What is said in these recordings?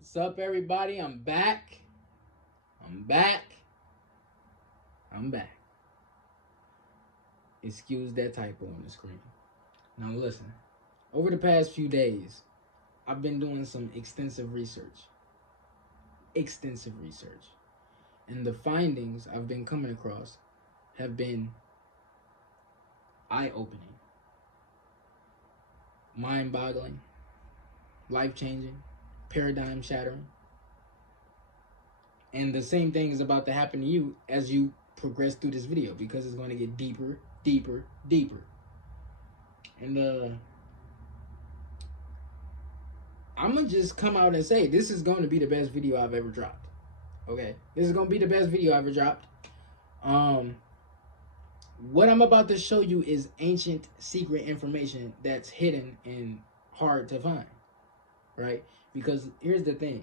What's up, everybody? I'm back. I'm back. I'm back. Excuse that typo on the screen. Now listen, over the past few days, I've been doing some extensive research. And the findings I've been coming across have been eye-opening, mind-boggling, life-changing, paradigm-shattering. And the same thing is about to happen to you as you progress through this video, because it's going to get deeper, deeper, deeper. And I'm going to just come out and say, this is going to be the best video I've ever dropped. Okay? This is going to be the best video I've ever dropped. What I'm about to show you is ancient secret information that's hidden and hard to find. Right? Because here's the thing.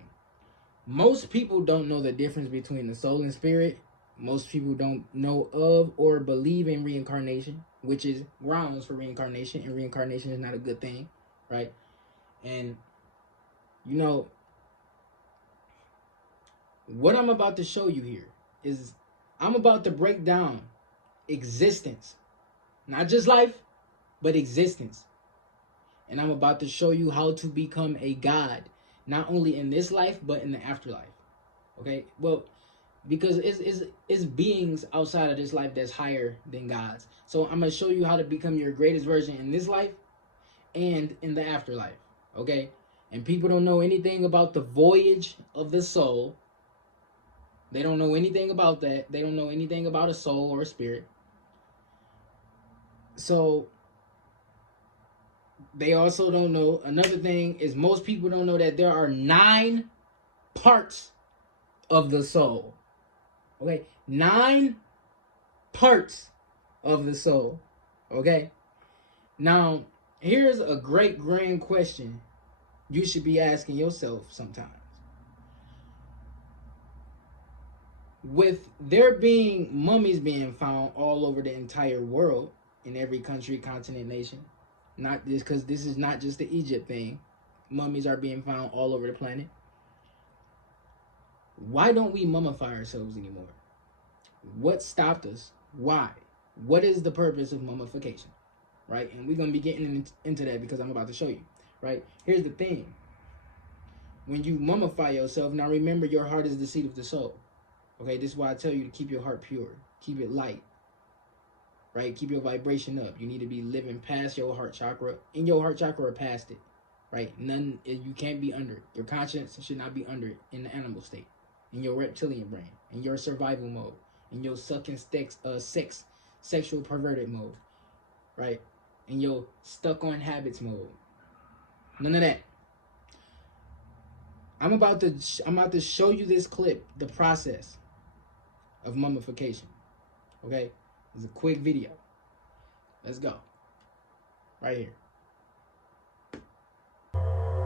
Most people don't know the difference between the soul and spirit. Most people don't know of or believe in reincarnation, which is grounds for reincarnation, and reincarnation is not a good thing, right? And, you know, what I'm about to show you here is I'm about to break down existence. Not just life, but existence. And I'm about to show you how to become a god, not only in this life, but in the afterlife. Okay? Well, because it's beings outside of this life that's higher than gods. So I'm going to show you how to become your greatest version in this life and in the afterlife. Okay? And people don't know anything about the voyage of the soul. They don't know anything about that. They don't know anything about a soul or a spirit. So they also don't know, another thing is, most people don't know that there are 9 parts of the soul. Okay? 9 parts of the soul. Okay? Now, here's a great grand question you should be asking yourself sometimes. With there being mummies being found all over the entire world, in every country, continent, nation, not just because this is not just the Egypt thing. Mummies are being found all over the planet. Why don't we mummify ourselves anymore? What stopped us? Why? What is the purpose of mummification? Right? And we're going to be getting into that because I'm about to show you. Right? Here's the thing. When you mummify yourself, now remember, your heart is the seat of the soul. Okay? This is why I tell you to keep your heart pure. Keep it light. Right? Keep your vibration up. You need to be living past your heart chakra, in your heart chakra or past it. Right? None, you can't be under it. Your conscience should not be under it in the animal state, in your reptilian brain, in your survival mode, in your sucking sexual perverted mode, right? In your stuck on habits mode. None of that. I'm about to show you this clip, the process of mummification. Okay? It's a quick video. Let's go. Right here.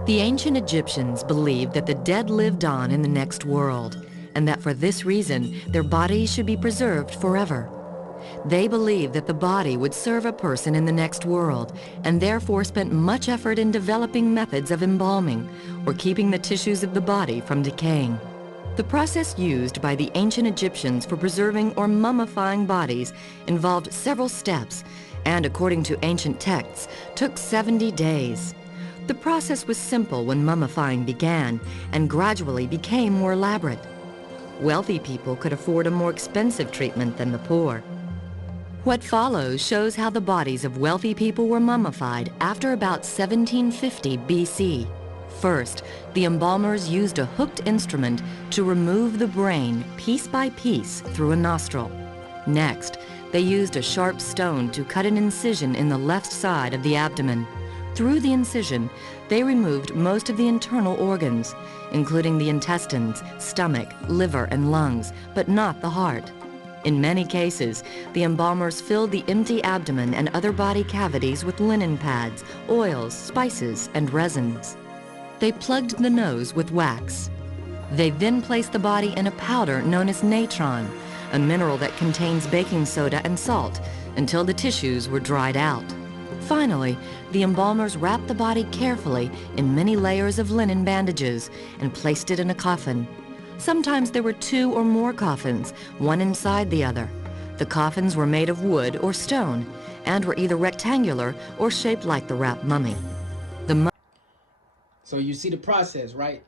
The ancient Egyptians believed that the dead lived on in the next world, and that for this reason, their bodies should be preserved forever. They believed that the body would serve a person in the next world, and therefore spent much effort in developing methods of embalming, or keeping the tissues of the body from decaying. The process used by the ancient Egyptians for preserving or mummifying bodies involved several steps, and according to ancient texts, took 70 days. The process was simple when mummifying began, and gradually became more elaborate. Wealthy people could afford a more expensive treatment than the poor. What follows shows how the bodies of wealthy people were mummified after about 1750 BC. First, the embalmers used a hooked instrument to remove the brain piece by piece through a nostril. Next, they used a sharp stone to cut an incision in the left side of the abdomen. Through the incision, they removed most of the internal organs, including the intestines, stomach, liver, and lungs, but not the heart. In many cases, the embalmers filled the empty abdomen and other body cavities with linen pads, oils, spices, and resins. They plugged the nose with wax. They then placed the body in a powder known as natron, a mineral that contains baking soda and salt, until the tissues were dried out. Finally, the embalmers wrapped the body carefully in many layers of linen bandages and placed it in a coffin. Sometimes there were 2 or more coffins, one inside the other. The coffins were made of wood or stone and were either rectangular or shaped like the wrapped mummy. So you see the process, right?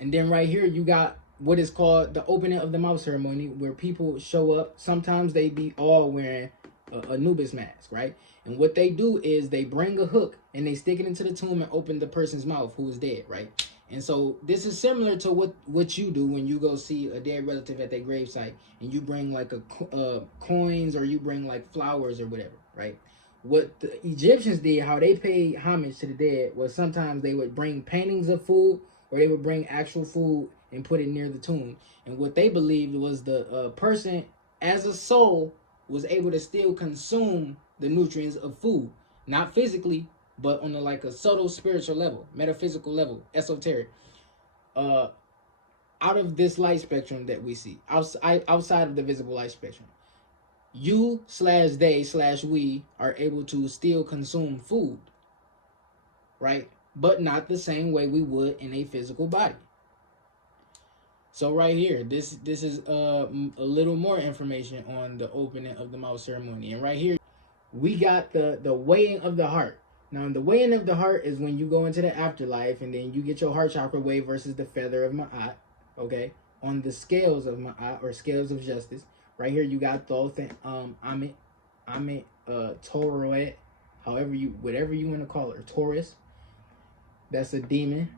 And then right here you got what is called the opening of the mouth ceremony, where people show up. Sometimes they be all wearing a Anubis mask, right? And what they do is they bring a hook and they stick it into the tomb and open the person's mouth who is dead, right? And so this is similar to what you do when you go see a dead relative at their gravesite, and you bring like coins, or you bring like flowers or whatever, right? What the Egyptians did, how they paid homage to the dead, was sometimes they would bring paintings of food, or they would bring actual food and put it near the tomb. And what they believed was the person as a soul was able to still consume the nutrients of food, not physically, but on a subtle spiritual level, metaphysical level, esoteric, out of this light spectrum that we see, outside of the visible light spectrum. You/they/we are able to still consume food, right? But not the same way we would in a physical body. So right here, this is a little more information on the opening of the mouth ceremony. And right here, we got the weighing of the heart. Now, the weighing of the heart is when you go into the afterlife, and then you get your heart chakra weighed versus the feather of Ma'at, okay? On the scales of Ma'at, or scales of justice. Right here, you got Thoth and Amit, Toroet, whatever you want to call it, or Taurus. That's a demon.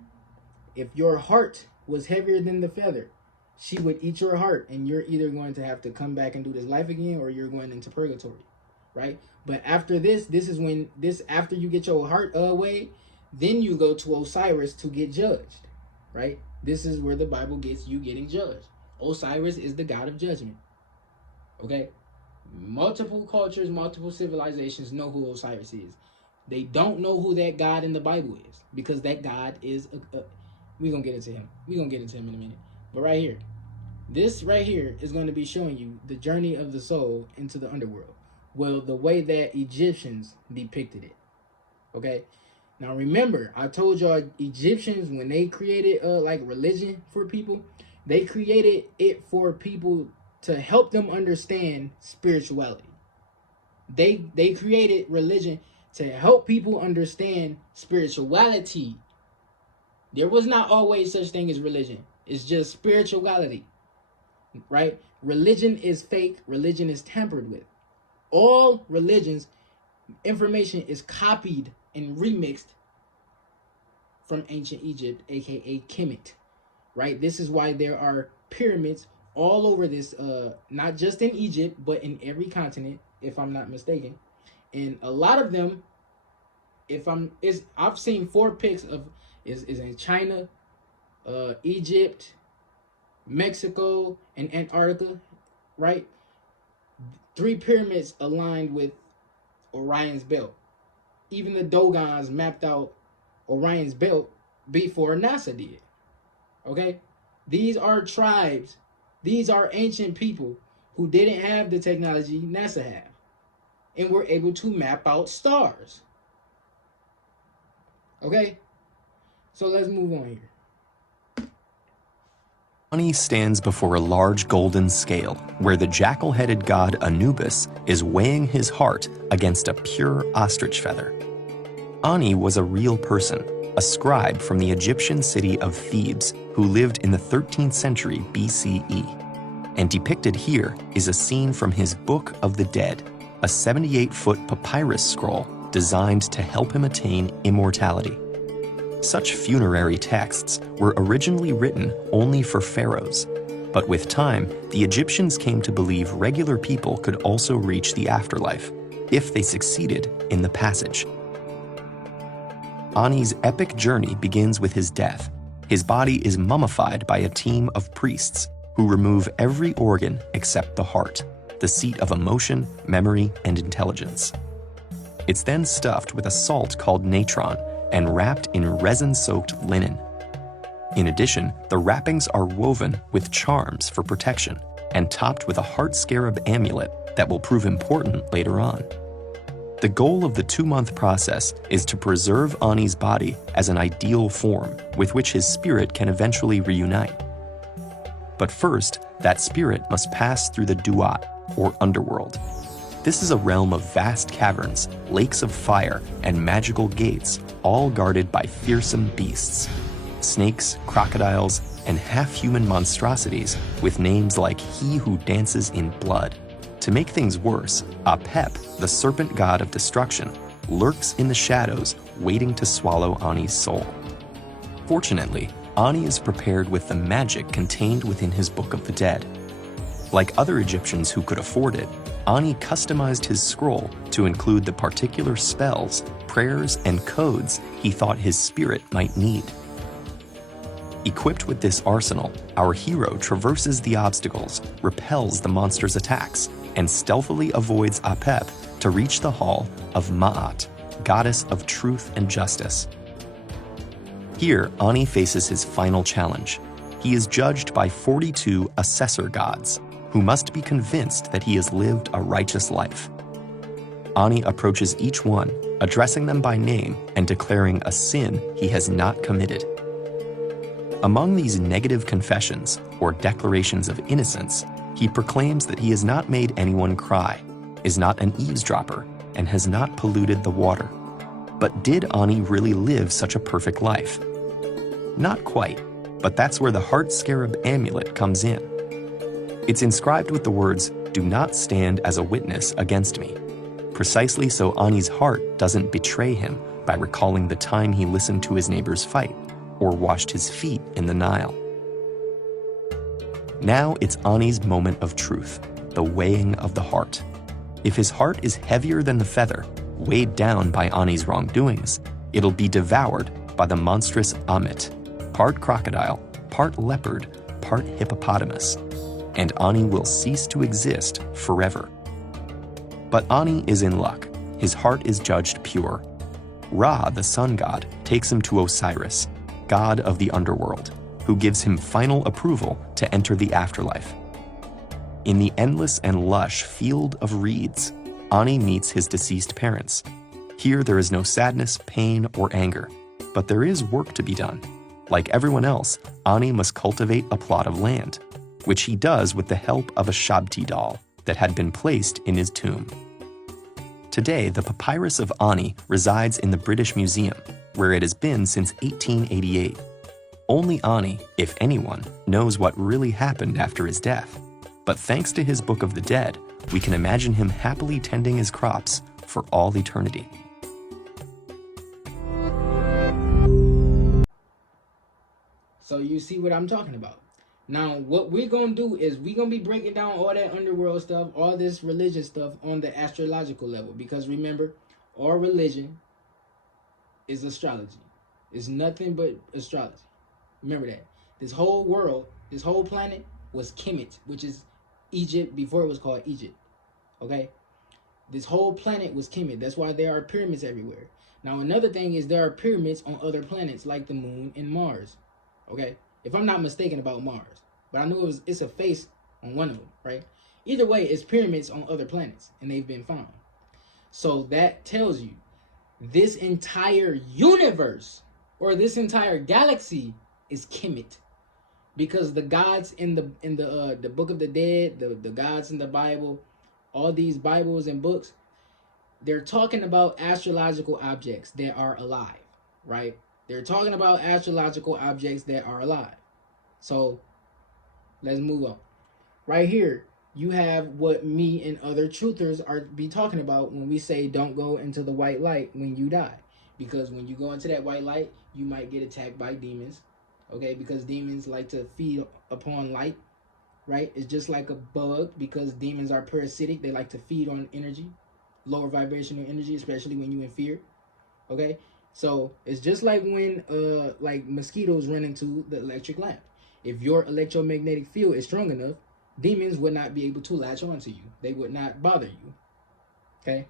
If your heart was heavier than the feather, she would eat your heart, and you're either going to have to come back and do this life again, or you're going into purgatory, right? But after this is when after you get your heart weighed, then you go to Osiris to get judged, right? This is where the Bible gets you getting judged. Osiris is the god of judgment. Okay, multiple cultures, multiple civilizations know who Osiris is. They don't know who that God in the Bible is, because that God is we're gonna get into him. We're gonna get into him in a minute. But right here, this right here is going to be showing you the journey of the soul into the underworld. Well, the way that Egyptians depicted it. Okay, now remember, I told y'all Egyptians, when they created religion for people, they created it for people to help them understand spirituality. They created religion to help people understand spirituality. There was not always such thing as religion. It's just spirituality, right? Religion is fake. Religion is tampered with. All religions, information is copied and remixed from ancient Egypt, aka Kemet, right? This is why there are pyramids all over this, not just in Egypt, but in every continent, if I'm not mistaken. And a lot of them, I've seen 4 pics of is in China, Egypt, Mexico, and Antarctica, right? 3 pyramids aligned with Orion's belt. Even the Dogons mapped out Orion's belt before NASA did. Okay? These are tribes. These are ancient people who didn't have the technology NASA have, and were able to map out stars. Okay? So let's move on here. Ani stands before a large golden scale where the jackal-headed god Anubis is weighing his heart against a pure ostrich feather. Ani was a real person, a scribe from the Egyptian city of Thebes who lived in the 13th century BCE. And depicted here is a scene from his Book of the Dead, a 78-foot papyrus scroll designed to help him attain immortality. Such funerary texts were originally written only for pharaohs, but with time, the Egyptians came to believe regular people could also reach the afterlife, if they succeeded in the passage. Ani's epic journey begins with his death. His body is mummified by a team of priests who remove every organ except the heart, the seat of emotion, memory, and intelligence. It's then stuffed with a salt called natron and wrapped in resin-soaked linen. In addition, the wrappings are woven with charms for protection and topped with a heart scarab amulet that will prove important later on. The goal of the 2-month process is to preserve Ani's body as an ideal form with which his spirit can eventually reunite. But first, that spirit must pass through the Duat, or Underworld. This is a realm of vast caverns, lakes of fire, and magical gates, all guarded by fearsome beasts. Snakes, crocodiles, and half-human monstrosities with names like He Who Dances in Blood. To make things worse, Apep, the serpent god of destruction, lurks in the shadows, waiting to swallow Ani's soul. Fortunately, Ani is prepared with the magic contained within his Book of the Dead. Like other Egyptians who could afford it, Ani customized his scroll to include the particular spells, prayers, and codes he thought his spirit might need. Equipped with this arsenal, our hero traverses the obstacles, repels the monster's attacks, and stealthily avoids Apep to reach the hall of Ma'at, goddess of truth and justice. Here, Ani faces his final challenge. He is judged by 42 assessor gods, who must be convinced that he has lived a righteous life. Ani approaches each one, addressing them by name and declaring a sin he has not committed. Among these negative confessions, or declarations of innocence, he proclaims that he has not made anyone cry, is not an eavesdropper, and has not polluted the water. But did Ani really live such a perfect life? Not quite, but that's where the heart Scarab amulet comes in. It's inscribed with the words, "Do not stand as a witness against me," precisely so Ani's heart doesn't betray him by recalling the time he listened to his neighbor's fight or washed his feet in the Nile. Now it's Ani's moment of truth, the weighing of the heart. If his heart is heavier than the feather, weighed down by Ani's wrongdoings, it'll be devoured by the monstrous Amulet, part crocodile, part leopard, part hippopotamus, and Ani will cease to exist forever. But Ani is in luck. His heart is judged pure. Rah, the sun god, takes him to Osiris, god of the underworld, who gives him final approval to enter the afterlife. In the endless and lush field of reeds, Ani meets his deceased parents. Here there is no sadness, pain, or anger, but there is work to be done. Like everyone else, Ani must cultivate a plot of land, which he does with the help of a Shabti doll that had been placed in his tomb. Today, the papyrus of Ani resides in the British Museum, where it has been since 1888. Only Ani, if anyone, knows what really happened after his death. But thanks to his Book of the Dead, we can imagine him happily tending his crops for all eternity. So you see what I'm talking about. Now, what we're going to do is we're going to be breaking down all that underworld stuff, all this religious stuff on the astrological level. Because remember, our religion is astrology. It's nothing but astrology. Remember that. This whole world, this whole planet was Kemet, which is Egypt before it was called Egypt. Okay? This whole planet was Kemet. That's why there are pyramids everywhere. Now, another thing is there are pyramids on other planets like the moon and Mars. Okay? If I'm not mistaken about Mars. But I knew it's a face on one of them, right? Either way, it's pyramids on other planets, and they've been found. So that tells you this entire universe, or this entire galaxy, is Kemet. Because the gods in the Book of the Dead, the gods in the Bible, all these Bibles and books, they're talking about astrological objects that are alive, right? They're talking about astrological objects that are alive. So let's move on. Right here, you have what me and other truthers are be talking about when we say don't go into the white light when you die. Because when you go into that white light, you might get attacked by demons. Okay, because demons like to feed upon light, right? It's just like a bug, because demons are parasitic. They like to feed on energy, lower vibrational energy, especially when you're in fear. Okay, so it's just like when like mosquitoes run into the electric lamp. If your electromagnetic field is strong enough, demons would not be able to latch onto you. They would not bother you. Okay.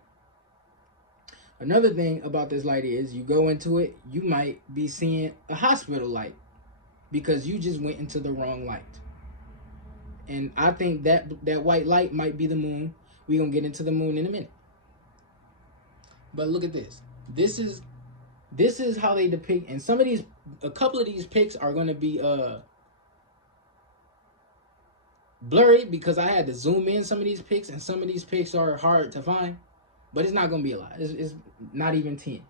Another thing about this light is you go into it, you might be seeing a hospital light because you just went into the wrong light. And I think that white light might be the moon. We're going to get into the moon in a minute. But look at this. This is how they depict, and a couple of these pics are going to be blurry because I had to zoom in some of these pics, and some of these pics are hard to find. But it's not going to be a lot. It's not even 10.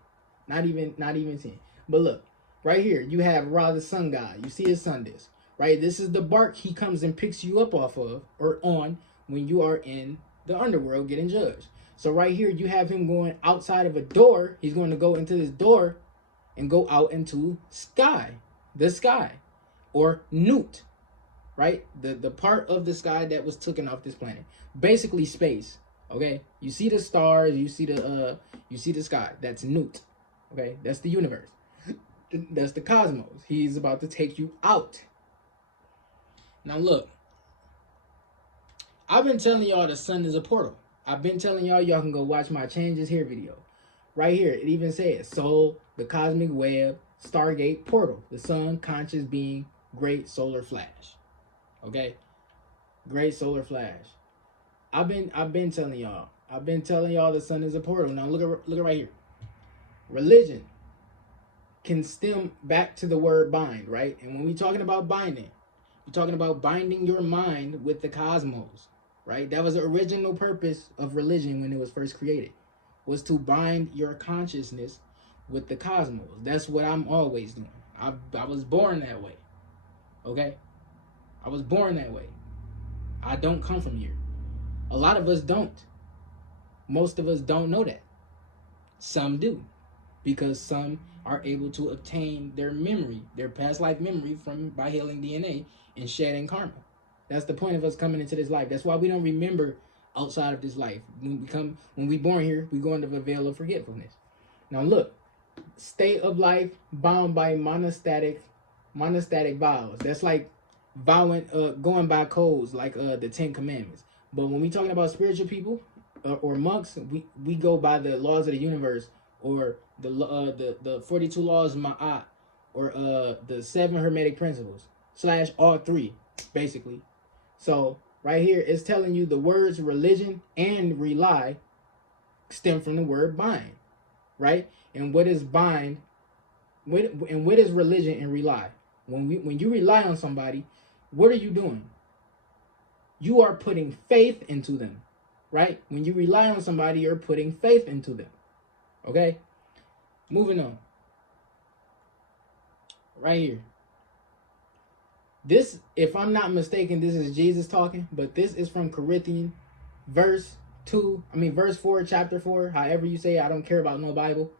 Not even 10. But look, right here, you have Rah the Sun God. You see his sun disc, right? This is the bark he comes and picks you up off of or on when you are in the underworld getting judged. So right here, you have him going outside of a door. He's going to go into this door and go out into the sky, or Newt, right? The part of the sky that was taken off this planet. Basically space, okay? You see the stars, you see the sky. That's Newt, okay? That's the universe. That's the cosmos. He's about to take you out. Now look, I've been telling y'all the sun is a portal. I've been telling y'all can go watch my Changes Here video. Right here, it even says soul, the cosmic web, Stargate, portal, the sun, conscious being, great solar flash. Okay? Great solar flash. I've been telling y'all. I've been telling y'all the sun is a portal. Now look at right here. Religion can stem back to the word bind, right? And when we're talking about binding, we're talking about binding your mind with the cosmos, right? That was the original purpose of religion when it was first created, was to bind your consciousness with the cosmos. That's what I'm always doing. I was born that way, okay? I was born that way. I don't come from here. A lot of us don't. Most of us don't know that. Some do, because some are able to obtain their memory, their past life memory by healing DNA and shedding karma. That's the point of us coming into this life. That's why we don't remember outside of this life. When we born here, we go into the veil of forgetfulness. Now look, state of life bound by monostatic vows. That's like vowing, going by codes like the 10 Commandments. But when we talking about spiritual people or monks, we go by the laws of the universe, or the 42 laws of Ma'at, or the 7 Hermetic principles / all 3, basically. So right here, it's telling you the words religion and rely stem from the word bind, right? And what is bind? And what is religion and rely? When you rely on somebody, what are you doing? You are putting faith into them, right? When you rely on somebody, you're putting faith into them. Okay? Moving on. Right here. This, if I'm not mistaken, this is Jesus talking, but this is from Corinthians, verse 4, chapter 4, however you say it. I don't care about no Bible.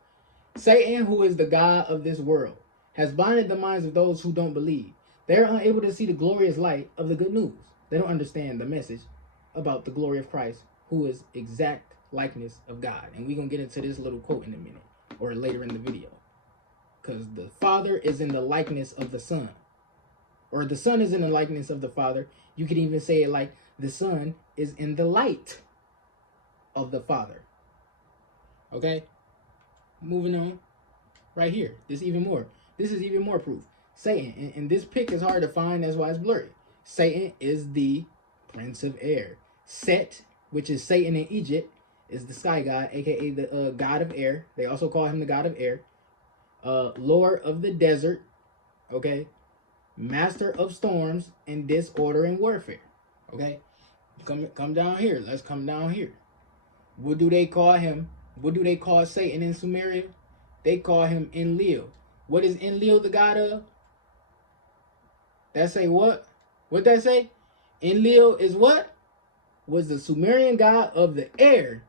Satan, who is the god of this world, has blinded the minds of those who don't believe. They're unable to see the glorious light of the good news. They don't understand the message about the glory of Christ, who is exact likeness of God. And we're going to get into this little quote in a minute, or later in the video. Because the Father is in the likeness of the Son. Or the Son is in the likeness of the Father. You could even say it like the Son is in the light of the Father. Okay? Moving on. Right here. This is even more proof. Satan, and this pic is hard to find, that's why it's blurry. Satan is the prince of air. Set, which is Satan in Egypt, is the sky god, aka the god of air. They also call him the god of air. Lord of the desert, okay? Master of storms and disorder and warfare, okay? Come down here. Let's come down here. What do they call him? What do they call Satan in Sumeria? They call him Enlil. What is Enlil the god of? That say what? What that say? Enlil is what? Was the Sumerian god of the air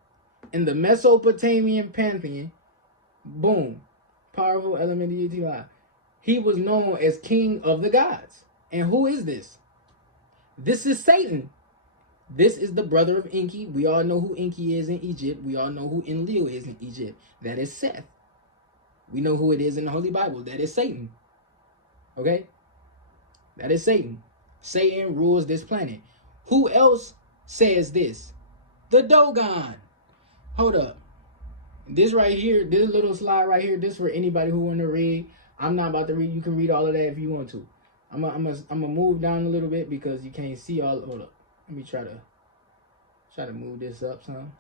in the Mesopotamian pantheon. Boom. Powerful element of UTI. He was known as king of the gods. And who is this? This is Satan. This is the brother of Enki. We all know who Enki is in Egypt. We all know who Enlil is in Egypt. That is Seth. We know who it is in the Holy Bible. That is Satan. Okay? That is Satan. Satan rules this planet. Who else says this? The Dogon. Hold up. This right here, this little slide right here, this for anybody who want to read. I'm not about to read. You can read all of that if you want to. I'm gonna move down a little bit because you can't see all. Hold up. Let me try to move this up some.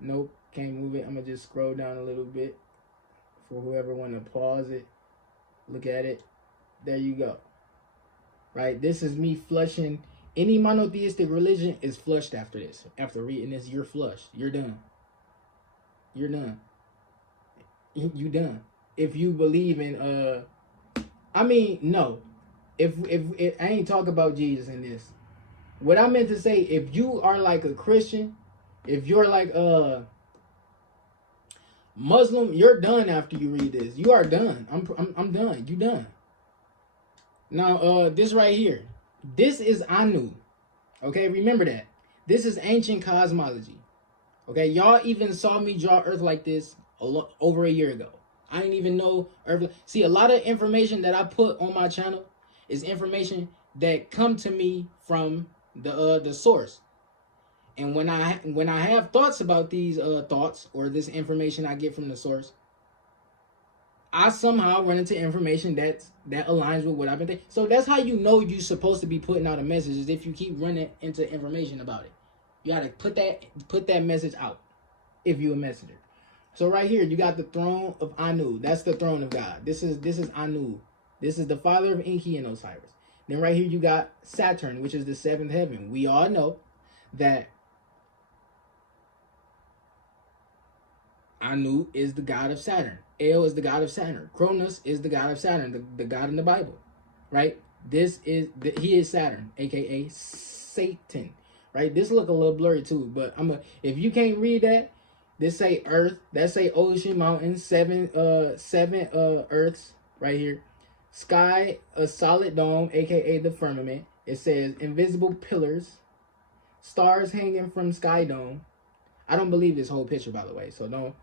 Nope, can't move it. I'm gonna just scroll down a little bit for whoever want to pause it. Look at it. There you go. Right, this is me flushing. Any monotheistic religion is flushed after this. After reading this, you're flushed. You're done. You're done. You done. If you believe in I mean, no. If I ain't talk about Jesus in this. What I meant to say, if you are like a Christian, if you're like Muslim, you're done after you read this. You are done. I'm done. You done. Now, this right here. This is Anu. Okay, remember that. This is ancient cosmology. Okay, y'all even saw me draw Earth like this over a year ago. I didn't even know Earth. See, a lot of information that I put on my channel is information that come to me from the source. And when I have thoughts about these thoughts or this information I get from the source, I somehow run into information that aligns with what I've been thinking. So that's how you know you're supposed to be putting out a message, is if you keep running into information about it. You gotta put that message out if you're a messenger. So right here, you got the throne of Anu. That's the throne of God. This is Anu. This is the father of Enki and Osiris. Then right here you got Saturn, which is the seventh heaven. We all know that Anu is the god of Saturn. El is the god of Saturn. Cronus is the god of Saturn, the god in the Bible, right? He is Saturn, aka Satan, right? This look a little blurry too, but if you can't read that, this say Earth, that say ocean, mountain, seven Earths right here. Sky, a solid dome, aka the firmament. It says invisible pillars, stars hanging from sky dome. I don't believe this whole picture, by the way, so don't.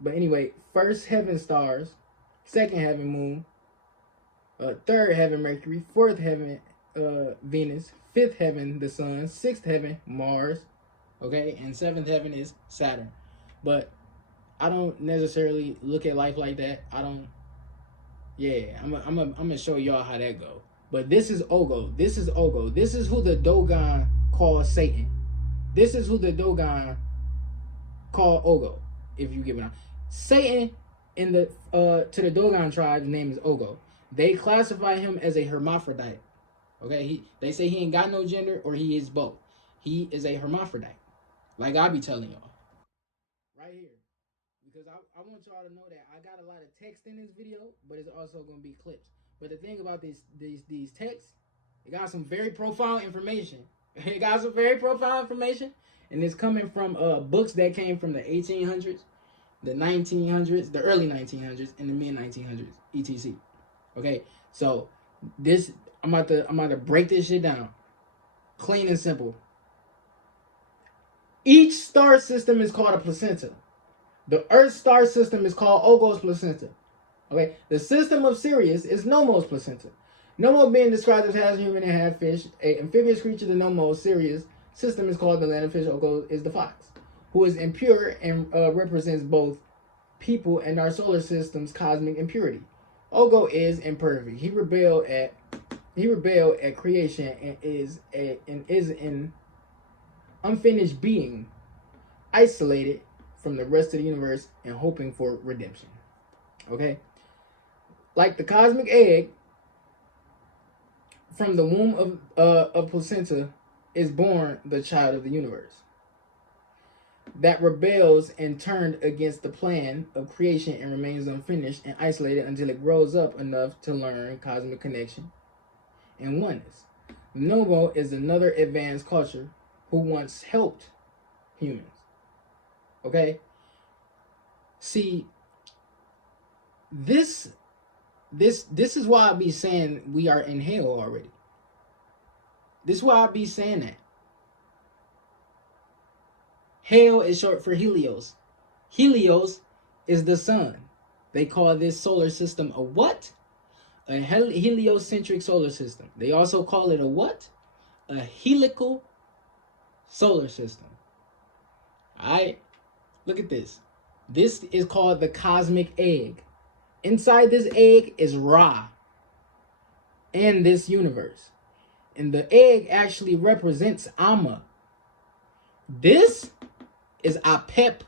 But anyway, first heaven stars, second heaven moon, third heaven Mercury, fourth heaven Venus, fifth heaven the sun, sixth heaven Mars, okay, and seventh heaven is Saturn. But I don't necessarily look at life like that. I don't. Yeah, I'm gonna show y'all how that go. But this is Ogo. This is Ogo. This is who the Dogon call Satan. This is who the Dogon call Ogo. If you give it out, Satan in the to the Dogon tribe's name is Ogo. They classify him as a hermaphrodite. Okay, they say he ain't got no gender, or he is both. He is a hermaphrodite, like I be telling y'all right here, because I want y'all to know that I got a lot of text in this video, but it's also gonna be clips. But the thing about these texts, it got some very profound information. It got some very profound information. And it's coming from books that came from the 1800s, the 1900s, the early 1900s, and the mid 1900s, etc. Okay, so this I'm about to break this shit down, clean and simple. Each star system is called a placenta. The Earth star system is called Ogo's placenta. Okay, the system of Sirius is Nomo's placenta. Nomo being described as half human and half fish, an amphibious creature. The Nomo Sirius system is called the land of fish. Ogo is the fox, who is impure and represents both people and our solar system's cosmic impurity. Ogo is imperfect. He rebelled at creation and is an unfinished being, isolated from the rest of the universe and hoping for redemption. Okay, like the cosmic egg, from the womb of placenta is born the child of the universe that rebels and turned against the plan of creation and remains unfinished and isolated until it grows up enough to learn cosmic connection and oneness. Nomo is another advanced culture who once helped humans. Okay? See, this is why I be saying we are in hell already. This is why I be saying that. Hell is short for Helios. Helios is the sun. They call this solar system a what? A heliocentric solar system. They also call it a what? A helical solar system. Alright? Look at this. This is called the cosmic egg. Inside this egg is Rah and this universe. And the egg actually represents Amma. This is Apep,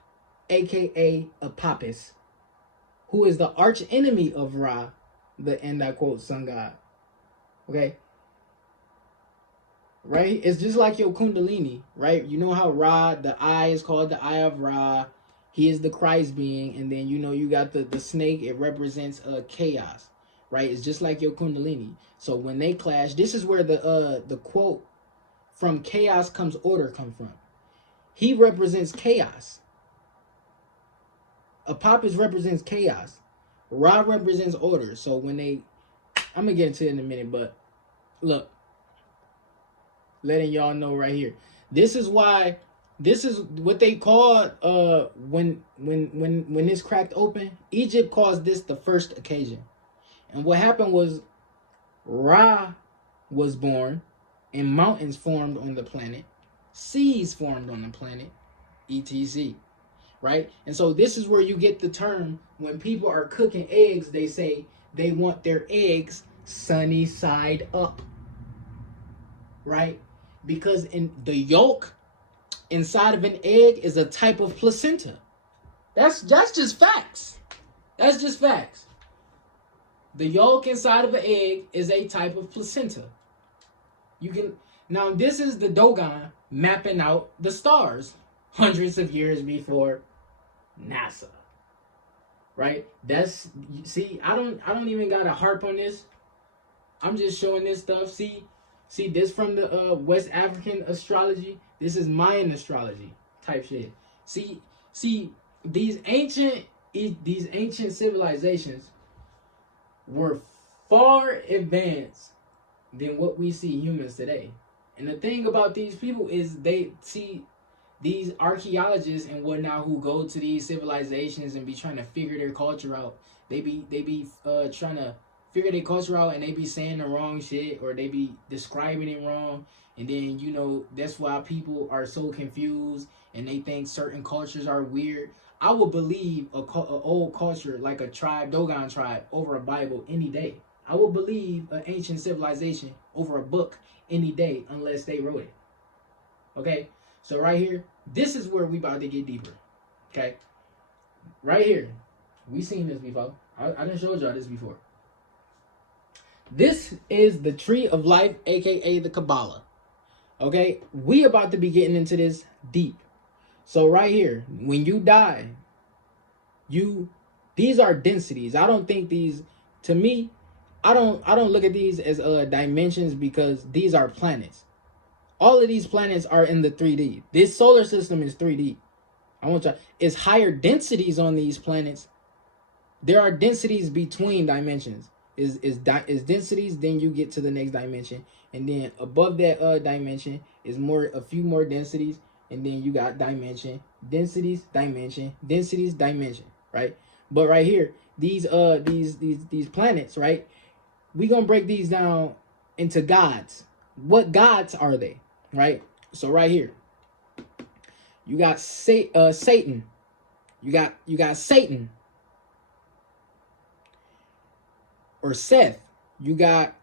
aka Apapis, who is the arch enemy of Rah, the end I quote sun god. Okay. Right? It's just like your Kundalini, right? You know how Rah, the eye is called the eye of Rah. He is the Christ being, and then you got the snake. It represents chaos, right? It's just like your Kundalini. So when they clash, this is where the quote from chaos comes order come from. He represents chaos. Apapis represents chaos. Rah represents order. So when I'm gonna get into it in a minute, but look, letting y'all know right here. This is what they call when this cracked open. Egypt calls this the first occasion. And what happened was Rah was born and mountains formed on the planet, seas formed on the planet, etc. Right? And so this is where you get the term when people are cooking eggs, they say they want their eggs sunny side up. Right? Because in the yolk inside of an egg is a type of placenta. That's just facts. That's just facts. The yolk inside of an egg is a type of placenta. Now this is the Dogon mapping out the stars hundreds of years before NASA. Right? I don't even gotta harp on this. I'm just showing this stuff. See this from the West African astrology. This is Mayan astrology type shit. See these ancient civilizations were far advanced than what we see humans today. And the thing about these people is they see these archaeologists and whatnot who go to these civilizations and be trying to figure their culture out. They be trying to figure their culture out, and they be saying the wrong shit, or they be describing it wrong, and then that's why people are so confused and they think certain cultures are weird. I would believe a old culture like a tribe, Dogon tribe, over a Bible any day. I would believe an ancient civilization over a book any day unless they wrote it. Okay, so right here, this is where we about to get deeper. Okay, right here, we seen this before. I done showed y'all this before. This is the tree of life, aka the Kabbalah. Okay, we about to be getting into this deep. So right here, when you die, these are densities. I don't think these, to me, I don't look at these as dimensions, because these are planets. All of these planets are in the 3D. This solar system is 3D. It's higher densities on these planets. There are densities between dimensions. Is densities, then you get to the next dimension, and then above that dimension is a few more densities, and then you got dimension, densities, dimension, right? But right here, these planets, right? We gonna break these down into gods. What gods are they, right? So right here, you got Satan. You got Satan. Or Seth. You got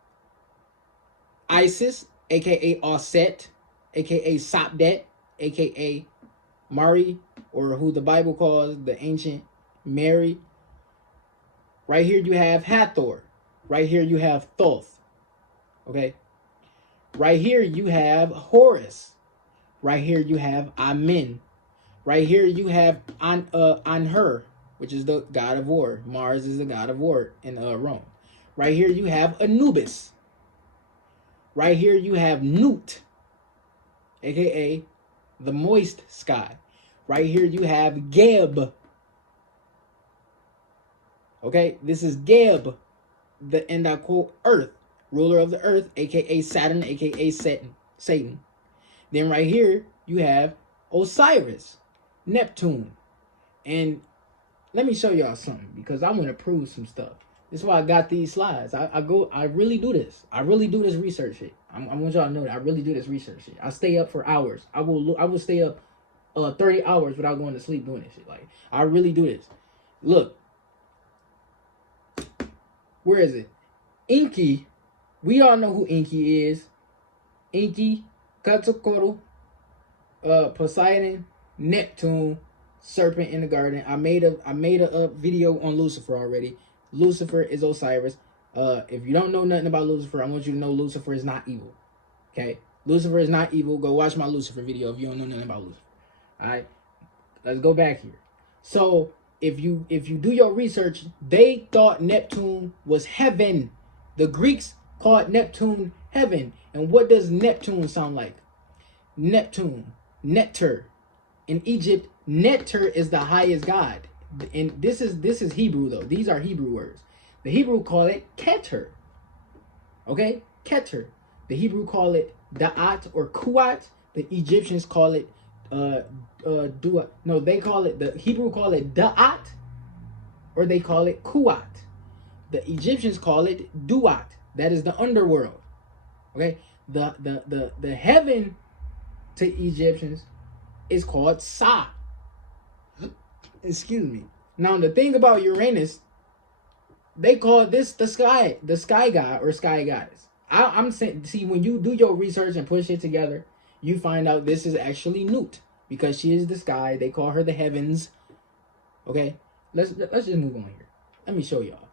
Isis, aka Osset, aka Sopdet, aka Mari, or who the Bible calls the ancient Mary. Right here you have Hathor. Right here you have Thoth. Okay. Right here you have Horus. Right here you have Amen. Right here you have Anhur, which is the god of war. Mars is the god of war in Rome. Right here you have Anubis. Right here you have Nut, aka the moist sky. Right here you have Geb. Okay, this is Geb, the end I quote earth, ruler of the earth, aka Saturn, aka Satan. Then right here you have Osiris, Neptune. And let me show y'all something, because I want to prove some stuff. This is why I got these slides. I really do this. I really do this research shit. I want y'all to know that I really do this research shit. I stay up for hours. I will stay up 30 hours without going to sleep doing this shit. Like, I really do this. Look. Where is it? Inky. We all know who Inky is. Inky, Quetzalcoatl, Poseidon, Neptune, serpent in the garden. I made a video on Lucifer already. Lucifer is Osiris. If you don't know nothing about Lucifer, I want you to know Lucifer is not evil. Okay? Lucifer is not evil. Go watch my Lucifer video if you don't know nothing about Lucifer. Alright? Let's go back here. So if you do your research, they thought Neptune was heaven. The Greeks called Neptune heaven. And what does Neptune sound like? Neptune, Neter. In Egypt, Neter is the highest god. And this is Hebrew though. These are Hebrew words. The Hebrew call it Keter. Okay? Keter. The Hebrew call it Da'at or Kuat. The Egyptians call it Duat. No, they call it, the Hebrew call it Da'at, or they call it Kuat. The Egyptians call it Duat. That is the underworld. Okay? The heaven to Egyptians is called Sa. Excuse me. Now the thing about Uranus, they call this the sky god or sky goddess. I'm saying, see, when you do your research and push it together, you find out this is actually Nut, because she is the sky. They call her the heavens. Okay, let's just move on here. Let me show y'all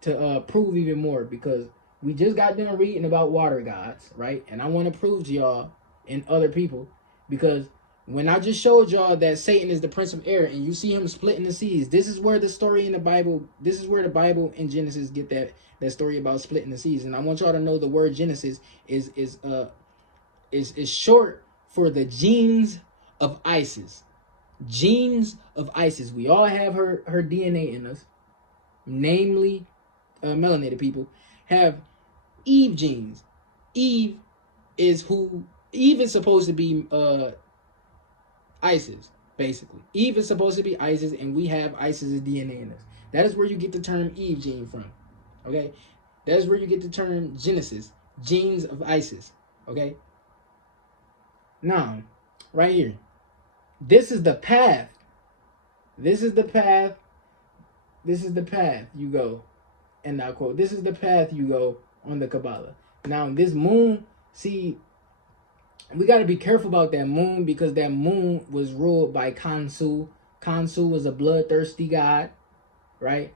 to prove even more, because we just got done reading about water gods, right? And I want to prove to y'all and other people, because when I just showed y'all that Satan is the prince of air and you see him splitting the seas, this is where the story in the Bible, this is where the Bible in Genesis get that story about splitting the seas. And I want y'all to know the word Genesis is short for the genes of Isis. Genes of Isis. We all have her DNA in us, namely melanated people have Eve genes. Eve is supposed to be Isis, basically. Eve is supposed to be Isis, and we have Isis's DNA in us. That is where you get the term Eve gene from. Okay? That is where you get the term Genesis, genes of Isis. Okay? Now, right here. This is the path. This is the path. This is the path you go. And I quote, this is the path you go on the Kabbalah. Now, this moon, see, we got to be careful about that moon, because that moon was ruled by Khonsu. Khonsu was a bloodthirsty god, right?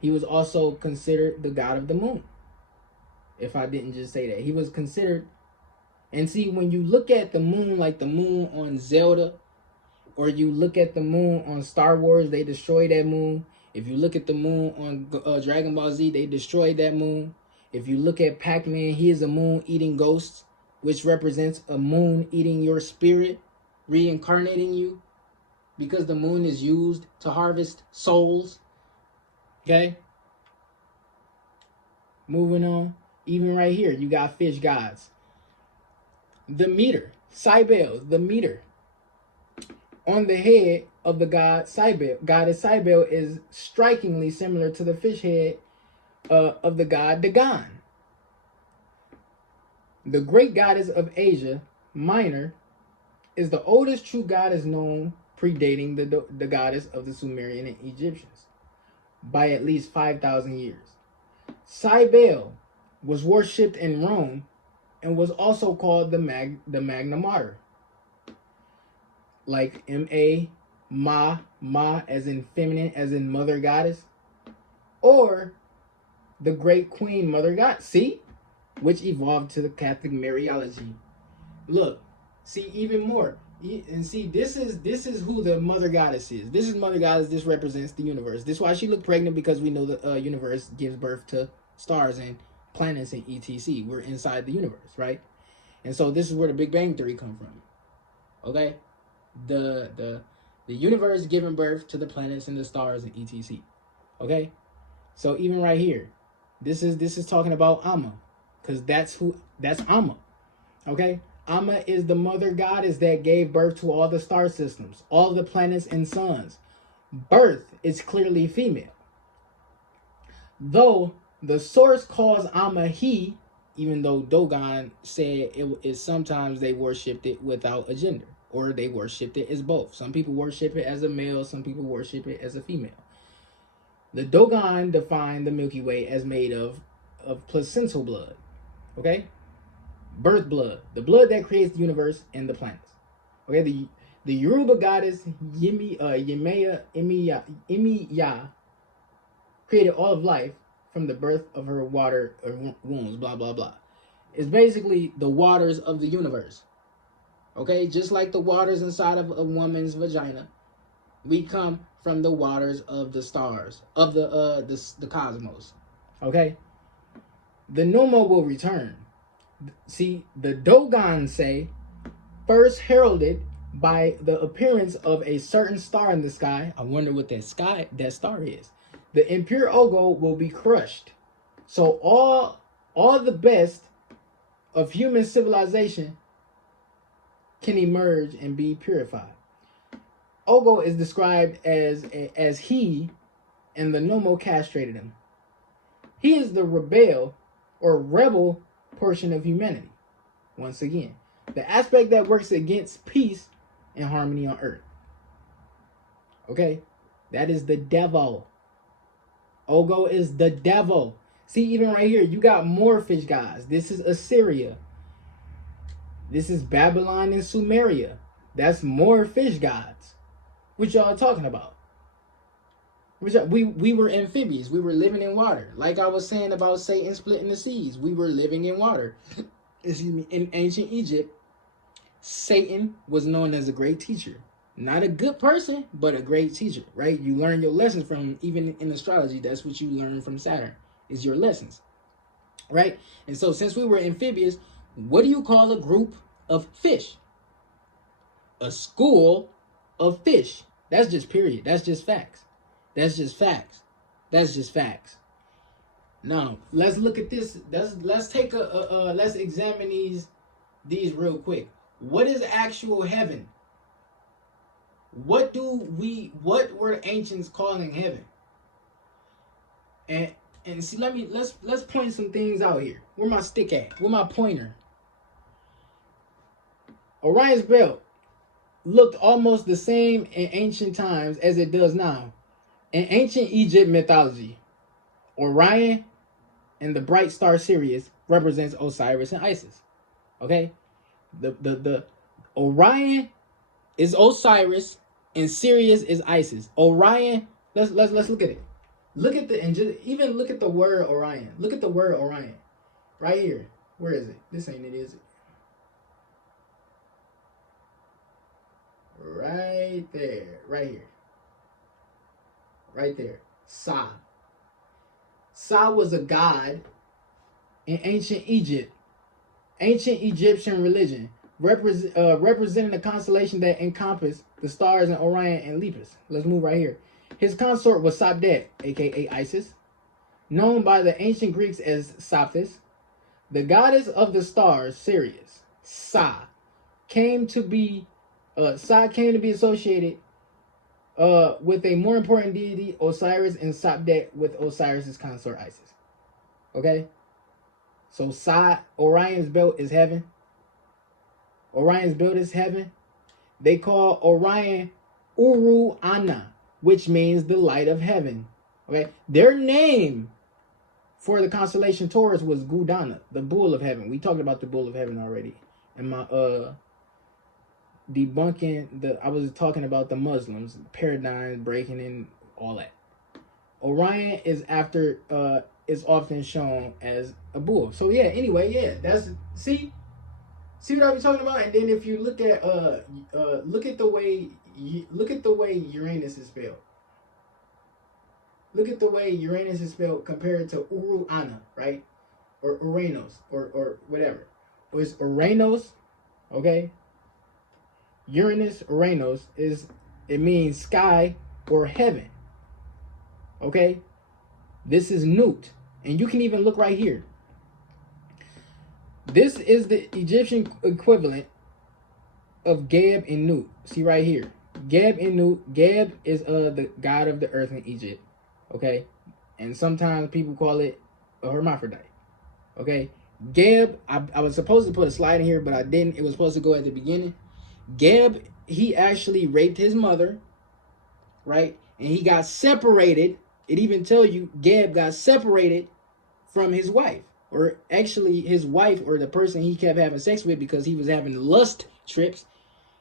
He was also considered the god of the moon. If I didn't just say that. He was considered. And see, when you look at the moon, like the moon on Zelda, or you look at the moon on Star Wars, they destroyed that moon. If you look at the moon on Dragon Ball Z, they destroyed that moon. If you look at Pac-Man, he is a moon eating ghosts, which represents a moon eating your spirit, reincarnating you, because the moon is used to harvest souls. Okay? Moving on. Even right here, you got fish gods. The meter, Cybele, the meter. On the head of the god Cybele, goddess Cybele, is strikingly similar to the fish head of the god Dagon. The great goddess of Asia Minor is the oldest true goddess known, predating the goddess of the Sumerian and Egyptians by at least 5,000 years. Cybele was worshipped in Rome and was also called the Magna Mater, like Ma as in feminine, as in mother goddess, or the great queen mother god. See? Which evolved to the Catholic Mariology. Look, see even more. And see, this is who the mother goddess is. This is mother goddess. This represents the universe. This is why she looked pregnant, because we know the universe gives birth to stars and planets and etc. We're inside the universe, right? And so this is where the Big Bang Theory come from. Okay? The universe giving birth to the planets and the stars and etc. Okay? So even right here, this is talking about Amma. Because that's Amma. Okay? Amma is the mother goddess that gave birth to all the star systems, all the planets and suns. Birth is clearly female. Though the source calls Amma he, even though Dogon said it is sometimes they worshipped it without a gender, or they worshipped it as both. Some people worship it as a male, some people worship it as a female. The Dogon defined the Milky Way as made of placental blood. Okay? Birth blood. The blood that creates the universe and the planets. Okay? The Yoruba goddess Emiya created all of life from the birth of her water wombs, blah, blah, blah. It's basically the waters of the universe. Okay? Just like the waters inside of a woman's vagina, we come from the waters of the stars, of the cosmos. Okay? The Nomo will return. See, the Dogon say, first heralded by the appearance of a certain star in the sky. I wonder what that star is. The impure Ogo will be crushed. So all the best of human civilization can emerge and be purified. Ogo is described as he, and the Nomo castrated him. He is the rebel portion of humanity. Once again, the aspect that works against peace and harmony on earth. Okay? That is the devil. Ogo is the devil. See, even right here, you got more fish gods. This is Assyria. This is Babylon and Sumeria. That's more fish gods. What y'all talking about? We were amphibious. We were living in water. Like I was saying about Satan splitting the seas. We were living in water. Excuse me. In ancient Egypt, Satan was known as a great teacher. Not a good person, but a great teacher, right? You learn your lessons from, even in astrology, that's what you learn from Saturn, is your lessons, right? And so since we were amphibious, what do you call a group of fish? A school of fish. That's just period. That's just facts. That's just facts. That's just facts. Now, let's look at this. Let's take let's examine these real quick. What is actual heaven? What were ancients calling heaven? And see, let's point some things out here. Where my stick at? Where my pointer? Orion's belt looked almost the same in ancient times as it does now. In ancient Egypt mythology, Orion and the bright star Sirius represents Osiris and Isis. Okay? The Orion is Osiris and Sirius is Isis. Orion, let's look at it. Look at even look at the word Orion. Look at the word Orion. Right here. Where is it? This ain't it, is it? Right there. Right here. Right there. Sa. Sa was a god in ancient Egypt. Ancient Egyptian religion. Representing the constellation that encompassed the stars in Orion and Lepus. Let's move right here. His consort was Sabdet, aka Isis, known by the ancient Greeks as Saphis. The goddess of the stars, Sirius, Sa, came to be associated with a more important deity, Osiris, and Sabdet with Osiris's consort Isis. Okay? So Orion's belt is heaven. Orion's belt is heaven. They call Orion Uru Ana, which means the light of heaven. Okay? Their name for the constellation Taurus was Gudana, the bull of heaven. We talked about the bull of heaven already. And my I was talking about the Muslims, paradigm breaking and all that. Orion is often shown as a bull. So yeah, anyway, yeah, that's see what I was talking about. And then if you look at look at the way Uranus is spelled. Look at the way Uranus is spelled compared to Uru Ana, right? Or Uranus or whatever. It's Uranus, okay? Uranus, Uranus it means sky or heaven. Okay? This is Nut. And you can even look right here. This is the Egyptian equivalent of Geb and Nut. See right here. Geb and Nut. Geb is the god of the earth in Egypt. Okay? And sometimes people call it a hermaphrodite. Okay? Geb, I was supposed to put a slide in here, but I didn't. It was supposed to go at the beginning. Geb, he actually raped his mother, right? And he got separated. It even tell you Geb got separated from his wife. Or actually his wife, or the person he kept having sex with because he was having lust trips.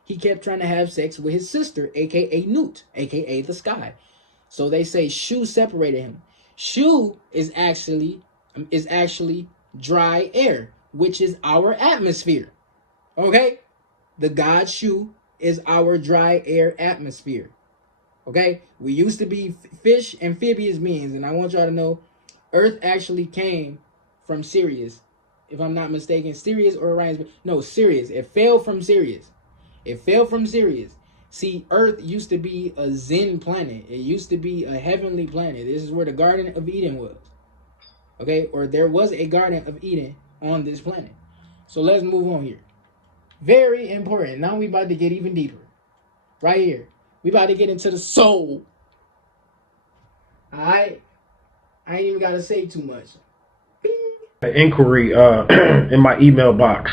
he kept trying to have sex with his sister, aka Newt, aka the sky. So they say Shu separated him. Shu is actually dry air, which is our atmosphere. Okay? The god Shu is our dry air atmosphere. Okay? We used to be fish, amphibious beings, and I want y'all to know Earth actually came from Sirius. If I'm not mistaken, Sirius or Orion's. No, Sirius. It fell from Sirius. It fell from Sirius. See, Earth used to be a Zen planet. It used to be a heavenly planet. This is where the Garden of Eden was. Okay? Or there was a Garden of Eden on this planet. So let's move on here. Very important. Now we about to get even deeper. Right here. We about to get into the soul. Alright? I ain't even got to say too much. An inquiry in my email box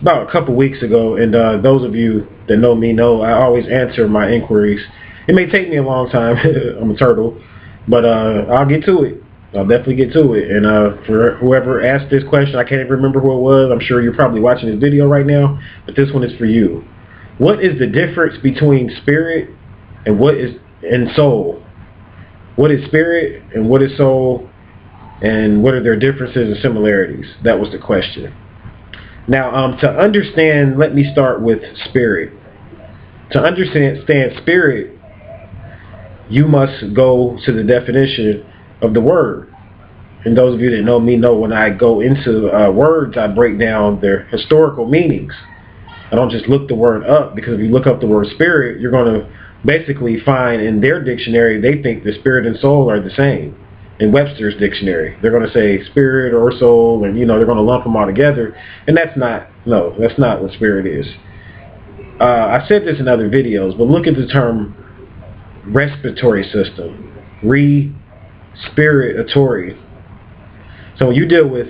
about a couple weeks ago, and those of you that know me know I always answer my inquiries. It may take me a long time. I'm a turtle, but I'll get to it. I'll definitely get to it. And for whoever asked this question, I can't even remember who it was. I'm sure you're probably watching this video right now, but this one is for you. What is the difference between spirit and soul? What is spirit and what is soul? And what are their differences and similarities? That was the question. Now, to understand, let me start with spirit. To understand spirit, you must go to the definition of the word. And those of you that know me know when I go into words, I break down their historical meanings. I don't just look the word up, because if you look up the word spirit, you're going to basically find in their dictionary, they think the spirit and soul are the same. In Webster's dictionary, they're going to say spirit or soul, and they're going to lump them all together, and that's not what spirit is. I said this in other videos, but look at the term respiratory system, respiratory. So when you deal with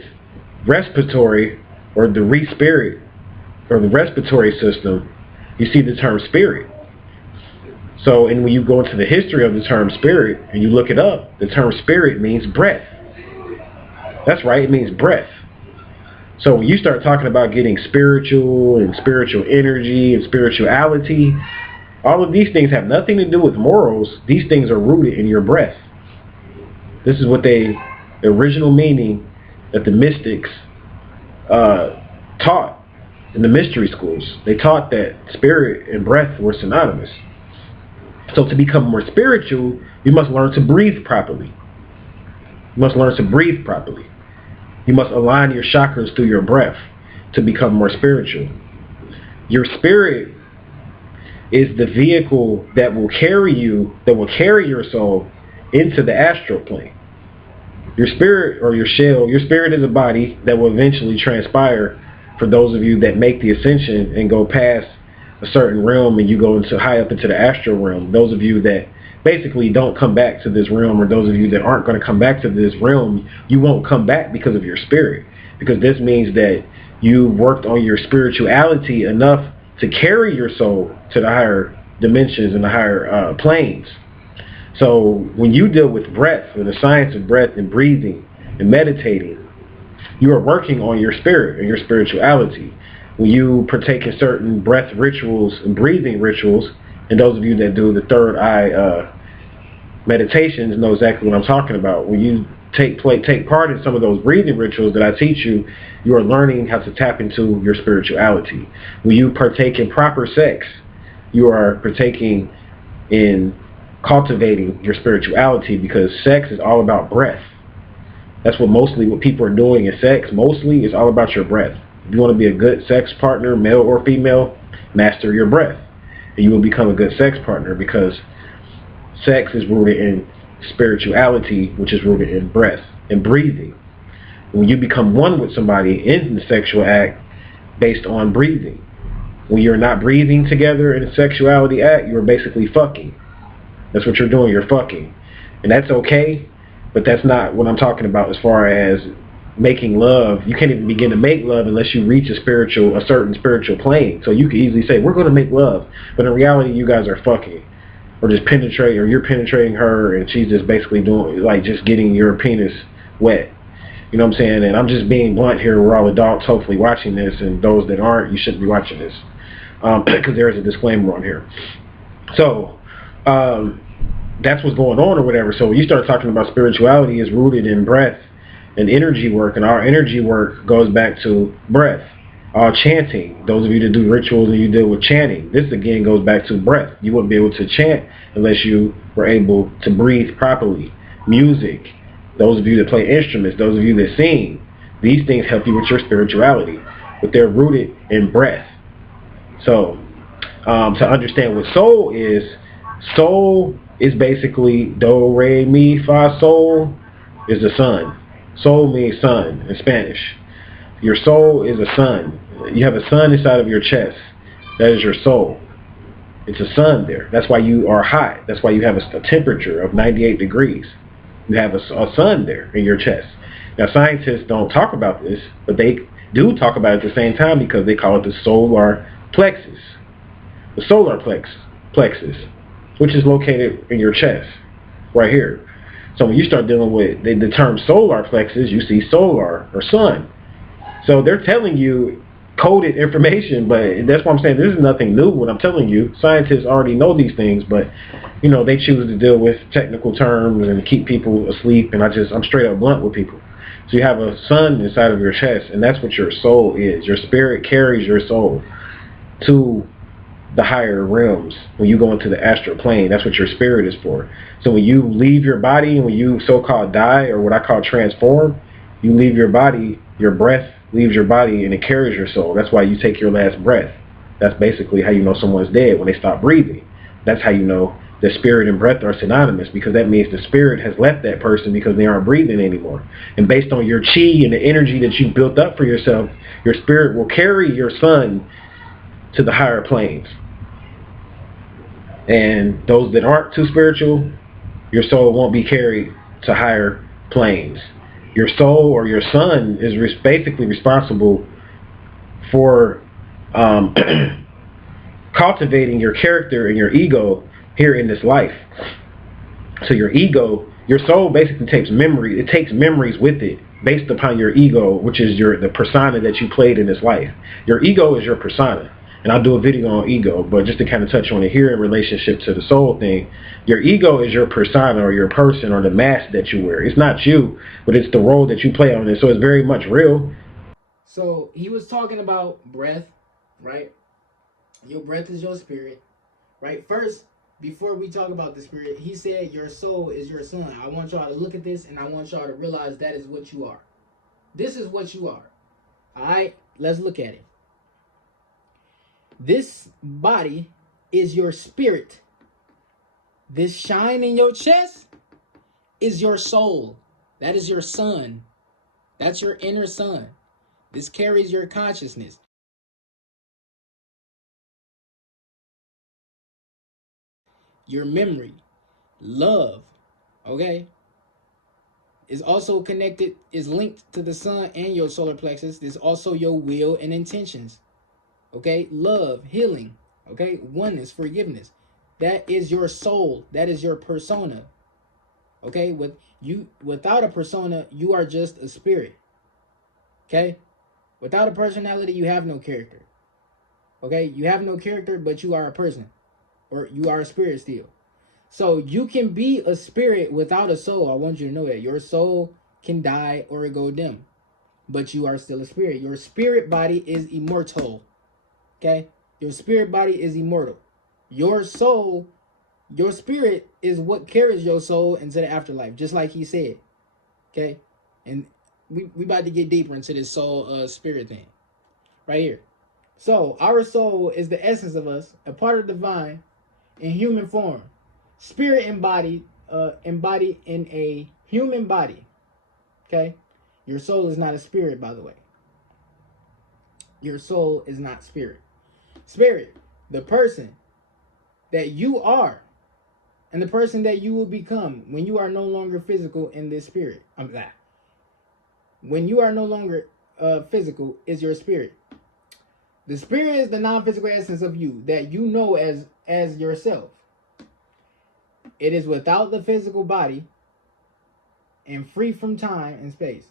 respiratory or the spirit or the respiratory system, you see the term spirit. So, and when you go into the history of the term spirit and you look it up, the term spirit means breath. That's right, it means breath. So when you start talking about getting spiritual and spiritual energy and spirituality, all of these things have nothing to do with morals. These things are rooted in your breath. This is what the original meaning that the mystics taught in the mystery schools. They taught that spirit and breath were synonymous. So to become more spiritual, you must learn to breathe properly. You must learn to breathe properly. You must align your chakras through your breath to become more spiritual. Your spirit is the vehicle that will carry you, that will carry your soul into the astral plane. Your spirit, or your shell, your spirit is a body that will eventually transpire for those of you that make the ascension and go past a certain realm and you go into high up into the astral realm. Those of you that basically don't come back to this realm, or those of you that aren't going to come back to this realm, you won't come back because of your spirit, because this means that you worked on your spirituality enough to carry your soul to the higher dimensions and the higher planes. So when you deal with breath, or the science of breath and breathing and meditating, you are working on your spirit and your spirituality. When you partake in certain breath rituals and breathing rituals, and those of you that do the third eye meditations know exactly what I'm talking about. When you take part in some of those breathing rituals that I teach you, you are learning how to tap into your spirituality. When you partake in proper sex, you are partaking in cultivating your spirituality, because sex is all about breath. That's what people are doing in sex. Mostly is all about your breath. If you want to be a good sex partner, male or female, master your breath, and you will become a good sex partner, because sex is rooted in spirituality, which is rooted in breath and breathing. When you become one with somebody in the sexual act based on breathing. When you're not breathing together in a sexuality act, you're basically fucking. That's what you're doing, you're fucking. And that's okay, but that's not what I'm talking about as far as making love. You can't even begin to make love unless you reach a certain spiritual plane. So you could easily say, we're going to make love, but in reality you guys are fucking, or just penetrate, or you're penetrating her and she's just basically doing, like, just getting your penis wet. You know what I'm saying? And I'm just being blunt here. We're all adults hopefully watching this, and those that aren't, you shouldn't be watching this. because there is a disclaimer on here. So that's what's going on or whatever. So when you start talking about spirituality, is rooted in breath and energy work, and our energy work goes back to breath. Chanting, those of you that do rituals and you deal with chanting, this again goes back to breath. You wouldn't be able to chant unless you were able to breathe properly. Music, those of you that play instruments, those of you that sing, these things help you with your spirituality, but they're rooted in breath. So to understand what soul is basically do, re, mi, fa, sol is the sun. Soul means sun in Spanish. Your soul is a sun. You have a sun inside of your chest. That is your soul. It's a sun there. That's why you are hot. That's why you have a temperature of 98 degrees. You have a sun there in your chest. Now, scientists don't talk about this, but they do talk about it at the same time because they call it the solar plexus. The solar plexus, which is located in your chest, right here. So when you start dealing with the term solar plexus, you see solar or sun. So they're telling you coded information, but that's why I'm saying this is nothing new. What I'm telling you, scientists already know these things, but you know they choose to deal with technical terms and keep people asleep. And I'm straight up blunt with people. So you have a sun inside of your chest, and that's what your soul is. Your spirit carries your soul to the higher realms. When you go into the astral plane, that's what your spirit is for. So when you leave your body and when you so-called die, or what I call transform, you leave your body, your breath leaves your body and it carries your soul. That's why you take your last breath. That's basically how you know someone's dead, when they stop breathing. That's how you know the spirit and breath are synonymous, because that means the spirit has left that person because they aren't breathing anymore. And based on your chi and the energy that you built up for yourself, your spirit will carry your son to the higher planes. And those that aren't too spiritual, your soul won't be carried to higher planes. Your soul or your son is basically responsible for cultivating your character and your ego here in this life. So your ego, your soul basically takes memory. It takes memories with it based upon your ego, which is the persona that you played in this life. Your ego is your persona. And I'll do a video on ego, but just to kind of touch on it here in relationship to the soul thing, your ego is your persona or your person or the mask that you wear. It's not you, but it's the role that you play on it. So it's very much real. So he was talking about breath, right? Your breath is your spirit, right? First, before we talk about the spirit, he said your soul is your son. I want y'all to look at this, and I want y'all to realize that is what you are. This is what you are. All right, let's look at it. This body is your spirit. This shine in your chest is your soul. That is your son. That's your inner son. This carries your consciousness. Your memory, love, okay, is also connected, is linked to the sun and your solar plexus. There's also your will and intentions. Okay, love, healing, okay, oneness, forgiveness. That is your soul. That is your persona. Okay, without a persona, you are just a spirit. Okay, without a personality, you have no character. Okay, you have no character, but you are a person, or you are a spirit still. So you can be a spirit without a soul. I want you to know that your soul can die or go dim, but you are still a spirit. Your spirit body is immortal. Okay, your spirit body is immortal. Your soul, your spirit is what carries your soul into the afterlife, just like he said. Okay, and we about to get deeper into this soul spirit thing right here. So our soul is the essence of us, a part of the divine in human form. Spirit embodied in a human body. Okay, your soul is not a spirit, by the way. Your soul is not spirit. Spirit, the person that you are, and the person that you will become when you are no longer physical in this spirit. When you are no longer physical, is your spirit. The spirit is the non-physical essence of you that you know as yourself. It is without the physical body and free from time and space.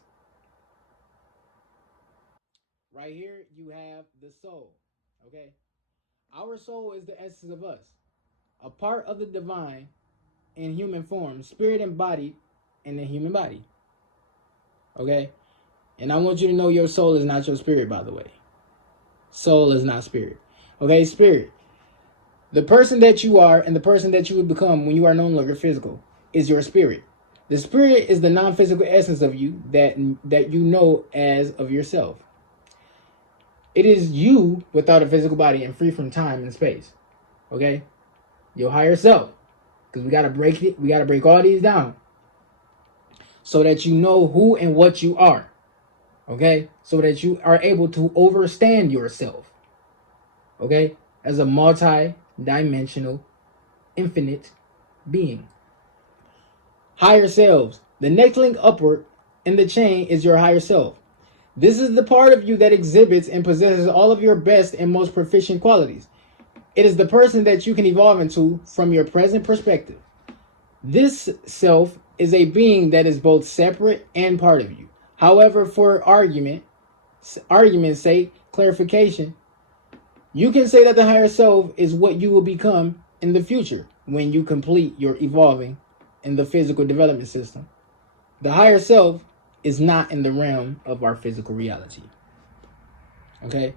Right here, you have the soul. Okay? Our soul is the essence of us, a part of the divine in human form, spirit embodied in the human body. Okay? And I want you to know your soul is not your spirit, by the way. Soul is not spirit. Okay, spirit. The person that you are and the person that you would become when you are no longer physical is your spirit. The spirit is the non-physical essence of you that you know as of yourself. It is you without a physical body and free from time and space. Okay? Your higher self. Because we gotta break it. We gotta break all these down. So that you know who and what you are. Okay? So that you are able to overstand yourself. Okay? As a multi-dimensional, infinite being. Higher selves. The next link upward in the chain is your higher self. This is the part of you that exhibits and possesses all of your best and most proficient qualities. It is the person that you can evolve into from your present perspective. This self is a being that is both separate and part of you. However, for argument's sake, clarification, you can say that the higher self is what you will become in the future when you complete your evolving in the physical development system. The higher self is not in the realm of our physical reality. Okay?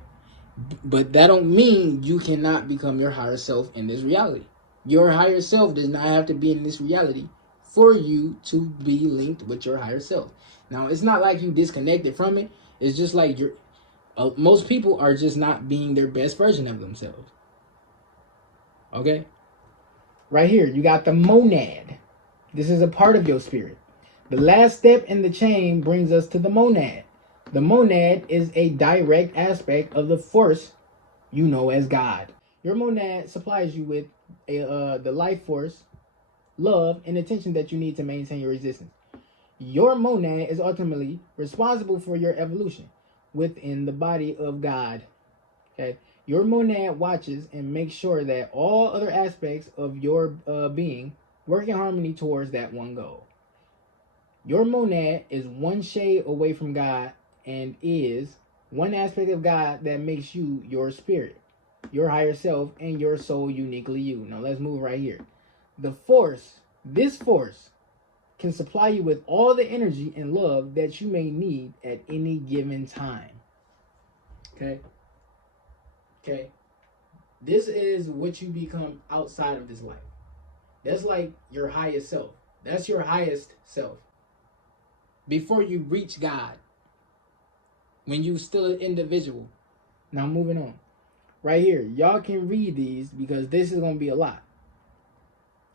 But that don't mean you cannot become your higher self in this reality. Your higher self does not have to be in this reality for you to be linked with your higher self. Now, it's not like you disconnected from it. It's just like most people are just not being their best version of themselves. Okay? Right here, you got the monad. This is a part of your spirit. The last step in the chain brings us to the monad. The monad is a direct aspect of the force you know as God. Your monad supplies you with the life force, love, and attention that you need to maintain your existence. Your monad is ultimately responsible for your evolution within the body of God. Okay? Your monad watches and makes sure that all other aspects of your being work in harmony towards that one goal. Your monad is one shade away from God and is one aspect of God that makes you your spirit, your higher self, and your soul uniquely you. Now let's move right here. This force can supply you with all the energy and love that you may need at any given time. Okay? Okay? This is what you become outside of this life. That's like your highest self. That's your highest self. Before you reach God. When you still an individual. Now moving on. Right here. Y'all can read these because this is going to be a lot.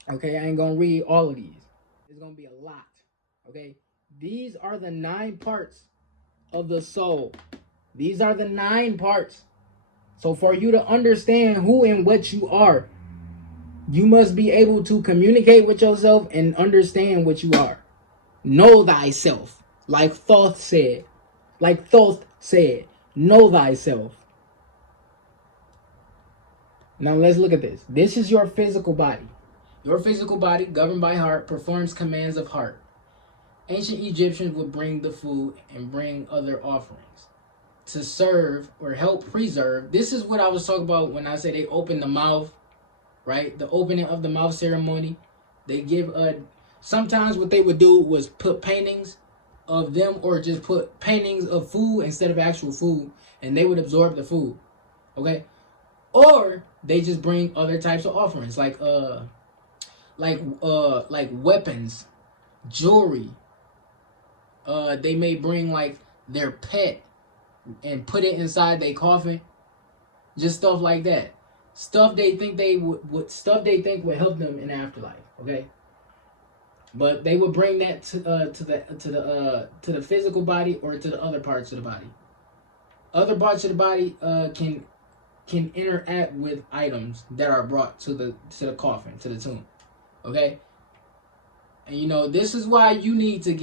Okay, I ain't going to read all of these. It's going to be a lot. Okay. These are the 9 parts of the soul. These are the 9 parts. So for you to understand who and what you are, you must be able to communicate with yourself and understand what you are. Know thyself. Like Thoth said. Know thyself. Now let's look at this. This is your physical body. Your physical body, governed by heart, performs commands of heart. Ancient Egyptians would bring the food and bring other offerings to serve or help preserve. This is what I was talking about when I say they open the mouth, right? The opening of the mouth ceremony. They give sometimes what they would do was put paintings of them or just put paintings of food instead of actual food, and they would absorb the food. Okay? Or they just bring other types of offerings like weapons, jewelry. They may bring like their pet and put it inside their coffin. Just stuff like that. Stuff they think would help them in the afterlife. Okay? But they would bring that to the physical body or to the other parts of the body. Other parts of the body can interact with items that are brought to the coffin, to the tomb. Okay? And you know, this is why you should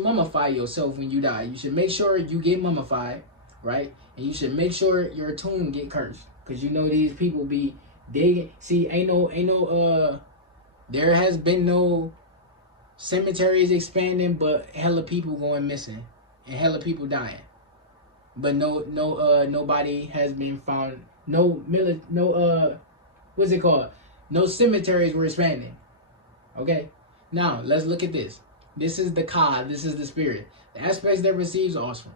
mummify yourself when you die. You should make sure you get mummified, right? And you should make sure your tomb get cursed. Because you know these people be digging. See, there has been no cemeteries expanding, but hella people going missing and hella people dying. But nobody has been found no what's it called? No cemeteries were expanding. Okay? Now, let's look at this. This is the Ka, this is the spirit. The aspects that receives offering.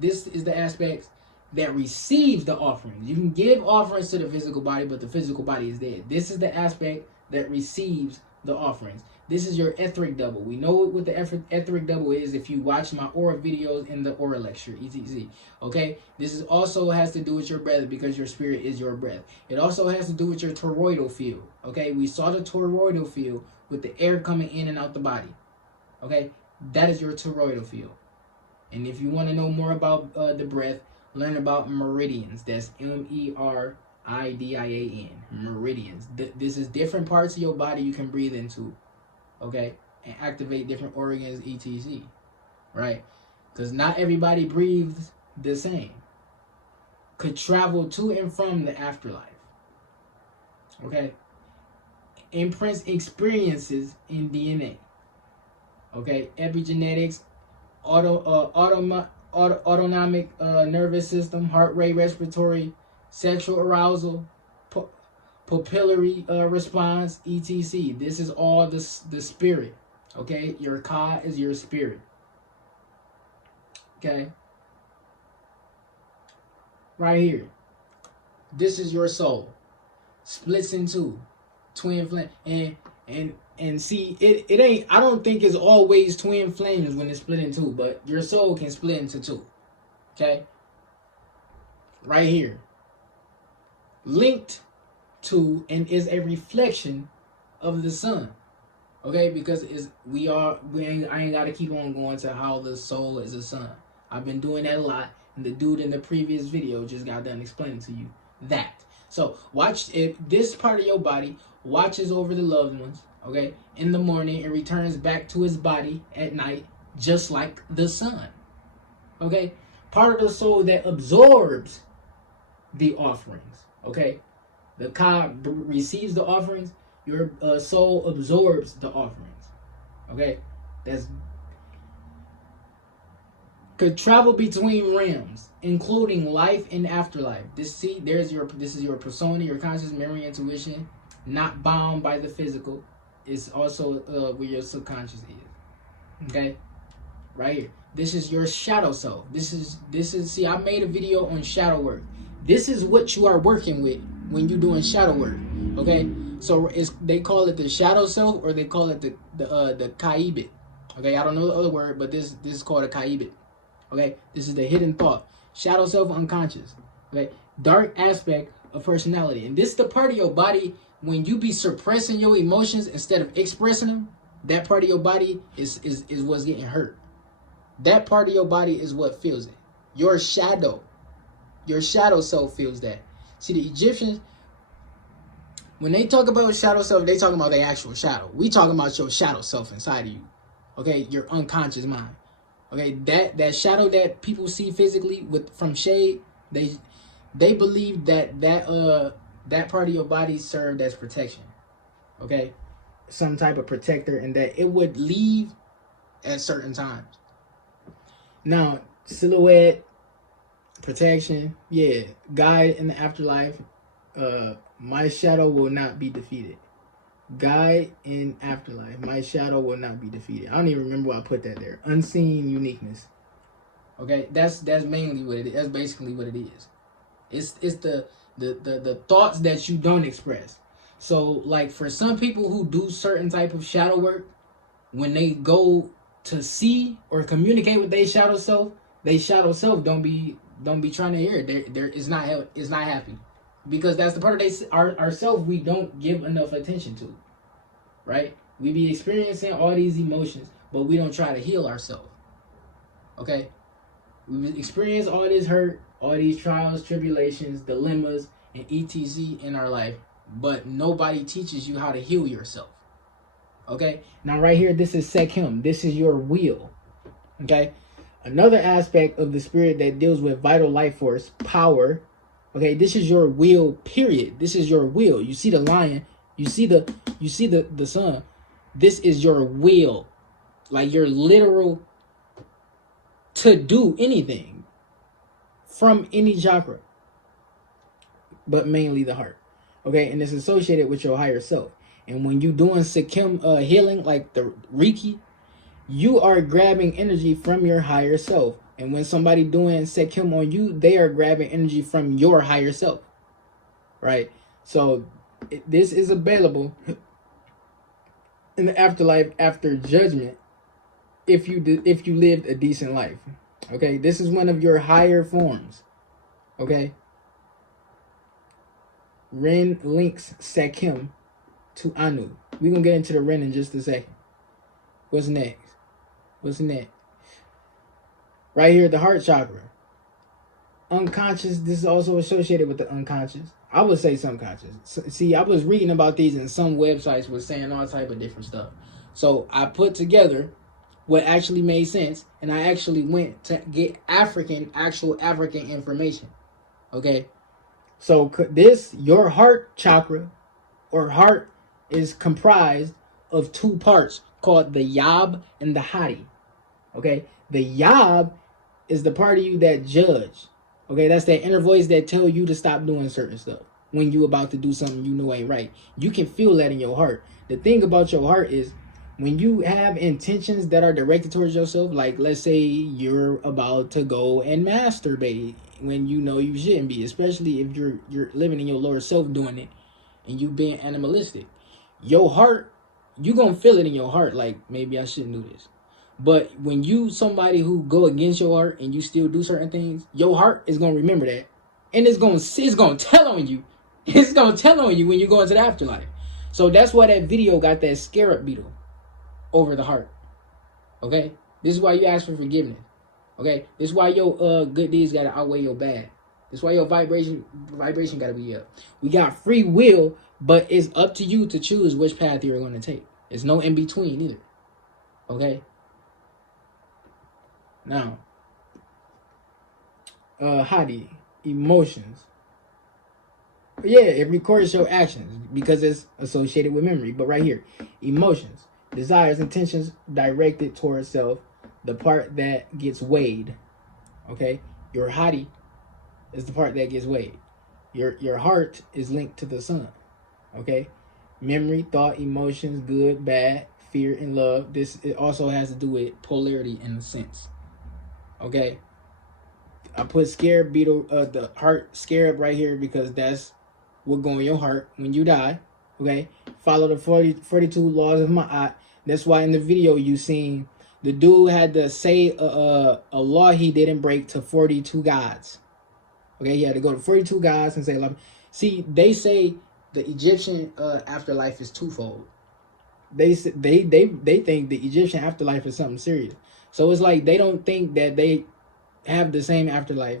This is the aspects that receives the offerings. You can give offerings to the physical body, but the physical body is dead. This is the aspect that receives the offerings. This is your etheric double. We know what the etheric double is if you watch my aura videos in the aura lecture, etc. Okay? This is also has to do with your breath because your spirit is your breath. It also has to do with your toroidal field. Okay? We saw the toroidal field with the air coming in and out the body. Okay? That is your toroidal field. And if you want to know more about the breath, learn about meridians. That's MERIDIAN. Meridians. This is different parts of your body you can breathe into. Okay? And activate different organs, etc. Right? Because not everybody breathes the same. Could travel to and from the afterlife. Okay? Imprints experiences in DNA. Okay? Epigenetics, autonomic nervous system, heart rate, respiratory, sexual arousal, pupillary response, etc. This is all the spirit. Okay? Your Ka is your spirit. Okay? Right here. This is your soul. Splits in two. Twin flame. And see, it ain't, I don't think it's always twin flames when it's split in two, but your soul can split into two. Okay? Right here. Linked to and is a reflection of the sun. Okay? Because I ain't gotta keep on going to how the soul is a sun. I've been doing that a lot, and the dude in the previous video just got done explaining to you that. So watch, if this part of your body watches over the loved ones, okay, in the morning and returns back to his body at night, just like the sun. Okay? Part of the soul that absorbs the offerings. Okay? The Ka receives the offerings, your soul absorbs the offerings. Okay? That's could travel between realms, including life and afterlife. This is your persona, your conscious memory, intuition, not bound by the physical. It's also where your subconscious is. Okay? Right here. This is your shadow self. This is see, I made a video on shadow work. This is what you are working with when you're doing shadow work. Okay? So they call it the shadow self, or they call it the kaibit. Okay, I don't know the other word, but this is called a kaibit. Okay, this is the hidden thought. Shadow self, unconscious. Okay, dark aspect of personality. And this is the part of your body when you be suppressing your emotions instead of expressing them. That part of your body is what's getting hurt. That part of your body is what feels it. Your shadow self feels that. See, the Egyptians, when they talk about shadow self, they talking about their actual shadow. We talking about your shadow self inside of you. Okay, your unconscious mind. Okay, that shadow that people see physically from shade, they believe that part of your body served as protection. Okay, some type of protector, and that it would leave at certain times. Now, silhouette, protection, yeah, guide in the afterlife. My shadow will not be defeated. Guide in afterlife. My shadow will not be defeated. I don't even remember why I put that there. Unseen uniqueness. Okay, that's mainly what it is. That's basically what it is. It's the thoughts that you don't express. So, like, for some people who do certain type of shadow work, when they go to see or communicate with their shadow self don't be trying to hear it. It's not happy. Because that's the part of ourself we don't give enough attention to, right? We be experiencing all these emotions, but we don't try to heal ourselves, okay? We experience all this hurt, all these trials, tribulations, dilemmas, and etc. in our life, but nobody teaches you how to heal yourself, okay? Now right here, this is Sekhem. This is your will, okay? Another aspect of the spirit that deals with vital life force, power. Okay, this is your will, period. This is your will. You see the lion, you see the sun. This is your will. Like your literal to do anything from any chakra. but mainly the heart. Okay, and it's associated with your higher self. And when you doing Sikkim healing, like the Reiki, you are grabbing energy from your higher self. And when somebody doing Sikkim on you, they are grabbing energy from your higher self. Right? So this is available in the afterlife after judgment if you lived a decent life. Okay? This is one of your higher forms. Okay? Ren links Sikkim to Anu. We're going to get into the Ren in just a second. What's next? What's next? Right here, the heart chakra. Unconscious, this is also associated with the unconscious. I would say subconscious. See, I was reading about these and some websites were saying all type of different stuff. So I put together what actually made sense, and I actually went to get actual African information. Okay? So this, your heart chakra, or heart, is comprised of two parts called the Yab and the Hadi. Okay? The Yab is the part of you that judge. Okay? That's that inner voice that tell you to stop doing certain stuff when you about to do something you know ain't right. You can feel that in your heart. The thing about your heart is when you have intentions that are directed towards yourself, like let's say you're about to go and masturbate when you know you shouldn't be, especially if you're living in your lower self doing it and you being animalistic. Your heart, you gonna feel it in your heart, like maybe I shouldn't do this. But when you somebody who go against your heart and you still do certain things, your heart is gonna remember that, and it's gonna tell on you. It's gonna tell on you when you go into the afterlife. So that's why that video got that Scarab beetle over the heart. Okay, this is why you ask for forgiveness. Okay, this is why your good deeds gotta outweigh your bad. This is why your vibration gotta be up. We got free will, but it's up to you to choose which path you're gonna take. There's no in between either. Okay. Now, Hadi, emotions. Yeah, it records your actions because it's associated with memory. But right here, emotions, desires, intentions directed towards self, the part that gets weighed. Okay, your Hadi is the part that gets weighed. Your heart is linked to the sun. Okay, memory, thought, emotions, good, bad, fear, and love. It also has to do with polarity in a sense. Okay, I put Scarab beetle, the heart Scarab right here because that's what go in your heart when you die. Okay, follow the 42 laws of Ma'at. That's why in the video you seen the dude had to say a law he didn't break to 42 gods. Okay, he had to go to 42 gods and say, see, they say the Egyptian afterlife is twofold. They think the Egyptian afterlife is something serious. So it's like they don't think that they have the same afterlife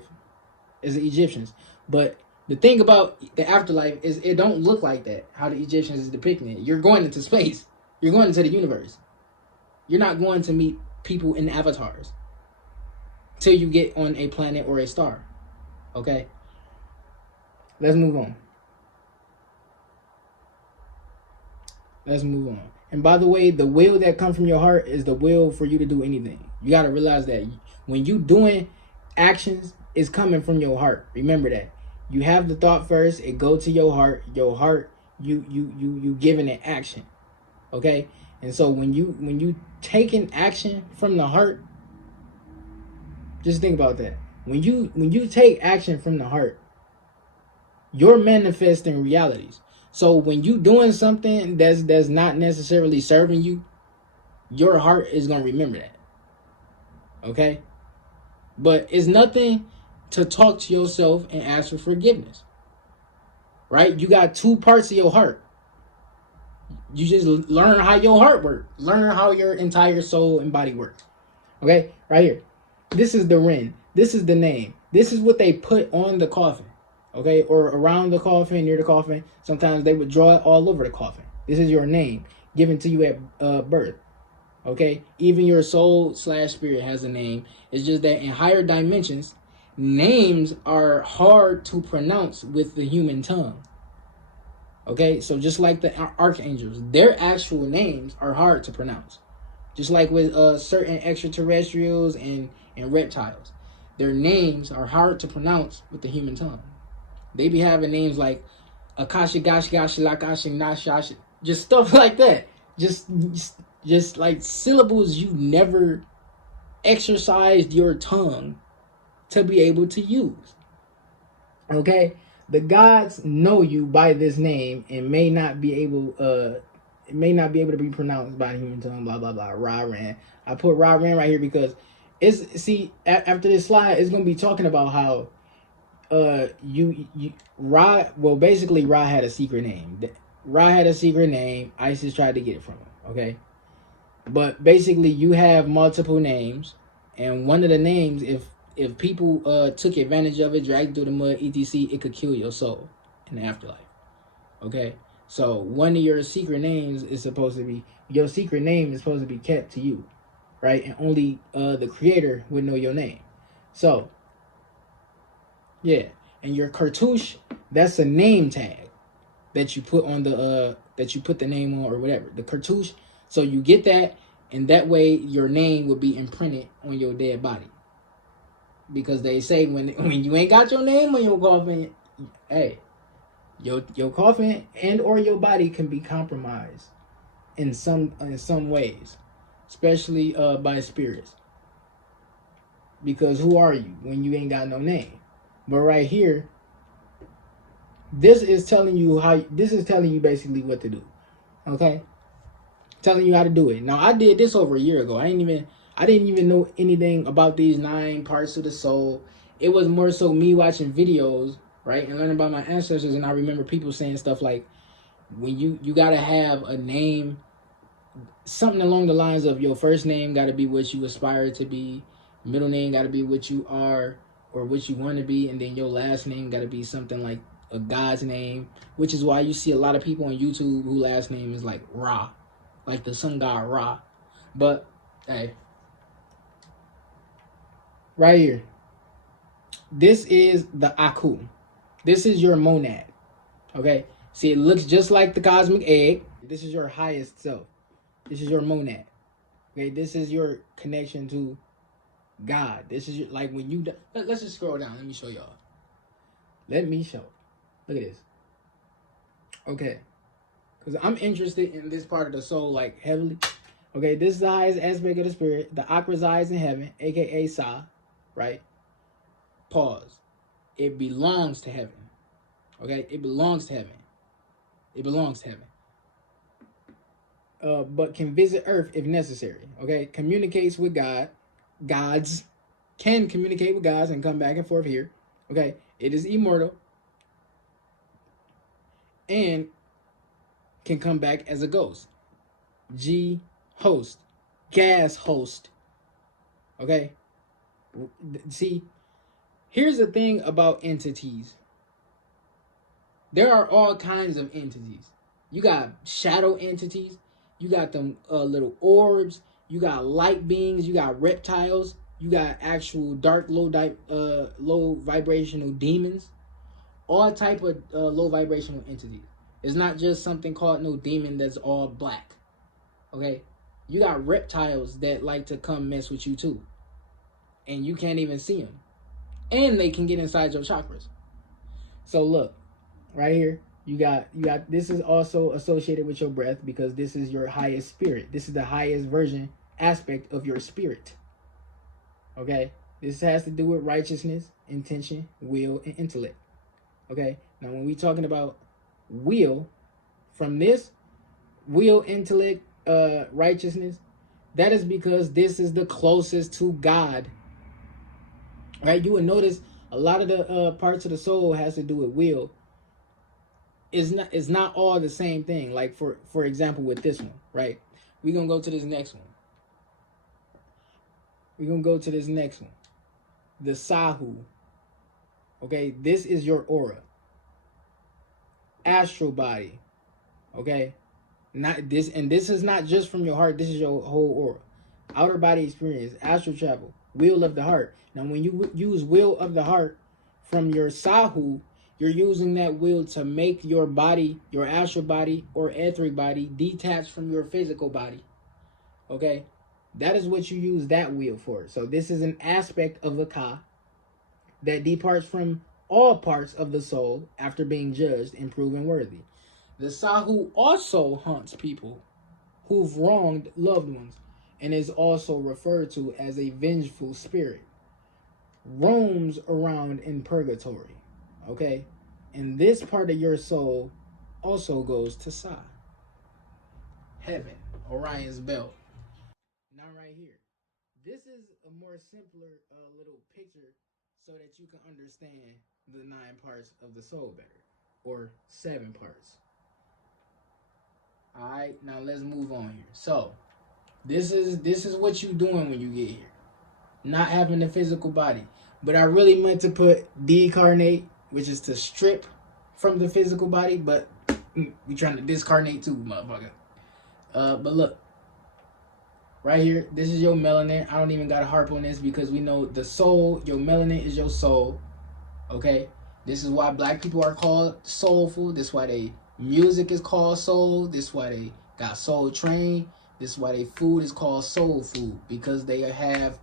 as the Egyptians. But the thing about the afterlife is it don't look like that, how the Egyptians is depicting it. You're going into space. You're going into the universe. You're not going to meet people in avatars till you get on a planet or a star. Okay? Let's move on. Let's move on. And by the way, the will that comes from your heart is the will for you to do anything. You got to realize that when you doing actions, it's coming from your heart. Remember that. You have the thought first, it go to your heart. Your heart, you giving it action. Okay? And so when you taking action from the heart, just think about that. When you take action from the heart, you're manifesting realities. So when you doing something that's not necessarily serving you, your heart is going to remember that. Okay? But it's nothing to talk to yourself and ask for forgiveness. Right? You got two parts of your heart. You just learn how your heart works. Learn how your entire soul and body works. Okay? Right here. This is the Ren. This is the name. This is what they put on the coffin. Okay, or around the coffin, near the coffin. Sometimes they would draw it all over the coffin. This is your name given to you at birth. Okay, even your soul / spirit has a name. It's just that in higher dimensions, names are hard to pronounce with the human tongue. Okay, so just like the archangels, their actual names are hard to pronounce. Just like with certain extraterrestrials and reptiles, their names are hard to pronounce with the human tongue. They be having names like Akashi Gashi Gashi Lakashi Nashashi, just stuff like that. Just like syllables you never exercised your tongue to be able to use. Okay? The gods know you by this name and may not be able to be pronounced by the human tongue, blah blah blah. Rah Ran. I put Rah Ran right here because after this slide it's gonna be talking about how Rah, well, basically Rah had a secret name. Rah had a secret name. Isis tried to get it from him. Okay? But basically you have multiple names, and one of the names, if people took advantage of it, dragged through the mud, etc., it could kill your soul in the afterlife. Okay? So one of your secret names is supposed to be kept to you, right? And only the creator would know your name. So yeah, and your cartouche, that's a name tag that you put on the name on or whatever. The cartouche, so you get that, and that way your name will be imprinted on your dead body. Because they say when you ain't got your name on your coffin, hey, your coffin and or your body can be compromised in some ways, especially by spirits. Because who are you when you ain't got no name? But right here, this is telling you basically what to do. Okay? Telling you how to do it. Now I did this over a year ago. I didn't even know anything about these 9 parts of the soul. It was more so me watching videos, right, and learning about my ancestors. And I remember people saying stuff like, when you gotta have a name, something along the lines of your first name gotta be what you aspire to be, middle name gotta be what you are or what you want to be, and then your last name gotta be something like a god's name, which is why you see a lot of people on YouTube who last name is like Rah, like the sun god Rah. But hey, right here, this is the Aku. This is your monad. Okay? See, it looks just like the cosmic egg. This is your highest self. This is your monad. Okay? This is your connection to God. This is your, like when you... Let's just scroll down. Let me show y'all. Let me show. Look at this. Okay. Because I'm interested in this part of the soul, like, heavily. Okay, this is the highest aspect of the spirit. The Ak resides in heaven, a.k.a. Sa. Right? Pause. It belongs to heaven. Okay? It belongs to heaven. It belongs to heaven. But can visit earth if necessary. Okay? Communicates with God. Gods can communicate with gods and come back and forth here. Okay? It is immortal. And can come back as a ghost. G host. Gas host. Okay? See, here's the thing about entities. There are all kinds of entities. You got shadow entities. You got them little orbs. You got light beings. You got reptiles. You got actual dark, low vibrational demons. All type of low vibrational entities. It's not just something called no demon that's all black. Okay? You got reptiles that like to come mess with you too. And you can't even see them. And they can get inside your chakras. So look, right here, you got this is also associated with your breath because this is your highest spirit. This is the highest version aspect of your spirit. Okay? This has to do with righteousness, intention, will, and intellect. Okay? Now when we talking about will, from this will, intellect, righteousness, that is because this is the closest to God. Right? You will notice a lot of the parts of the soul has to do with will. It's not all the same thing. Like for example with this one, right? We're gonna go to this next one. The Sahu. Okay, this is your aura. Astral body. Okay? Not this, and this is not just from your heart, this is your whole aura. Outer body experience, astral travel, will of the heart. Now when you use will of the heart from your Sahu, you're using that will to make your body, your astral body or etheric body, detached from your physical body. Okay? That is what you use that will for. So this is an aspect of the Ka that departs from all parts of the soul after being judged and proven worthy. The Sahu also haunts people who've wronged loved ones and is also referred to as a vengeful spirit. Roams around in purgatory, okay? And this part of your soul also goes to Sa. Heaven, Orion's belt. Now right here, this is a more simpler little picture so that you can understand the 9 parts of the soul better, or 7 parts. All right, now let's move on here. So this is what you doing when you get here, not having a physical body. But I really meant to put decarnate, which is to strip from the physical body, but we trying to discarnate too, motherfucker. But look, right here, this is your melanin. I don't even got to harp on this because we know the soul, your melanin is your soul, okay? This is why black people are called soulful. This is why they music is called soul. This is why they got soul train. This is why their food is called soul food, because they have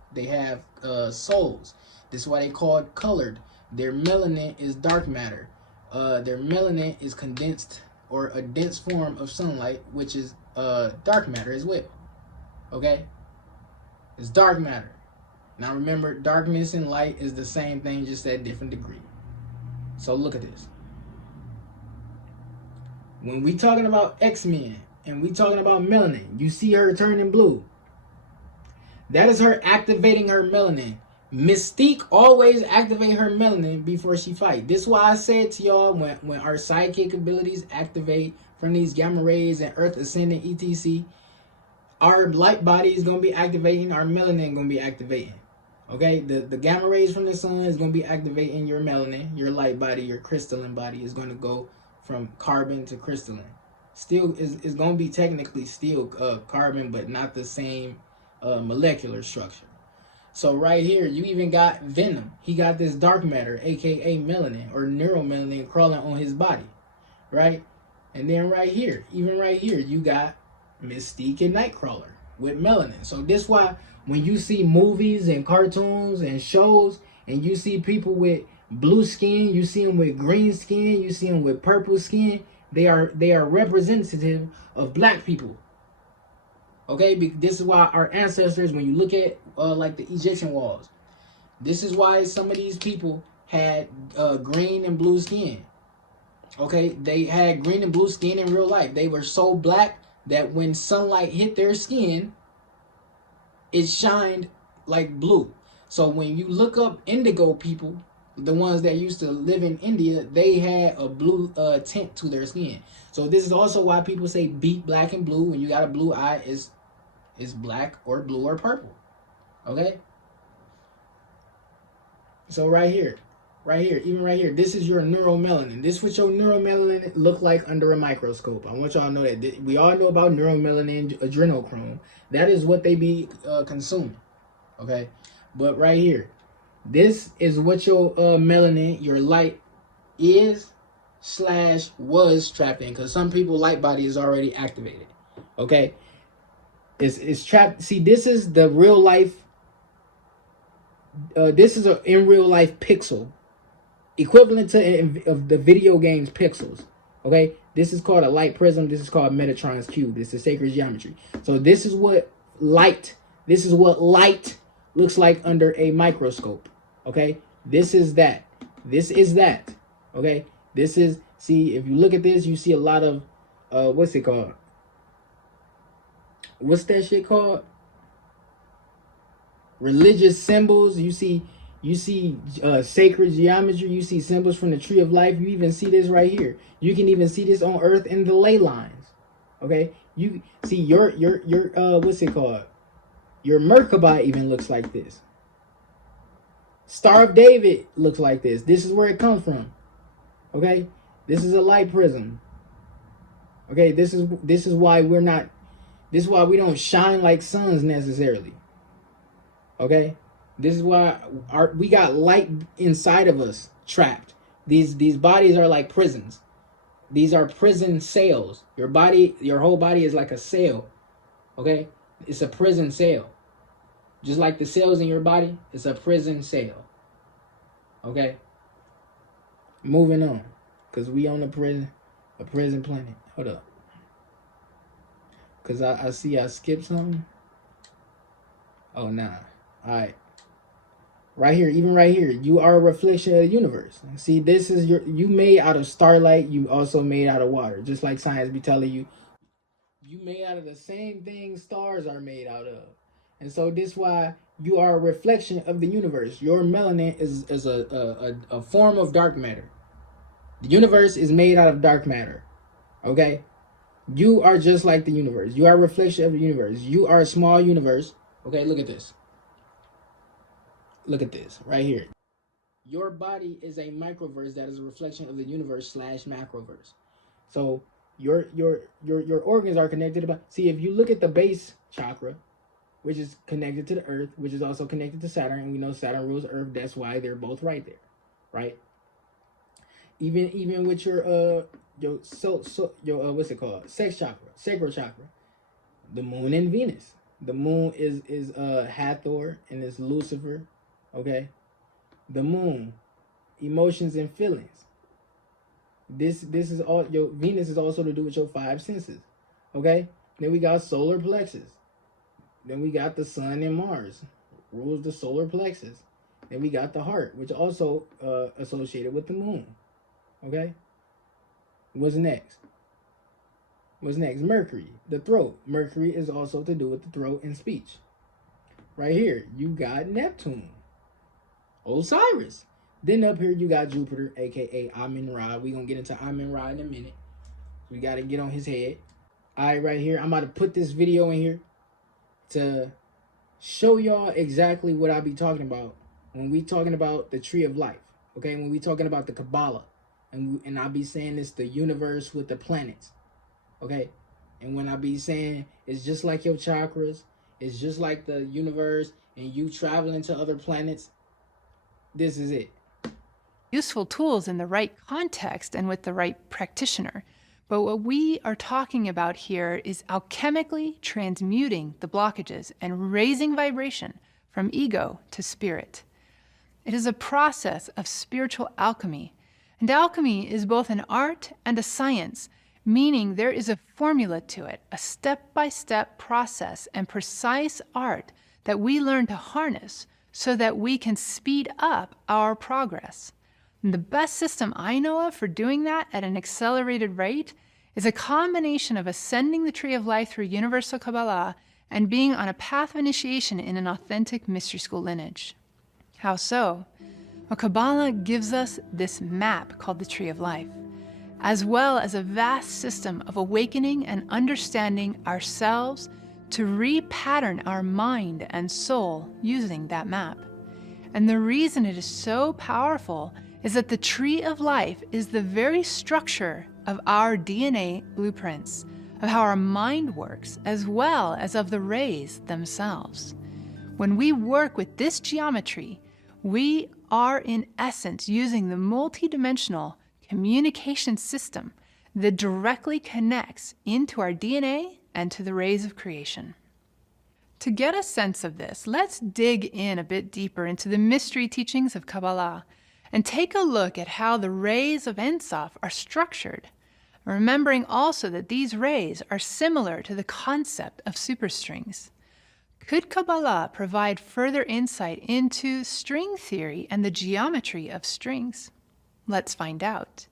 souls. This is why they call it colored. Their melanin is dark matter. Their melanin is condensed or a dense form of sunlight, which is dark matter as well. Okay? It's dark matter. Now remember, darkness and light is the same thing, just at different degree. So look at this. When we talking about X-Men and we talking about melanin, you see her turning blue. That is her activating her melanin. Mystique always activate her melanin before she fight. This is why I said to y'all, when our psychic abilities activate from these gamma rays and earth ascendant etc, our light body is going to be activating, our melanin going to be activating. Okay, the gamma rays from the sun is going to be activating your melanin. Your light body, your crystalline body is going to go from carbon to crystalline. Still is going to be technically still carbon, but not the same molecular structure. So right here, you even got Venom. He got this dark matter, aka melanin or neuromelanin, crawling on his body, right? And then right here, even right here, you got Mystique and Nightcrawler with melanin. So this why when you see movies and cartoons and shows, and you see people with blue skin, you see them with green skin, you see them with purple skin, they are representative of black people. Okay, this is why our ancestors, when you look at like the Egyptian walls, this is why some of these people had green and blue skin. Okay, they had green and blue skin in real life. They were so black that when sunlight hit their skin, it shined like blue. So when you look up indigo people, the ones that used to live in India, they had a blue tint to their skin. So this is also why people say beat black and blue. When you got a blue eye, it's black or blue or purple. Okay? So right here, even right here, this is your neuromelanin. This is what your neuromelanin look like under a microscope. I want y'all to know that. We all know about neuromelanin, adrenochrome. That is what they be consuming. Okay? But right here, this is what your melanin, your light is / was trapped in. Because some people light body is already activated. Okay? It's trapped. See, this is the real life. This is a in real life pixel, equivalent to of the video games pixels. Okay, this is called a light prism. This is called Metatron's cube. This is sacred geometry. So this is what light. This is what light looks like under a microscope. Okay, this is that. This is that. Okay, this is. See, if you look at this, you see a lot of what's it called? What's that shit called? Religious symbols. You see sacred geometry. You see symbols from the tree of life. You even see this right here. You can even see this on earth in the ley lines. Okay, you see your what's it called? Your Merkaba even looks like this. Star of David looks like this. This is where it comes from. Okay, this is a light prism. Okay, this is why we're not. This is why we don't shine like suns necessarily. Okay, this is why we got light inside of us trapped. These bodies are like prisons. These are prison cells. Your body, your whole body is like a cell. Okay, it's a prison cell. Just like the cells in your body, it's a prison cell. Okay, moving on, because we on a prison planet. Hold up. Because I see I skipped something. Oh, nah. Alright. Right here, even right here, you are a reflection of the universe. See, this is you made out of starlight, you also made out of water. Just like science be telling you, you made out of the same thing stars are made out of. And so this why you are a reflection of the universe. Your melanin is a form of dark matter. The universe is made out of dark matter. Okay? You are just like the universe. You are a reflection of the universe. You are a small universe. Okay, look at this. Look at this right here. Your body is a microverse that is a reflection of the universe / macroverse. So your organs are connected. See, if you look at the base chakra, which is connected to the earth, which is also connected to Saturn, and we know Saturn rules earth, that's why they're both right there, right? Even with your what's it called? Sex chakra, sacral chakra, the moon and Venus. The moon is Hathor and it's Lucifer, okay? The moon, emotions and feelings. This is all your Venus is also to do with your 5 senses, okay? Then we got solar plexus. Then we got the sun and Mars, rules the solar plexus. Then we got the heart, which also associated with the moon. Okay? What's next? What's next? Mercury, the throat. Mercury is also to do with the throat and speech. Right here, you got Neptune, Osiris. Then up here, you got Jupiter, aka Amun-Ra. We're going to get into Amun-Ra in a minute. We got to get on his head. All right, right here, I'm about to put this video in here to show y'all exactly what I be talking about when we talking about the tree of life. Okay, when we talking about the Kabbalah. And I be saying it's the universe with the planets. Okay? And when I be saying it's just like your chakras, it's just like the universe, and you traveling to other planets, this is it. Useful tools in the right context and with the right practitioner. But what we are talking about here is alchemically transmuting the blockages and raising vibration from ego to spirit. It is a process of spiritual alchemy. And alchemy is both an art and a science, meaning there is a formula to it, a step-by-step process and precise art that we learn to harness so that we can speed up our progress. And the best system I know of for doing that at an accelerated rate is a combination of ascending the tree of life through universal Kabbalah and being on a path of initiation in an authentic mystery school lineage. How so? Well, Kabbalah gives us this map called the Tree of Life, as well as a vast system of awakening and understanding ourselves to repattern our mind and soul using that map. And the reason it is so powerful is that the Tree of Life is the very structure of our DNA blueprints, of how our mind works, as well as of the rays themselves. When we work with this geometry, we are in essence using the multidimensional communication system that directly connects into our DNA and to the rays of creation. To get a sense of this, let's dig in a bit deeper into the mystery teachings of Kabbalah and take a look at how the rays of Ein Sof are structured, remembering also that these rays are similar to the concept of superstrings. Could Kabbalah provide further insight into string theory and the geometry of strings? Let's find out.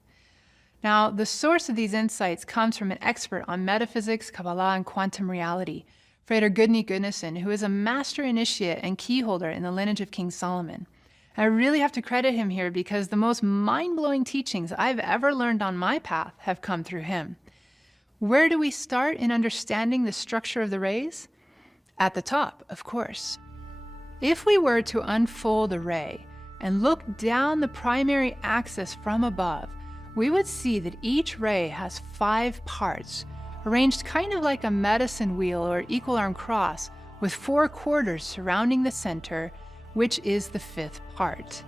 Now, the source of these insights comes from an expert on metaphysics, Kabbalah, and quantum reality, Frater Gudny Gudnason, who is a master initiate and keyholder in the lineage of King Solomon. I really have to credit him here because the most mind-blowing teachings I've ever learned on my path have come through him. Where do we start in understanding the structure of the rays? At the top, of course. If we were to unfold a ray and look down the primary axis from above, we would see that each ray has 5 parts, arranged kind of like a medicine wheel or equal arm cross, with 4 quarters surrounding the center, which is the 5th part.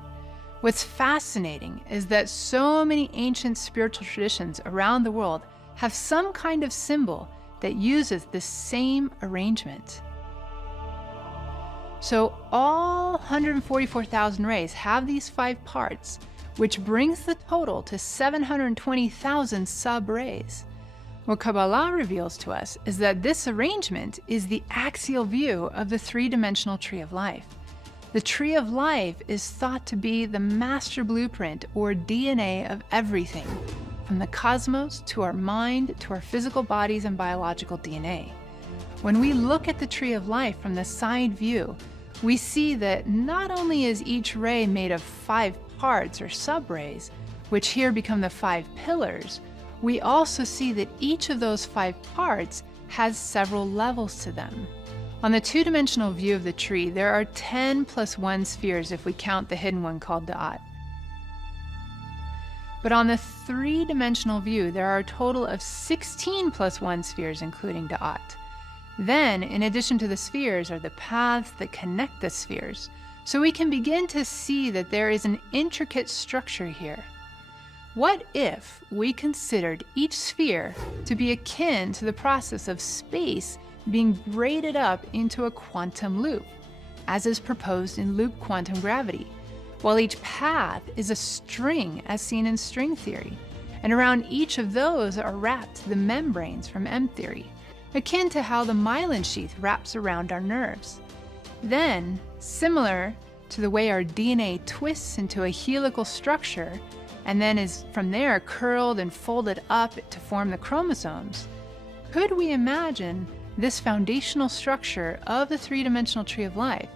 What's fascinating is that so many ancient spiritual traditions around the world have some kind of symbol that uses the same arrangement. So all 144,000 rays have these 5 parts, which brings the total to 720,000 sub-rays. What Kabbalah reveals to us is that this arrangement is the axial view of the three-dimensional tree of life. The tree of life is thought to be the master blueprint or DNA of everything, from the cosmos to our mind to our physical bodies and biological DNA. When we look at the tree of life from the side view, we see that not only is each ray made of 5 parts or sub-rays, which here become the 5 pillars, we also see that each of those 5 parts has several levels to them. On the two-dimensional view of the tree, there are 10 plus 1 spheres if we count the hidden one called Da'at. But on the three-dimensional view, there are a total of 16 plus 1 spheres, including Da'at. Then, in addition to the spheres, are the paths that connect the spheres. So we can begin to see that there is an intricate structure here. What if we considered each sphere to be akin to the process of space being braided up into a quantum loop, as is proposed in loop quantum gravity, while each path is a string as seen in string theory, and around each of those are wrapped the membranes from M theory, akin to how the myelin sheath wraps around our nerves. Then, similar to the way our DNA twists into a helical structure and then is from there curled and folded up to form the chromosomes, could we imagine this foundational structure of the three-dimensional tree of life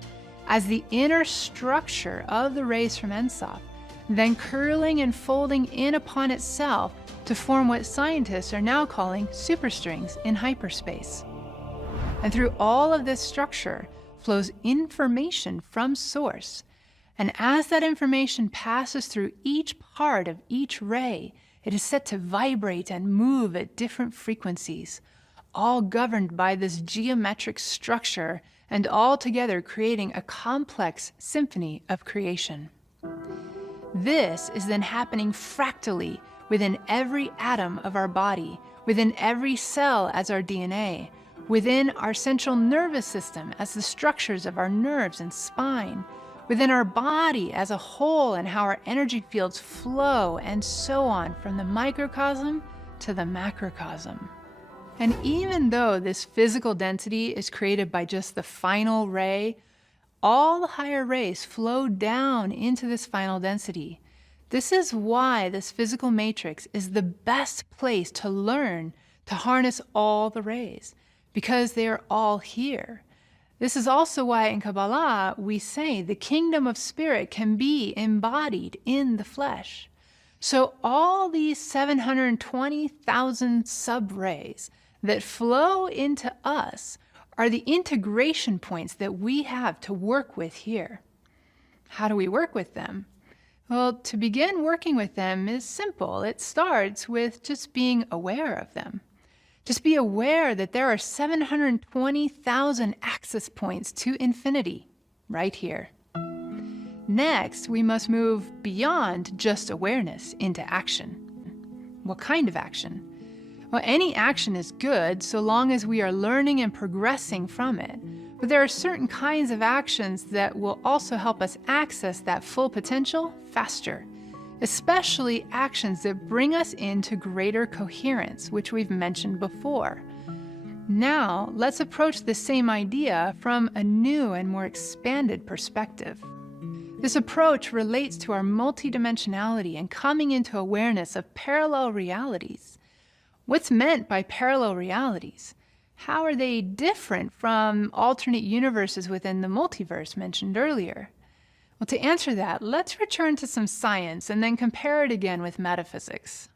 as the inner structure of the rays from Ein Sof, then curling and folding in upon itself to form what scientists are now calling superstrings in hyperspace? And through all of this structure flows information from source. And as that information passes through each part of each ray, it is set to vibrate and move at different frequencies, all governed by this geometric structure and all together creating a complex symphony of creation. This is then happening fractally within every atom of our body, within every cell as our DNA, within our central nervous system as the structures of our nerves and spine, within our body as a whole and how our energy fields flow, and so on from the microcosm to the macrocosm. And even though this physical density is created by just the final ray, all the higher rays flow down into this final density. This is why this physical matrix is the best place to learn to harness all the rays, because they are all here. This is also why in Kabbalah we say the kingdom of spirit can be embodied in the flesh. So all these 720,000 sub-rays that flow into us are the integration points that we have to work with here. How do we work with them? Well, to begin working with them is simple. It starts with just being aware of them. Just be aware that there are 720,000 access points to infinity right here. Next, we must move beyond just awareness into action. What kind of action? Well, any action is good so long as we are learning and progressing from it. But there are certain kinds of actions that will also help us access that full potential faster, especially actions that bring us into greater coherence, which we've mentioned before. Now, let's approach the same idea from a new and more expanded perspective. This approach relates to our multidimensionality and coming into awareness of parallel realities. What's meant by parallel realities? How are they different from alternate universes within the multiverse mentioned earlier? Well, to answer that, let's return to some science and then compare it again with metaphysics.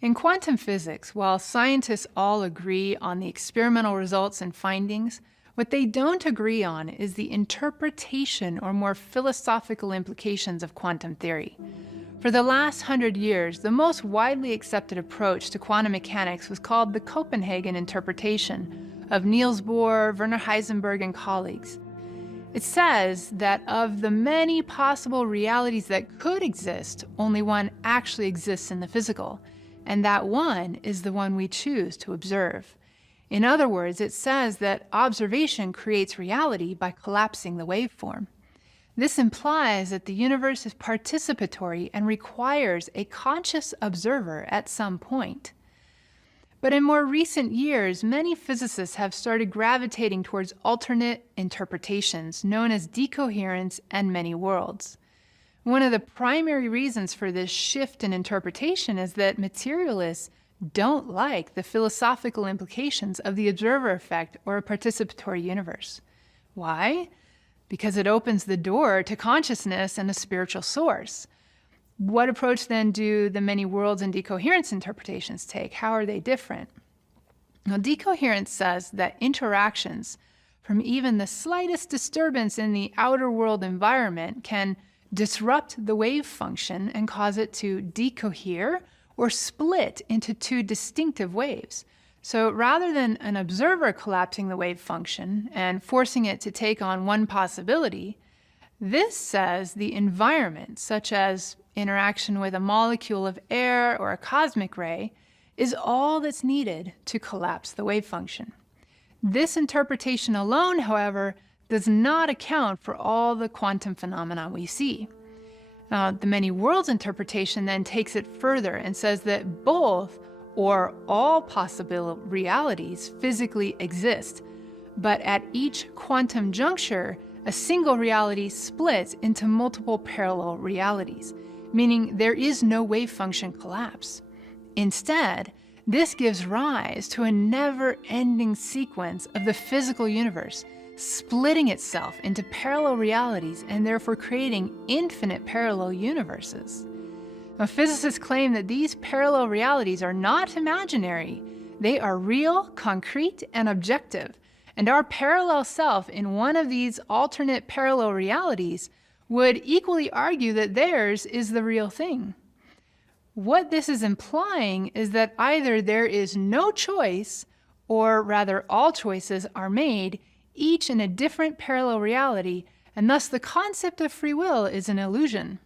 In quantum physics, while scientists all agree on the experimental results and findings, what they don't agree on is the interpretation or more philosophical implications of quantum theory. For the last 100 years, the most widely accepted approach to quantum mechanics was called the Copenhagen interpretation of Niels Bohr, Werner Heisenberg, and colleagues. It says that of the many possible realities that could exist, only one actually exists in the physical, and that one is the one we choose to observe. In other words, it says that observation creates reality by collapsing the waveform. This implies that the universe is participatory and requires a conscious observer at some point. But in more recent years, many physicists have started gravitating towards alternate interpretations known as decoherence and many worlds. One of the primary reasons for this shift in interpretation is that materialists don't like the philosophical implications of the observer effect or a participatory universe. Why? Because it opens the door to consciousness and a spiritual source. What approach then do the many worlds and decoherence interpretations take? How are they different? Now, decoherence says that interactions from even the slightest disturbance in the outer world environment can disrupt the wave function and cause it to decohere or split into two distinctive waves. So rather than an observer collapsing the wave function and forcing it to take on one possibility, this says the environment, such as interaction with a molecule of air or a cosmic ray, is all that's needed to collapse the wave function. This interpretation alone, however, does not account for all the quantum phenomena we see. Now, the many worlds interpretation then takes it further and says that both or all possible realities physically exist, but at each quantum juncture, a single reality splits into multiple parallel realities, meaning there is no wave function collapse. Instead, this gives rise to a never-ending sequence of the physical universe, splitting itself into parallel realities and therefore creating infinite parallel universes. Now, physicists claim that these parallel realities are not imaginary. They are real, concrete, and objective, and our parallel self in one of these alternate parallel realities would equally argue that theirs is the real thing. What this is implying is that either there is no choice, or rather all choices are made, each in a different parallel reality, and thus the concept of free will is an illusion.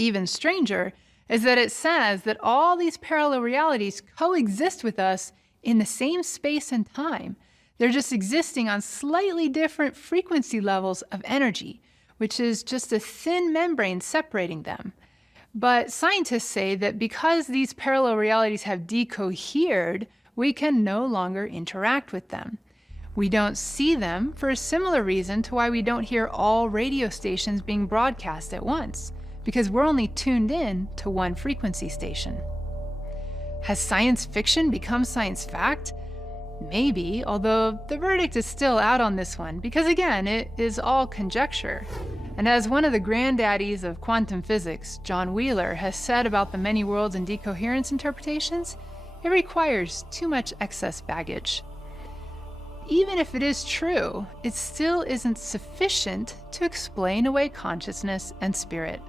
Even stranger is that it says that all these parallel realities coexist with us in the same space and time. They're just existing on slightly different frequency levels of energy, which is just a thin membrane separating them. But scientists say that because these parallel realities have decohered, we can no longer interact with them. We don't see them for a similar reason to why we don't hear all radio stations being broadcast at once, because we're only tuned in to one frequency station. Has science fiction become science fact? Maybe, although the verdict is still out on this one, because again, it is all conjecture. And as one of the granddaddies of quantum physics, John Wheeler, has said about the many worlds and decoherence interpretations, it requires too much excess baggage. Even if it is true, it still isn't sufficient to explain away consciousness and spirit.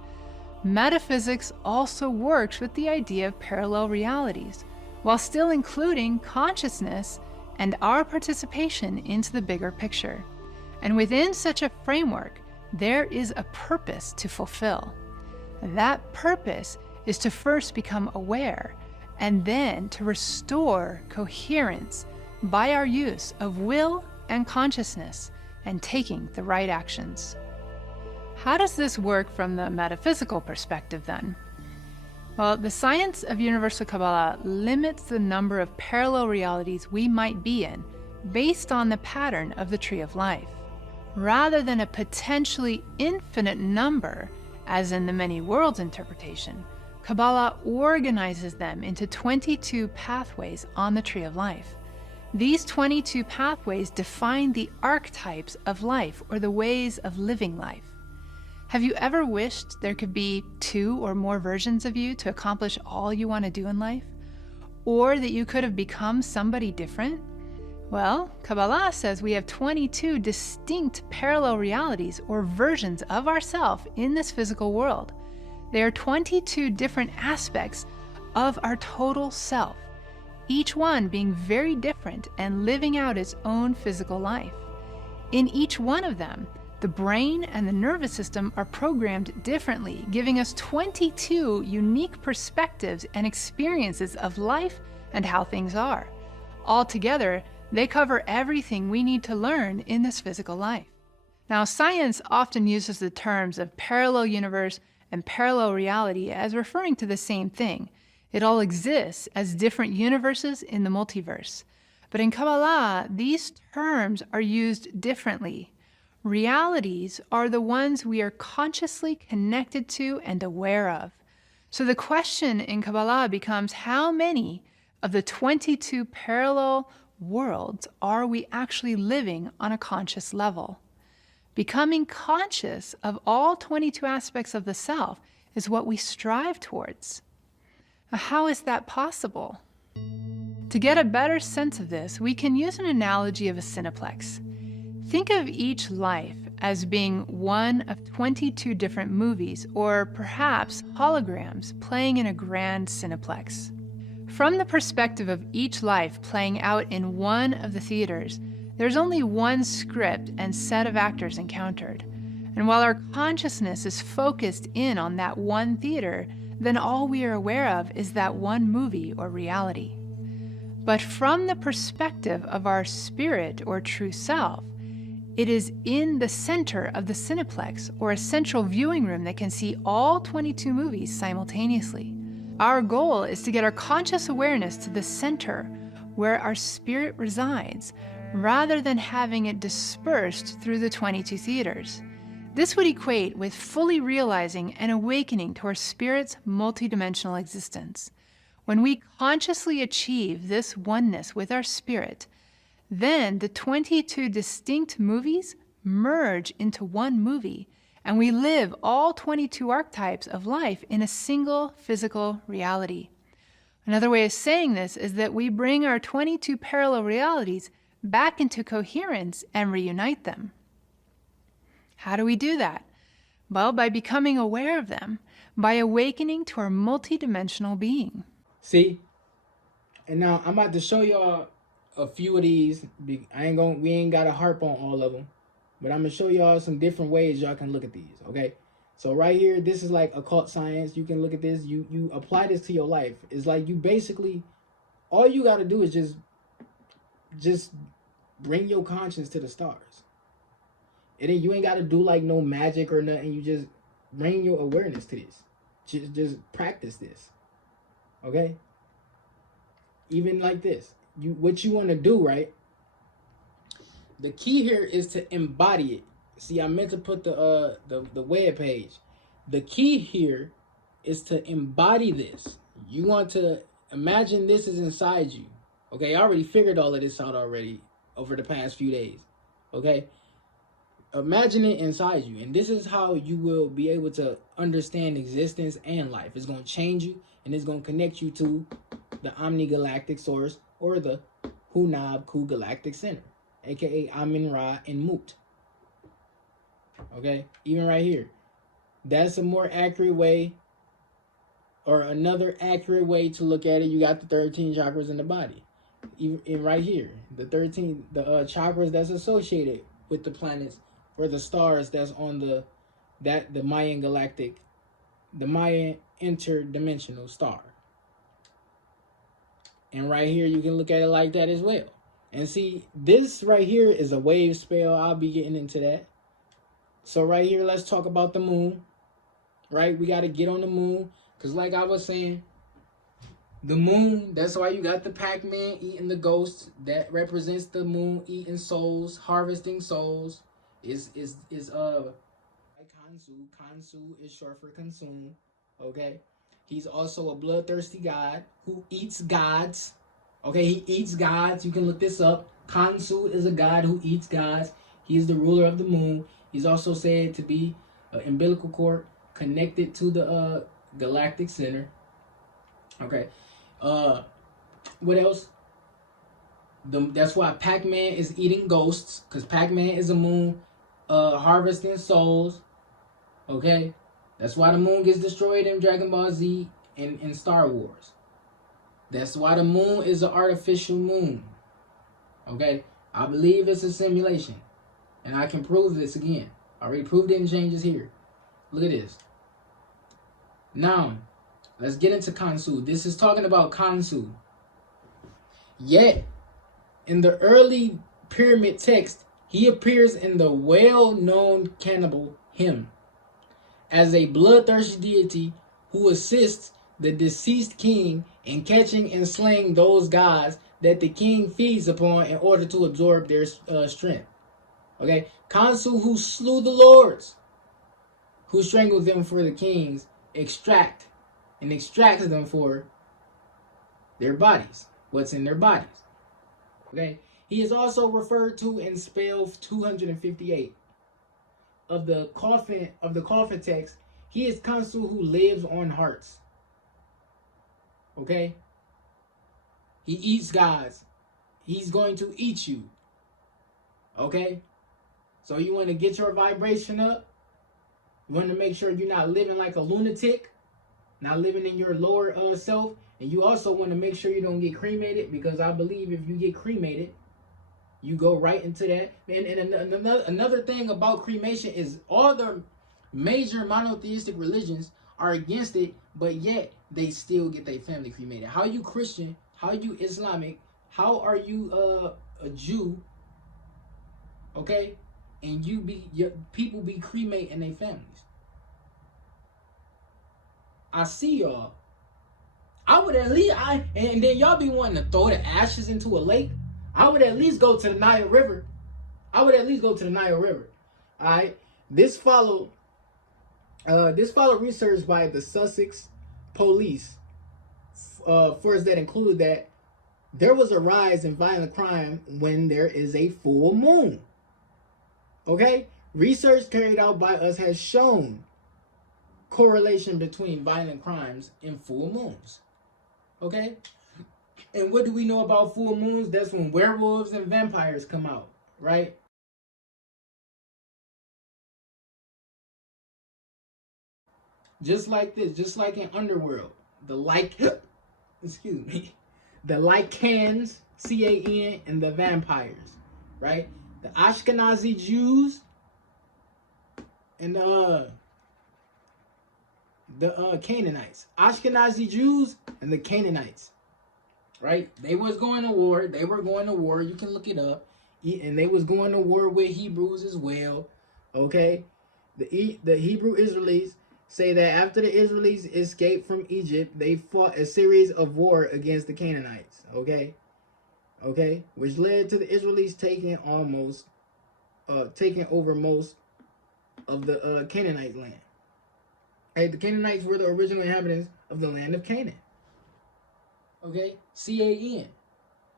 Metaphysics also works with the idea of parallel realities, while still including consciousness and our participation into the bigger picture. And within such a framework, there is a purpose to fulfill. That purpose is to first become aware, and then to restore coherence by our use of will and consciousness and taking the right actions. How does this work from the metaphysical perspective then? Well, the science of universal Kabbalah limits the number of parallel realities we might be in based on the pattern of the tree of life. Rather than a potentially infinite number, as in the many worlds interpretation, Kabbalah organizes them into 22 pathways on the tree of life. These 22 pathways define the archetypes of life or the ways of living life. Have you ever wished there could be 2 or more versions of you to accomplish all you want to do in life? Or that you could have become somebody different? Well, Kabbalah says we have 22 distinct parallel realities or versions of ourselves in this physical world. They are 22 different aspects of our total self, each one being very different and living out its own physical life. In each one of them, the brain and the nervous system are programmed differently, giving us 22 unique perspectives and experiences of life and how things are. Altogether, they cover everything we need to learn in this physical life. Now, science often uses the terms of parallel universe and parallel reality as referring to the same thing. It all exists as different universes in the multiverse. But in Kabbalah, these terms are used differently. Realities are the ones we are consciously connected to and aware of. So the question in Kabbalah becomes, how many of the 22 parallel worlds are we actually living on a conscious level? Becoming conscious of all 22 aspects of the self is what we strive towards. How is that possible? To get a better sense of this, we can use an analogy of a cineplex. Think of each life as being one of 22 different movies, or perhaps holograms playing in a grand cineplex. From the perspective of each life playing out in one of the theaters, there's only one script and set of actors encountered. And while our consciousness is focused in on that one theater, then all we are aware of is that one movie or reality. But from the perspective of our spirit or true self, it is in the center of the cineplex, or a central viewing room that can see all 22 movies simultaneously. Our goal is to get our conscious awareness to the center where our spirit resides, rather than having it dispersed through the 22 theaters. This would equate with fully realizing and awakening to our spirit's multidimensional existence. When we consciously achieve this oneness with our spirit, then the 22 distinct movies merge into one movie, and we live all 22 archetypes of life in a single physical reality. Another way of saying this is that we bring our 22 parallel realities back into coherence and reunite them. How do we do that? Well, by becoming aware of them, by awakening to our multidimensional being. See? And now I'm about to show y'all a few of these. We ain't got to harp on all of them, but I'm gonna show y'all some different ways y'all can look at these. Okay, so right here, this is like occult science. You can look at this. You apply this to your life. It's like you basically, all you got to do is just bring your conscience to the stars. And then you ain't got to do like no magic or nothing. You just bring your awareness to this. Just practice this. Okay? Even like this. What you want to do, right? The key here is to embody it. See, I meant to put the web page. The key here is to embody this. You want to imagine this is inside you. Okay, I already figured all of this out already over the past few days. Okay? Imagine it inside you, and this is how you will be able to understand existence and life. It's going to change you, and it's going to connect you to the Omni-Galactic Source, or the Hunab Ku Galactic Center, aka Amin Ra and Mut. Okay, even right here, that's a more accurate way, or another accurate way to look at it. You got the 13 chakras in the body. Even right here, the chakras that's associated with the planets, or the stars that's on the Mayan galactic, the Mayan interdimensional star. And right here, you can look at it like that as well. And see, this right here is a wave spell. I'll be getting into that. So right here, let's talk about the moon. Right? We got to get on the moon. Because like I was saying, the moon, that's why you got the Pac-Man eating the ghosts. That represents the moon eating souls, harvesting souls. Is Kansu. Kansu is short for consume. Okay? He's also a bloodthirsty god who eats gods. Okay, he eats gods. You can look this up. Kansu is a god who eats gods. He is the ruler of the moon. He's also said to be an umbilical cord connected to the galactic center. Okay. What else? That's why Pac-Man is eating ghosts, because Pac-Man is a moon harvesting souls. Okay. That's why the moon gets destroyed in Dragon Ball Z and in Star Wars. That's why the moon is an artificial moon. Okay? I believe it's a simulation. And I can prove this again. I already proved it in changes here. Look at this. Now, let's get into Kansu. This is talking about Kansu. Yet, in the early pyramid text, He appears in the well-known cannibal hymn as a bloodthirsty deity who assists the deceased king in catching and slaying those gods that the king feeds upon in order to absorb their strength. Okay, Khonsu, who slew the lords, who strangled them for the kings, extracts them for their bodies, what's in their bodies. Okay, he is also referred to in spell 258 of the coffin text. He is Khonsu who lives on hearts. Okay, he eats gods. He's going to eat you. Okay, so you want to get your vibration up. You want to make sure you're not living like a lunatic, not living in your lower self. And you also want to make sure you don't get cremated, because I believe if you get cremated, you go right into that. And another thing about cremation is all the major monotheistic religions are against it, but yet they still get their family cremated. How you Christian? How you Islamic? How are you a Jew? Okay, and people be cremating their families. I see y'all. I would at least and then y'all be wanting to throw the ashes into a lake. I would at least go to the Nile River. All right. This followed research by the Sussex police force that included that there was a rise in violent crime when there is a full moon. Okay? Research carried out by us has shown correlation between violent crimes and full moons. Okay? And what do we know about full moons? That's when werewolves and vampires come out, right? Just like this, just like in Underworld, the Lycans, C-A-N, and the vampires, right? The Ashkenazi Jews and the Canaanites. Ashkenazi Jews and the Canaanites, right? They was going to war. You can look it up. And they was going to war with Hebrews as well, okay? The Hebrew Israelites say that after the Israelites escaped from Egypt, they fought a series of war against the Canaanites, okay? Okay, which led to the Israelites taking over most of the Canaanite land. Hey, the Canaanites were the original inhabitants of the land of Canaan. Okay, C-A-N.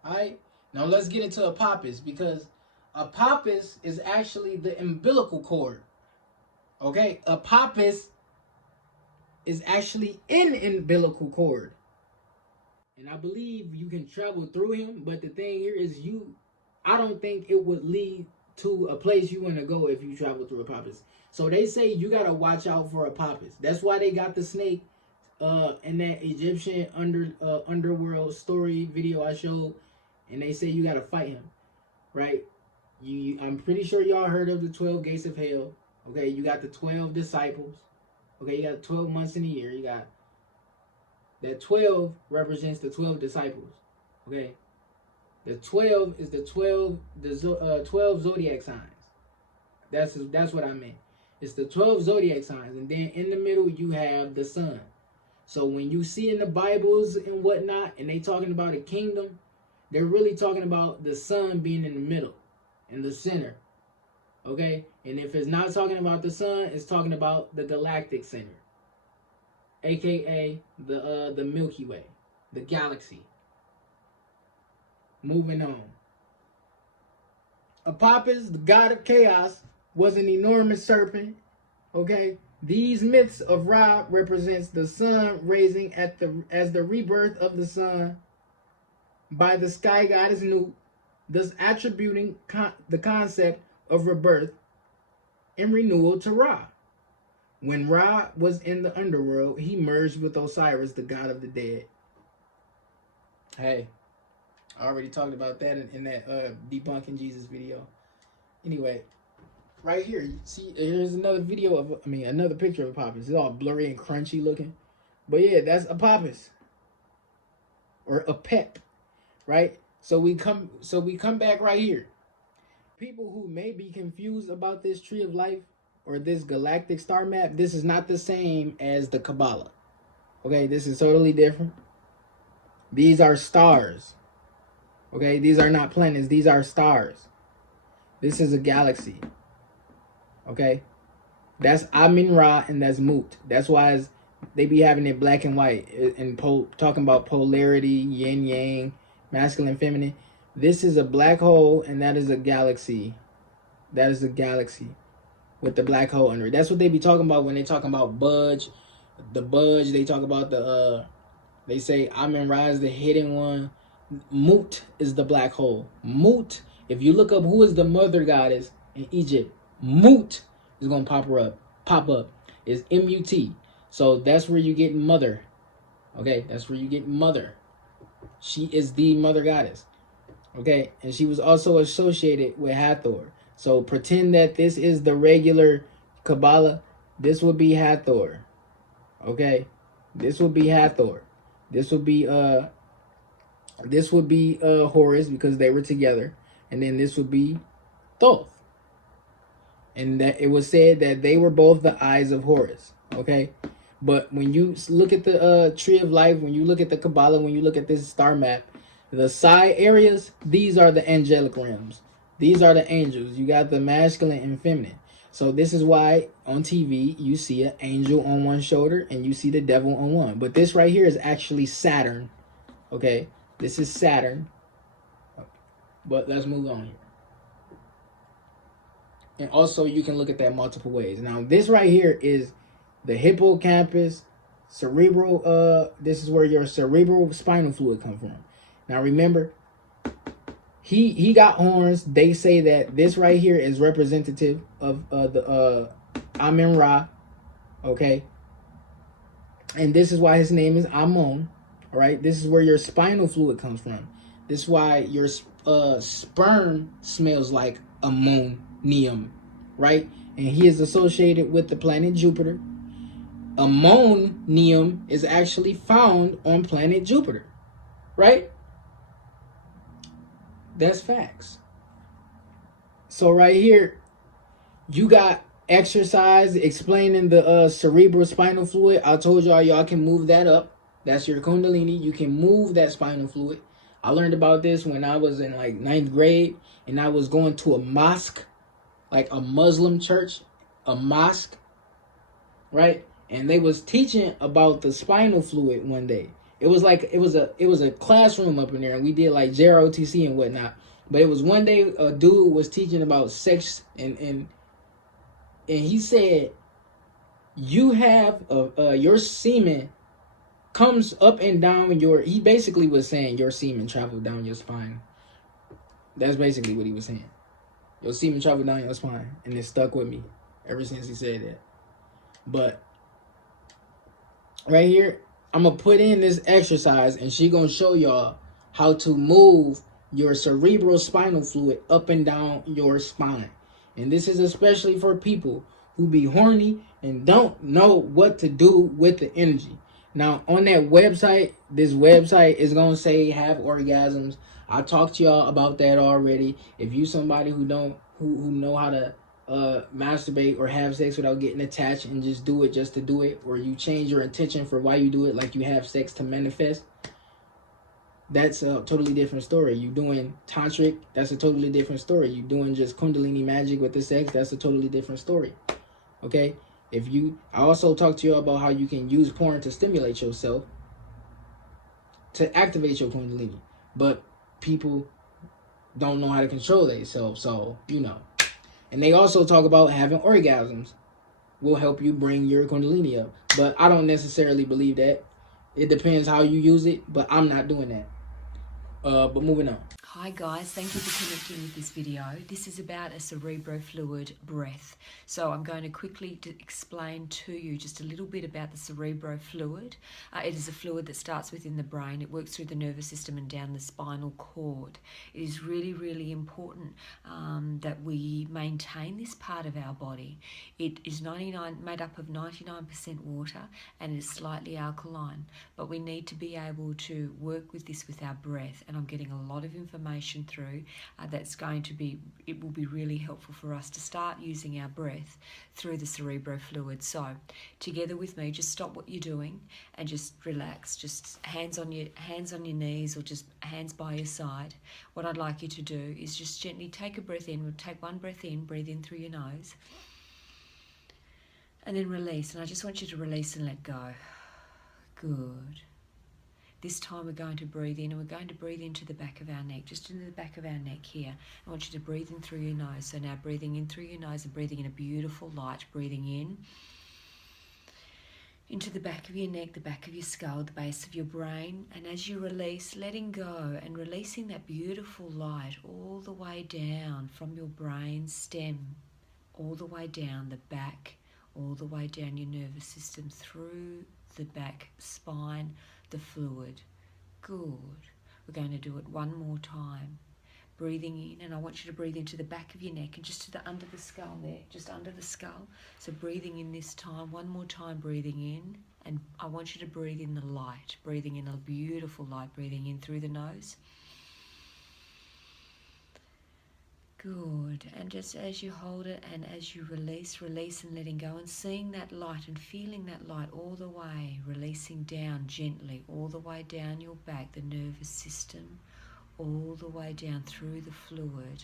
All right, now let's get into Apophis, because Apophis is actually the umbilical cord. Okay, Apophis is actually in umbilical cord. And I believe you can travel through him, but the thing here is I don't think it would lead to a place you want to go if you travel through Apophis. So they say you got to watch out for Apophis. That's why they got the snake in that Egyptian underworld story video I showed. And they say you got to fight him, right? I'm pretty sure y'all heard of the 12 gates of hell. Okay, you got the 12 disciples. Okay, you got 12 months in a year. You got that 12 represents the 12 disciples. Okay, the 12 is the 12 zodiac signs. That's what I meant. It's the 12 zodiac signs, and then in the middle you have the sun. So when you see in the Bibles and whatnot, and they talking about a kingdom, they're really talking about the sun being in the middle, in the center. Okay, and if it's not talking about the sun, it's talking about the galactic center, aka the Milky Way, the galaxy. Moving on. Apophis, the god of chaos, was an enormous serpent. Okay, these myths of Rah represents the sun raising as the rebirth of the sun by the sky goddess Nu, thus attributing the concept of rebirth and renewal to Rah. When Rah was in the underworld, he merged with Osiris, the god of the dead. Hey, I already talked about that in that debunking Jesus video. Anyway, right here, you see, here's another video of, another picture of Apophis. It's all blurry and crunchy looking. But yeah, that's Apophis. Or Apep, right? So we come back right here. people who may be confused about this tree of life or this galactic star map, this is not the same as the Kabbalah. Okay, this is totally different. These are stars. Okay, these are not planets, these are stars. This is a galaxy. Okay, that's Amin Ra and that's Mut. That's why they be having it black and white and talking about polarity, yin yang, masculine, feminine. This is a black hole and that is a galaxy. That is a galaxy with the black hole under it. That's what they be talking about when they talking about BULGE. The BULGE, they talk about they say Amin Ra is the hidden one. Mut is the black hole. Mut, if you look up who is the mother goddess in Egypt, Mut is gonna pop up. Is M-U-T. So that's where you get mother. Okay, that's where you get mother. She is the mother goddess. Okay, and she was also associated with Hathor. So pretend that this is the regular Kabbalah. This would be Hathor. Okay, this would be Hathor. This would be Horus because they were together, and then this would be Thoth. And that it was said that they were both the eyes of Horus. Okay, but when you look at the tree of life, when you look at the Kabbalah, when you look at this star map, the side areas, these are the angelic realms. These are the angels. You got the masculine and feminine. So this is why on TV you see an angel on one shoulder and you see the devil on one. But this right here is actually Saturn. Okay, this is Saturn. But let's move on here. And also you can look at that multiple ways. Now this right here is the hippocampus, cerebral. This is where your cerebral spinal fluid comes from. Now remember, he got horns. They say that this right here is representative of the Amin Ra. Okay, and this is why his name is Amun. All right, this is where your spinal fluid comes from. This is why your sperm smells like ammonium, right? And he is associated with the planet Jupiter. Ammonium is actually found on planet Jupiter, right? That's facts. So right here, you got exercise explaining the cerebrospinal fluid. I told y'all can move that up. That's your kundalini. You can move that spinal fluid. I learned about this when I was in like 9th grade and I was going to a mosque, like a Muslim church, a mosque, right? And they was teaching about the spinal fluid one day. It was a classroom up in there, and we did like JROTC and whatnot. But it was one day a dude was teaching about sex, and he said, you have your semen comes up and down he basically was saying your semen traveled down your spine. That's basically what he was saying. Your semen traveled down your spine, and it stuck with me ever since he said that. But right here, I'm going to put in this exercise and she going to show y'all how to move your cerebral spinal fluid up and down your spine. And this is especially for people who be horny and don't know what to do with the energy. Now, on that website, this website is going to say have orgasms. I talked to y'all about that already. If you somebody who know how to masturbate or have sex without getting attached and just do it just to do it, or you change your intention for why you do it, like you have sex to manifest, that's a totally different story. You doing tantric, that's a totally different story. You doing just kundalini magic with the sex, that's a totally different story. Okay, I also talked to you about how you can use porn to stimulate yourself to activate your kundalini, but people don't know how to control themselves, so you know. And they also talk about having orgasms will help you bring your kundalini up. But I don't necessarily believe that. It depends how you use it, but I'm not doing that. But moving on. Hi guys, thank you for connecting with this video. This is about a cerebrofluid breath. So I'm going to quickly explain to you just a little bit about the cerebrofluid. It is a fluid that starts within the brain. It works through the nervous system and down the spinal cord. It is really, really important that we maintain this part of our body. It is made up of 99% water and is slightly alkaline, but we need to be able to work with this with our breath, and I'm getting a lot of information information through that's going to be, it will be really helpful for us to start using our breath through the cerebral fluid. So together with me, just stop what you're doing and just relax. Just hands on your knees, or just hands by your side. What I'd like you to do is just gently take a breath in. We'll take one breath in, breathe in through your nose, and then release. And I just want you to release and let go. Good. This time we're going to breathe in, and we're going to breathe into the back of our neck, just into the back of our neck here. I want you to breathe in through your nose. So now breathing in through your nose and breathing in a beautiful light. Breathing in into the back of your neck, the back of your skull, the base of your brain. And as you release, letting go and releasing that beautiful light all the way down from your brain stem, all the way down the back, all the way down your nervous system, through the back spine, the fluid. Good. We're going to do it one more time. Breathing in, and I want you to breathe into the back of your neck and just to the under the skull there, just under the skull. So breathing in this time, one more time, breathing in, and I want you to breathe in the light, breathing in a beautiful light, breathing in through the nose. Good. And just as you hold it and as you release and letting go, and seeing that light and feeling that light all the way, releasing down gently, all the way down your back, the nervous system, all the way down through the fluid,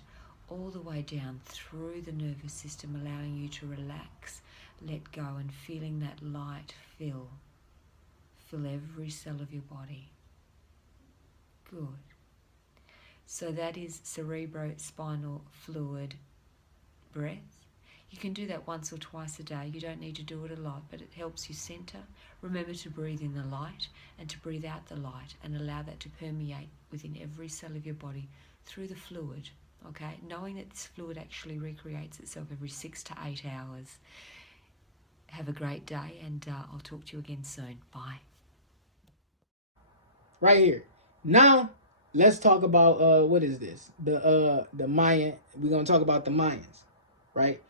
all the way down through the nervous system, allowing you to relax, let go, and feeling that light fill every cell of your body. Good. So that is cerebrospinal fluid breath. You can do that once or twice a day. You don't need to do it a lot, but it helps you center. Remember to breathe in the light and to breathe out the light, and allow that to permeate within every cell of your body through the fluid, okay? Knowing that this fluid actually recreates itself every 6 to 8 hours. Have a great day, and I'll talk to you again soon. Bye. Right here. Now, let's talk about, what is this? The Mayan. We're going to talk about the Mayans, right?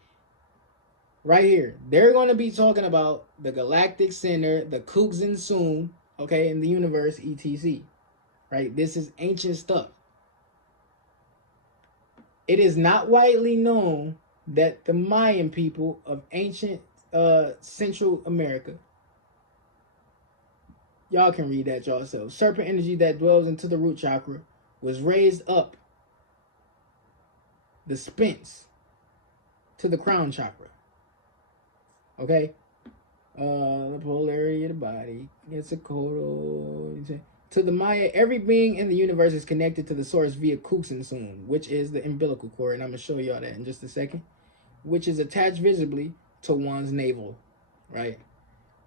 Right here. They're going to be talking about the galactic center, the Kuxin Sum, okay, in the universe, etc. Right? This is ancient stuff. It is not widely known that the Mayan people of ancient Central America, y'all can read that yourself, serpent energy that dwells into the root chakra, was raised up the sphinx to the crown chakra. Okay? The polarity of the body. It's a codal. To the Maya, every being in the universe is connected to the source via Kuxin Sum, which is the umbilical cord, and I'm going to show y'all that in just a second, which is attached visibly to one's navel, right?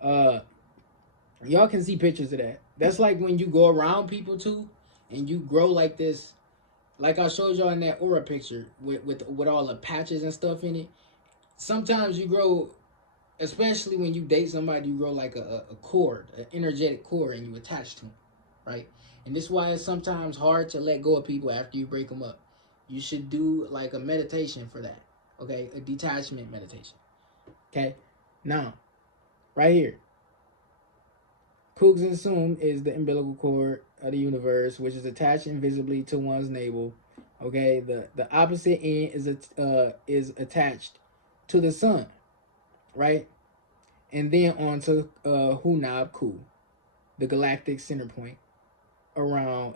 Y'all can see pictures of that. That's like when you go around people too, and you grow like this, like I showed y'all in that aura picture with all the patches and stuff in it. Sometimes you grow, especially when you date somebody, you grow like a cord, an energetic cord, and you attach to them, right? And this is why it's sometimes hard to let go of people after you break them up. You should do like a meditation for that, okay? A detachment meditation, okay? Now, right here, Kuxin Sum is the umbilical cord of the universe, which is attached invisibly to one's navel, okay? The opposite end is attached to the sun, right? And then on to Hunab Ku, the galactic center point around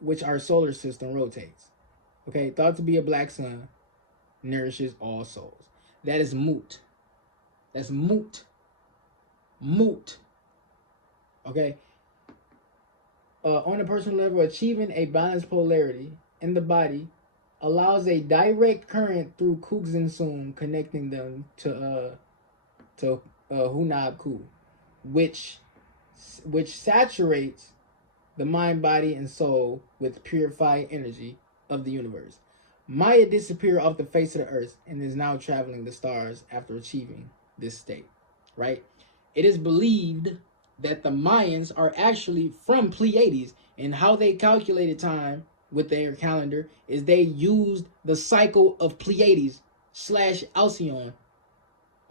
which our solar system rotates. Okay, thought to be a black sun, nourishes all souls. That is moot. That's moot. Moot. Okay. On a personal level, achieving a balanced polarity in the body allows a direct current through Kuxin Sum, connecting them to Hunab Ku, which saturates the mind, body, and soul with purified energy of the universe. Maya disappeared off the face of the earth and is now traveling the stars after achieving this state, right? It is believed that the Mayans are actually from Pleiades, and how they calculated time with their calendar is they used the cycle of Pleiades / Alcyone.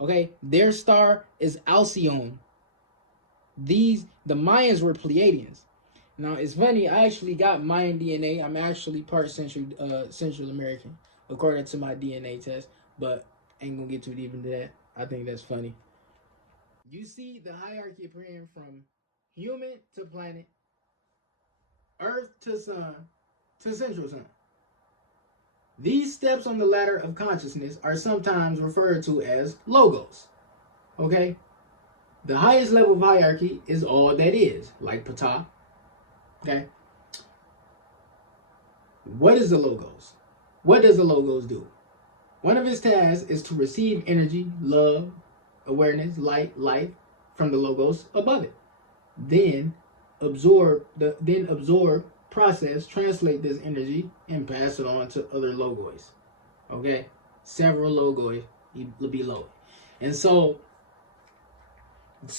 Okay, their star is Alcyone. The Mayans were Pleiadians. Now it's funny. I actually got Mayan DNA. I'm actually part Central American, according to my DNA test. But ain't gonna get too deep into that. I think that's funny. You see the hierarchy appearing from human to planet, Earth to Sun, to Central Sun. These steps on the ladder of consciousness are sometimes referred to as logos. Okay? The highest level of hierarchy is all that is, like Ptah. Okay? What is the logos? What does the logos do? One of its tasks is to receive energy, love, awareness, light, life from the logos above it. Then absorb, process, translate this energy, and pass it on to other logos. Okay? Several logos below it. And so,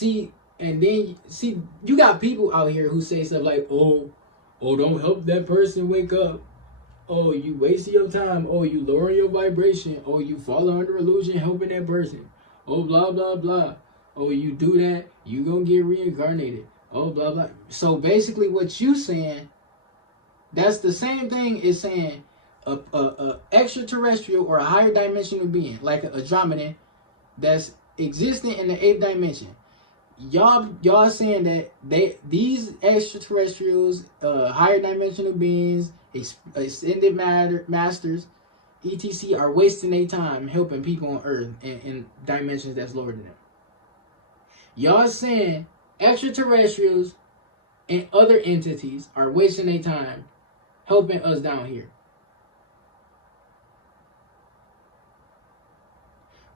you got people out here who say stuff like, oh, don't help that person wake up. Oh, you wasting your time. Oh, you lower your vibration. Oh, you fall under illusion helping that person. Oh, blah, blah, blah. Oh, you do that, you gonna get reincarnated. Oh, blah, blah. So basically what you saying, that's the same thing as saying a extraterrestrial or a higher dimensional being, like a Andromedan, that's existing in the 8th dimension. Y'all saying that these extraterrestrials, higher dimensional beings, extended masters, etc., are wasting their time helping people on Earth in dimensions that's lower than them. Y'all saying extraterrestrials and other entities are wasting their time helping us down here.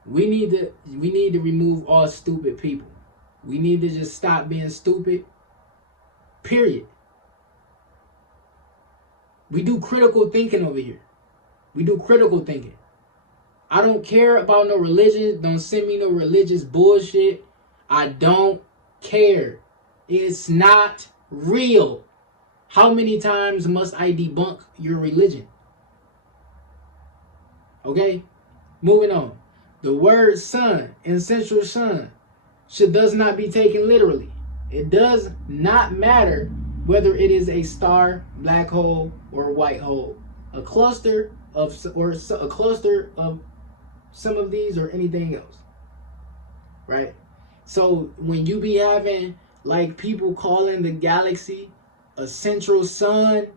We need to remove all stupid people. We need to just stop being stupid. Period. We do critical thinking over here. We do critical thinking. I don't care about no religion. Don't send me no religious bullshit. I don't care. It's not real. How many times must I debunk your religion? Okay? Moving on. The word sun in Central Sun does not be taken literally. It does not matter whether it is a star, black hole, or white hole. A cluster of some of these or anything else. Right? So when you be having like people calling the galaxy a central sun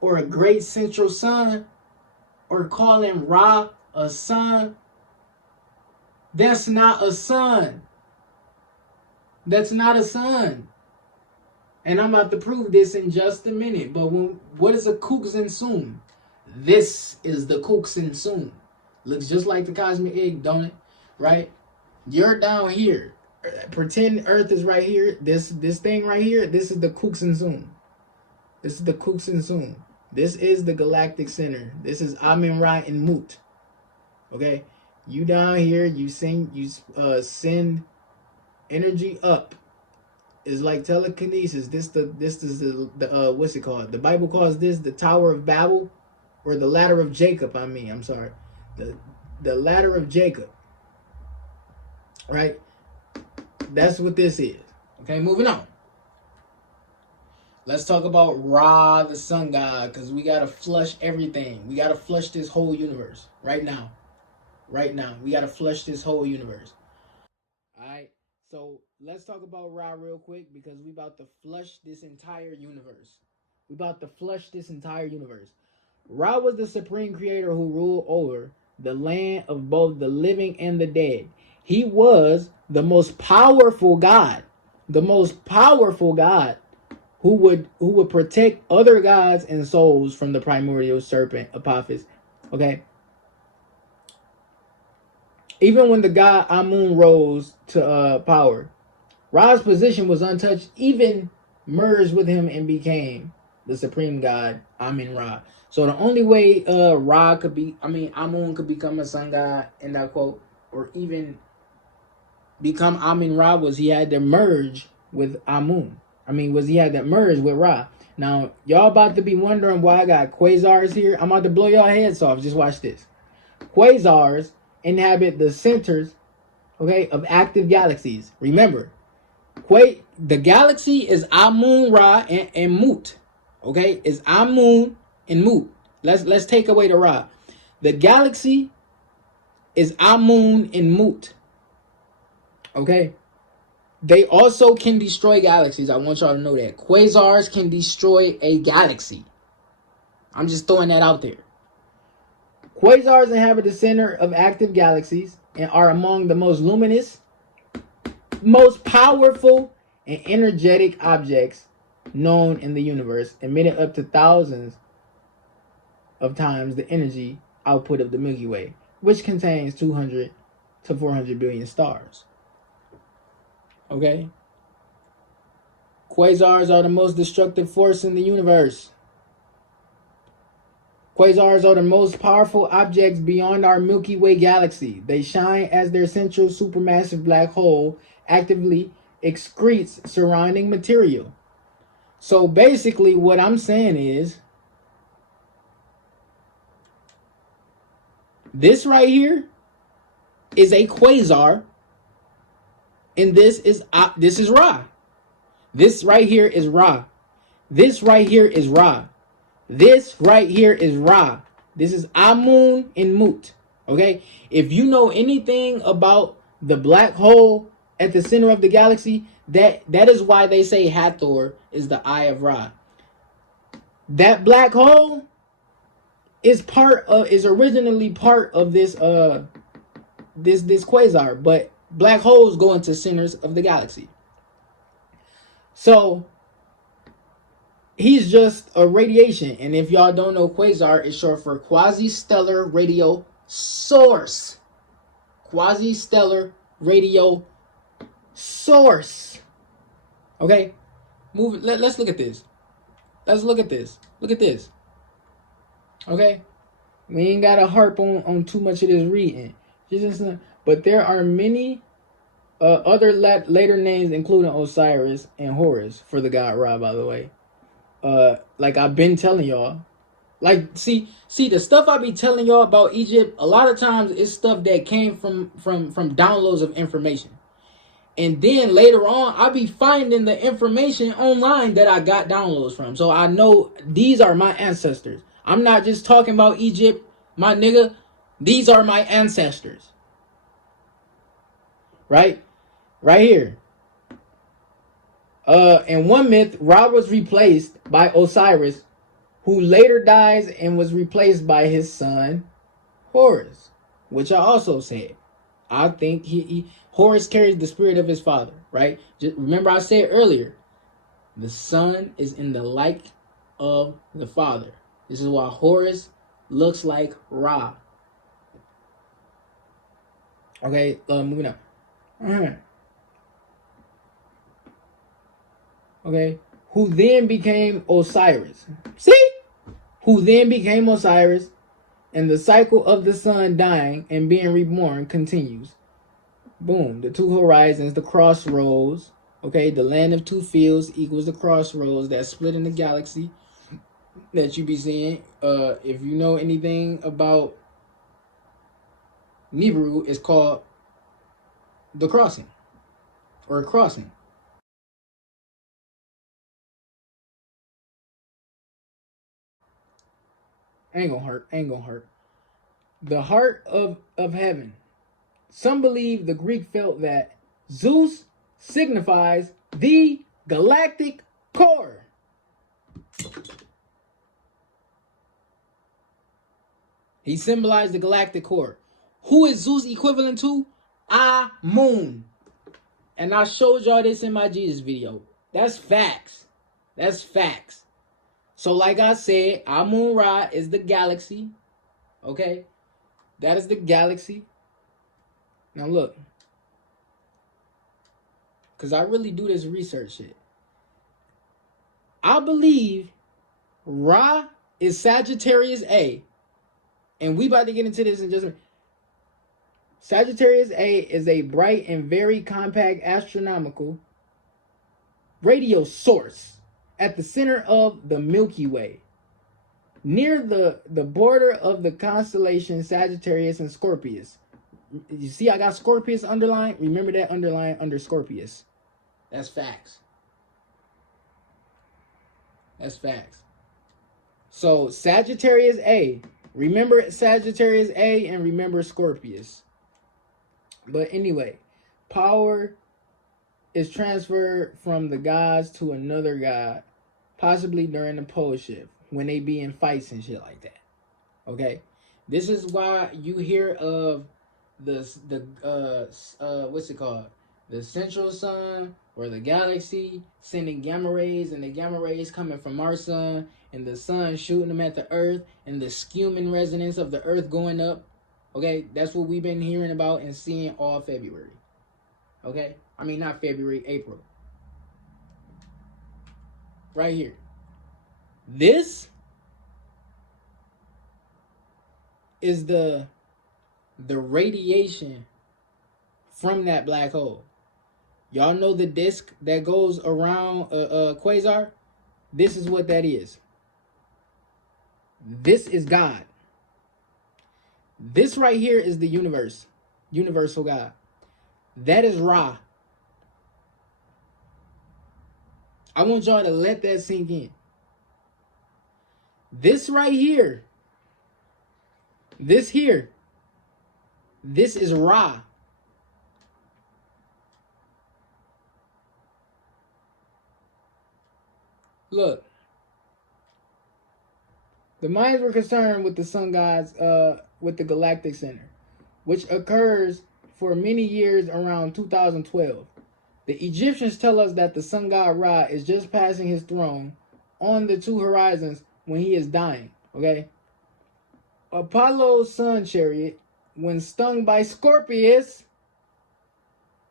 or a great central sun, or calling Rah a sun, that's not a sun. That's not a sun. And I'm about to prove this in just a minute. But what is a Kuxinsun? This is the Kuxinsun. Looks just like the cosmic egg, don't it? Right? You're down here. Pretend Earth is right here. This thing right here, this is the Kuxinsun. This is the Kuxinsun. This is the galactic center. This is Amun-Ra and Mut. Okay? You down here, you send energy up. It's like telekinesis. This is the what's it called? The Bible calls this the Tower of Babel, or the Ladder of Jacob. I'm sorry, the Ladder of Jacob. Right? That's what this is. Okay, moving on. Let's talk about Rah the Sun God, because we gotta flush everything. We gotta flush this whole universe right now. Right now, we gotta flush this whole universe. All right. So let's talk about Rah real quick, because we about to flush this entire universe. We about to flush this entire universe. Rah was the supreme creator who ruled over the land of both the living and the dead. He was the most powerful God. The most powerful God who would protect other gods and souls from the primordial serpent Apophis. Okay. Even when the god Amun rose to power, Rah's position was untouched, even merged with him and became the supreme god Amun-Ra. So the only way Amun could become a sun god in that quote, or even become Amun-Ra, was he had to merge with Amun. He had to merge with Rah. Now, y'all about to be wondering why I got quasars here. I'm about to blow y'all heads off. Just watch this. Quasars inhabit the centers, okay, of active galaxies. Remember, The galaxy is Amun, Ra, and Mut. Okay, is Amun and Mut. Let's take away the Ra. The galaxy is Amun and Mut. Okay. They also can destroy galaxies. I want y'all to know that. Quasars can destroy a galaxy. I'm just throwing that out there. Quasars inhabit the center of active galaxies and are among the most luminous, most powerful, and energetic objects known in the universe, emitting up to thousands of times the energy output of the Milky Way, which contains 200 to 400 billion stars. Okay? Quasars are the most destructive force in the universe. Quasars are the most powerful objects beyond our Milky Way galaxy. They shine as their central supermassive black hole actively excretes surrounding material. So basically what I'm saying is, this right here is a quasar, and this is Ra. This right here is Ra. This right here is Ra. This right here is Ra. This is Amun and Mut. Okay? If you know anything about the black hole at the center of the galaxy, that is why they say Hathor is the eye of Ra. That black hole is originally part of this quasar, but black holes go into centers of the galaxy. So he's just a radiation, and if y'all don't know, quasar is short for quasi-stellar radio source. Quasi-stellar radio source. Okay, let's look at this. Let's look at this. Look at this. Okay, we ain't gotta harp on too much of this reading. But there are many other later names, including Osiris and Horus, for the god Ra, by the way. Like I've been telling y'all. Like, see the stuff I be telling y'all about Egypt, a lot of times it's stuff that came from downloads of information. And then later on, I be finding the information online that I got downloads from. So I know these are my ancestors. I'm not just talking about Egypt, my nigga. These are my ancestors. Right? Right here. In one myth, Ra was replaced by Osiris, who later dies and was replaced by his son, Horus, which I also said. I think Horus carries the spirit of his father, right? Just remember I said earlier, the son is in the like of the father. This is why Horus looks like Ra. Okay, moving on. All right. Okay, who then became Osiris. See? Who then became Osiris, and the cycle of the sun dying and being reborn continues. Boom, the two horizons, the crossroads. Okay, the land of two fields equals the crossroads that split in the galaxy that you be seeing. If you know anything about Nibiru, it's called the crossing, or a crossing. Ain't gonna hurt. The heart of heaven. Some believe the Greek felt that Zeus signifies the galactic core. He symbolized the galactic core. Who is Zeus equivalent to? Amun. And I showed y'all this in my Jesus video. That's facts. That's facts. So like I said, Amun Ra is the galaxy. Okay? That is the galaxy. Now look. Because I really do this research shit. I believe Ra is Sagittarius A. And we about to get into this in just a minute. Sagittarius A is a bright and very compact astronomical radio source at the center of the Milky Way, near the border of the constellation Sagittarius and Scorpius. You see I got Scorpius underlined? Remember that underline under Scorpius. That's facts. That's facts. So Sagittarius A. Remember Sagittarius A and remember Scorpius. But anyway, power is transferred from the gods to another god, possibly during the pole shift when they be in fights and shit like that. Okay, this is why you hear of the what's it called, the central sun or the galaxy sending gamma rays, and the gamma rays coming from our sun, and the sun shooting them at the earth, and the Schumann resonance of the earth going up. Okay, that's what we've been hearing about and seeing all February. Okay, I mean not February, April. Right here. This is the radiation from that black hole. Y'all know the disk that goes around a quasar? This is what that is. This is God. This right here is the universe, universal God. That is Rah. I want y'all to let that sink in. This right here, this here, this is Rah. Look, the Mayans were concerned with the sun gods, with the galactic center, which occurs for many years around 2012. The Egyptians tell us that the sun god Ra is just passing his throne on the two horizons when he is dying. Okay. Apollo's sun chariot, when stung by Scorpius,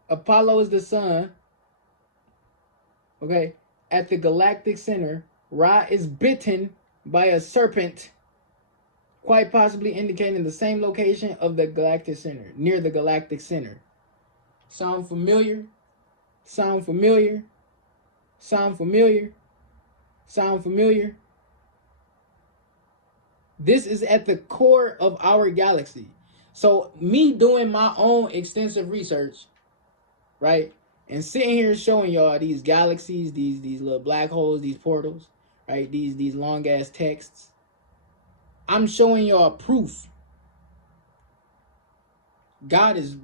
Apollo is the sun. Okay. At the galactic center, Ra is bitten by a serpent, quite possibly indicating the same location of the galactic center, near the galactic center. Sound familiar? Sound familiar? Sound familiar? Sound familiar? This is at the core of our galaxy. So me doing my own extensive research, right? And sitting here showing y'all these galaxies, these little black holes, these portals, right? These long ass texts. I'm showing y'all proof. God is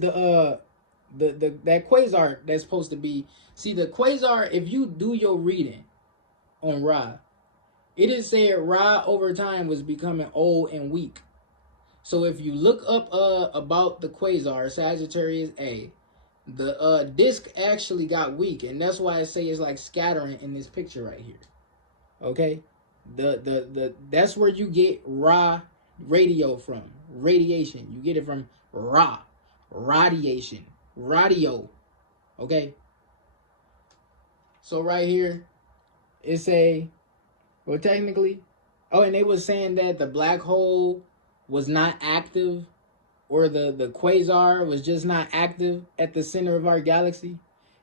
the that quasar that's supposed to be. See, the quasar, if you do your reading on Ra, it is said Ra over time was becoming old and weak. So if you look up about the quasar Sagittarius A, the disk actually got weak, and that's why I say it's like scattering in this picture right here. Okay, the that's where you get Ra radio from. Radiation, you get it from Ra, radiation, radio. Okay, so right here it's well, technically, and they was saying that the black hole was not active, or the quasar was just not active at the center of our galaxy.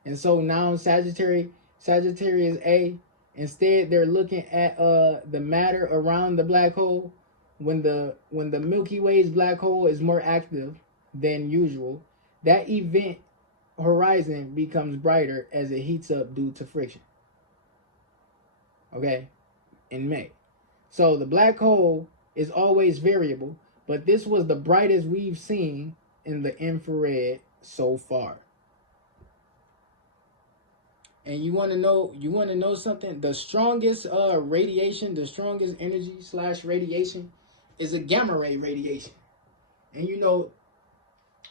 And so now Sagittarius A, instead they're looking at the matter around the black hole. When the Milky Way's black hole is more active than usual, that event horizon becomes brighter as it heats up due to friction. Okay, in May. So the black hole is always variable, but this was the brightest we've seen in the infrared so far. And you want to know something? The strongest radiation, the strongest energy / radiation is a gamma ray radiation. And you know,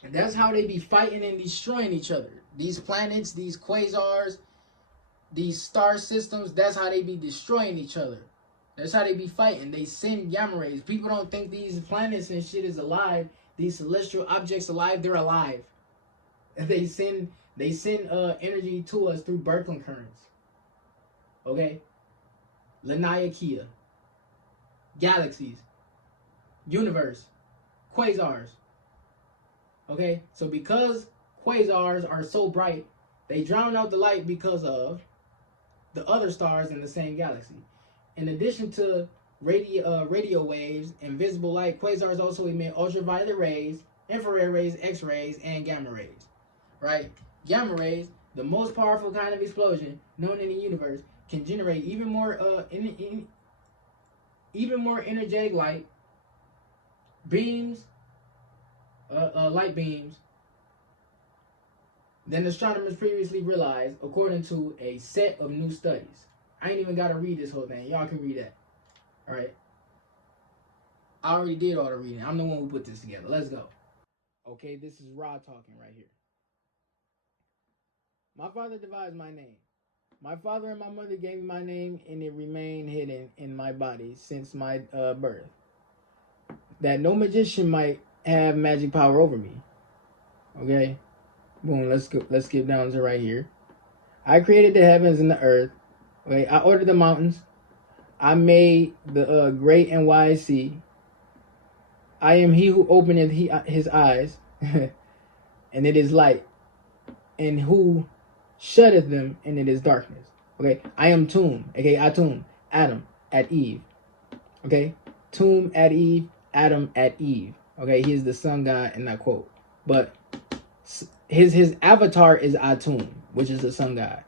that's how they be fighting and destroying each other. These planets, these quasars, these star systems, that's how they be destroying each other. That's how they be fighting. They send gamma rays. People don't think these planets and shit is alive. These celestial objects alive, they're alive. And they send energy to us through Birkeland currents. Okay? Laniakea. Galaxies. Universe. Quasars. Okay? So because quasars are so bright, they drown out the light because of the other stars in the same galaxy. In addition to radio waves and visible light, quasars also emit ultraviolet rays, infrared rays, X-rays, and gamma rays. Right? Gamma rays, the most powerful kind of explosion known in the universe, can generate even more energetic light beams, light beams, than astronomers previously realized, according to a set of new studies. I ain't even got to read this whole thing. Y'all can read that. All right. I already did all the reading. I'm the one who put this together. Let's go. Okay, this is Rah talking right here. My father devised my name. My father and my mother gave me my name, and it remained hidden in my body since my birth, that no magician might have magic power over me. Okay, boom. Let's get down to right here. I created the heavens and the earth. Okay, I ordered the mountains. I made the great and wide sea. I am he who openeth his eyes, and it is light, and who shutteth them, and it is darkness. Okay, I am Tum, okay, Atum, Adam at Eve. Okay, Tum at Eve, Adam at Eve. Okay, he is the sun god in that quote, but his avatar is Atum, which is the sun god.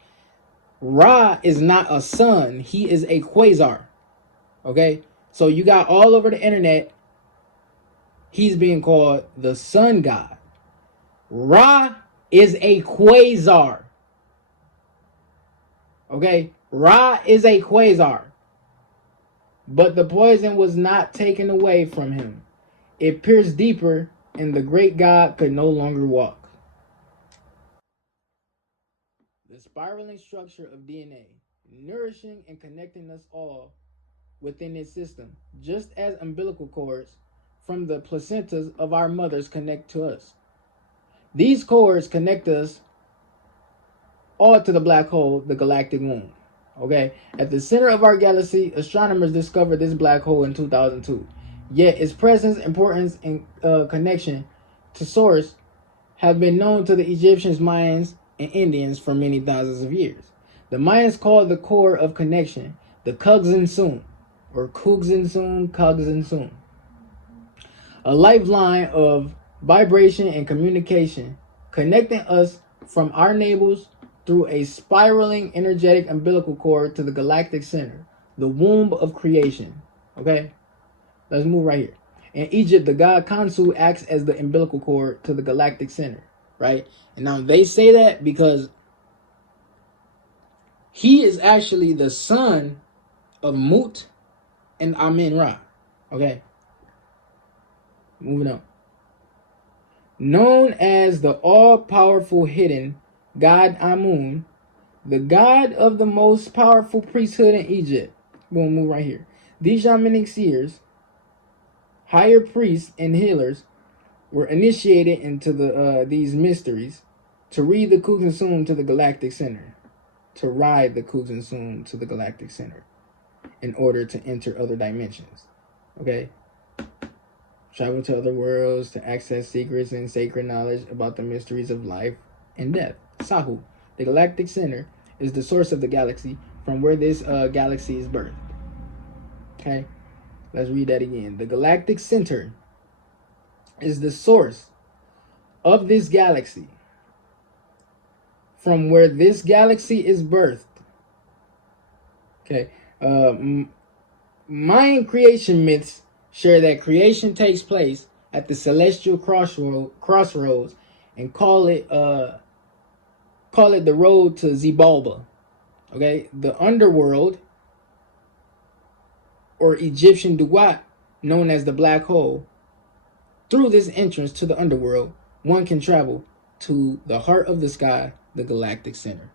Rah is not a sun, he is a quasar. Okay, so you got all over the internet, he's being called the sun god. Rah is a quasar. Okay, Rah is a quasar. But the poison was not taken away from him. It pierced deeper, and the great god could no longer walk. The spiraling structure of DNA, nourishing and connecting us all within its system, just as umbilical cords from the placentas of our mothers connect to us. These cords connect us all to the black hole, the galactic womb. Okay, at the center of our galaxy, astronomers discovered this black hole in 2002. Yet its presence, importance, and connection to source have been known to the Egyptians, Mayans, and Indians for many thousands of years. The Mayans called the core of connection the Kugzin or Kugzin, a lifeline of vibration and communication, connecting us from our navels through a spiraling energetic umbilical cord to the galactic center, the womb of creation. Okay, let's move right here. In Egypt, the god Khonsu acts as the umbilical cord to the galactic center, right? And now they say that because he is actually the son of Mut and Amen-Ra. Okay, moving on. Known as the all-powerful hidden God Amun, the god of the most powerful priesthood in Egypt. We'll move right here. These shamanic seers, higher priests and healers, were initiated into these mysteries to read the Kugzin to the galactic center, to ride the Kugzin to the galactic center, in order to enter other dimensions. Okay? Travel to other worlds to access secrets and sacred knowledge about the mysteries of life and death. Sahu, the galactic center, is the source of the galaxy from where this galaxy is birthed. Okay, let's read that again. The galactic center is the source of this galaxy from where this galaxy is birthed. Okay, Mayan creation myths share that creation takes place at the celestial crossroads and call it the road to Xibalba. Okay, the underworld, or Egyptian Duat, known as the black hole. Through this entrance to the underworld, one can travel to the heart of the sky, the galactic center.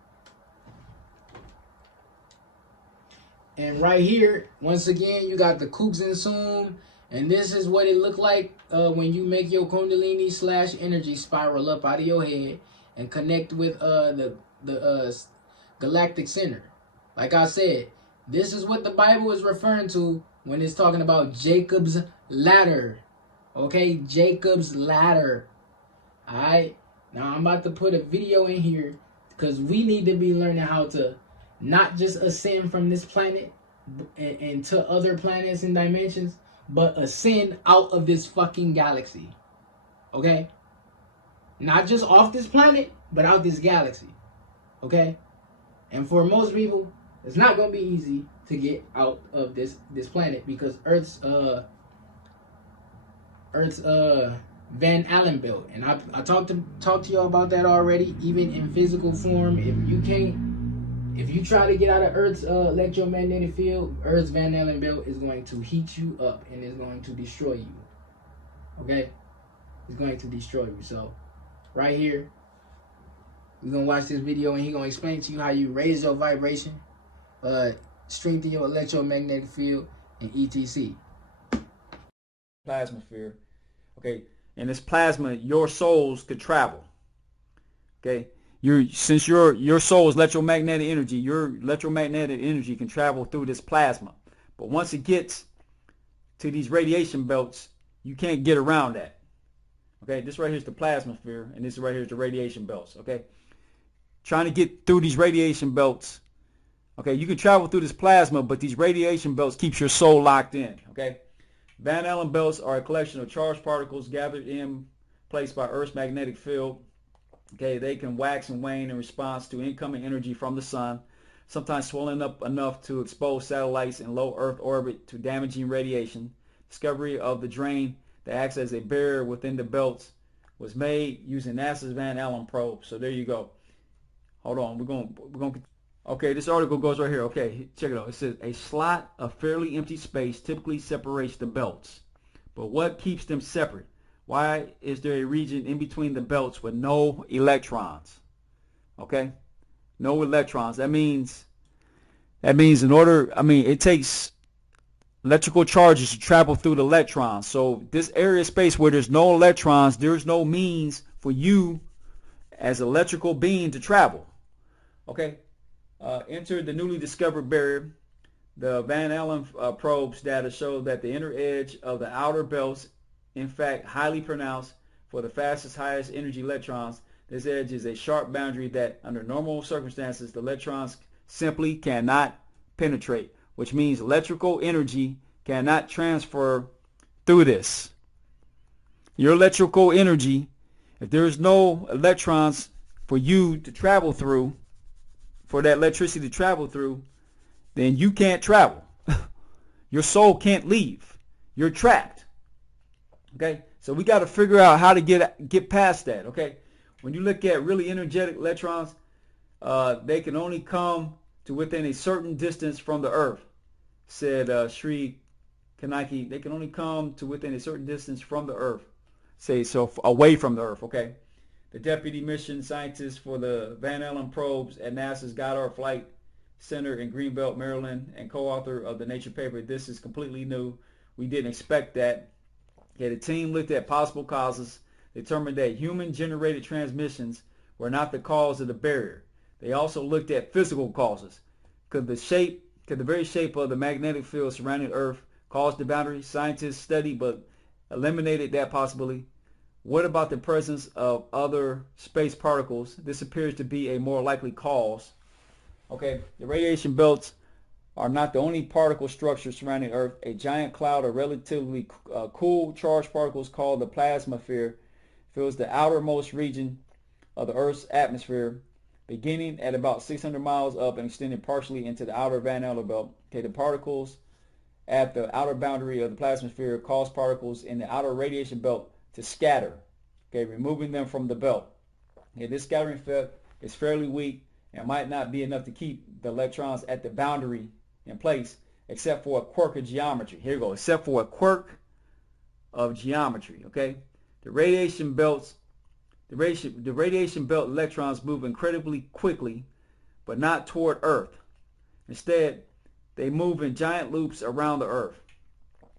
And right here, once again, you got the Kugzin, and this is what it looked like when you make your Kundalini / energy spiral up out of your head and connect with the galactic center. Like I said, this is what the Bible is referring to when it's talking about Jacob's ladder. Okay, Jacob's ladder. Alright, now I'm about to put a video in here because we need to be learning how to not just ascend from this planet and to other planets and dimensions, but ascend out of this fucking galaxy. Okay? Not just off this planet, but out this galaxy. Okay? And for most people, it's not going to be easy to get out of this planet, because Earth's Van Allen belt, and I talked to y'all about that already. Even in physical form, if you try to get out of Earth's electromagnetic field, Earth's Van Allen belt is going to heat you up and is going to destroy you. Okay, it's going to destroy you. So right here, we're gonna watch this video, and he's gonna explain to you how you raise your vibration, strengthen your electromagnetic field, and etc. Plasma sphere. Okay, in this plasma, your souls could travel. Okay, since your soul's electromagnetic energy, your electromagnetic energy can travel through this plasma. But once it gets to these radiation belts, you can't get around that. Okay, this right here is the plasma sphere, and this right here is the radiation belts. Okay, trying to get through these radiation belts. Okay, you can travel through this plasma, but these radiation belts keeps your soul locked in. Okay. Van Allen belts are a collection of charged particles gathered in place by Earth's magnetic field. Okay, they can wax and wane in response to incoming energy from the sun, sometimes swelling up enough to expose satellites in low Earth orbit to damaging radiation. Discovery of the drain that acts as a barrier within the belts was made using NASA's Van Allen probe. So there you go. Hold on, we're going. Okay, this article goes right here. Okay, check it out. It says a slot of fairly empty space typically separates the belts. But what keeps them separate? Why is there a region in between the belts with no electrons? Okay? No electrons. That means it takes electrical charges to travel through the electrons. So this area of space where there's no electrons, there's no means for you as an electrical being to travel. Okay? Enter the newly discovered barrier. The Van Allen probe's data show that the inner edge of the outer belts, in fact, highly pronounced for the fastest, highest energy electrons. This edge is a sharp boundary that, under normal circumstances, the electrons simply cannot penetrate, which means electrical energy cannot transfer through this. Your electrical energy, if there's no electrons for you to travel through, for that electricity to travel through, then you can't travel. Your soul can't leave. You're trapped. Okay? So we got to figure out how to get past that. Okay? When you look at really energetic electrons, they can only come to within a certain distance from the Earth, said Sri Kanaki. They can only come to within a certain distance from the Earth. Say so away from the Earth. Okay? The deputy mission scientist for the Van Allen probes at NASA's Goddard Flight Center in Greenbelt, Maryland, and co-author of the Nature paper, "This is completely new. We didn't expect that." Okay, the team looked at possible causes, determined that human-generated transmissions were not the cause of the barrier. They also looked at physical causes. Could the very shape of the magnetic field surrounding Earth cause the boundary? Scientists studied but eliminated that possibility. What about the presence of other space particles? This appears to be a more likely cause. Okay, the radiation belts are not the only particle structure surrounding Earth. A giant cloud of relatively cool charged particles called the plasma sphere fills the outermost region of the Earth's atmosphere, beginning at about 600 miles up and extending partially into the outer Van Allen belt. Okay, the particles at the outer boundary of the plasma sphere cause particles in the outer radiation belt to scatter, okay, removing them from the belt. Okay, this scattering effect is fairly weak and might not be enough to keep the electrons at the boundary in place, except for a quirk of geometry. Here we go. Except for a quirk of geometry. Okay, the radiation belt electrons move incredibly quickly, but not toward Earth. Instead, they move in giant loops around the Earth.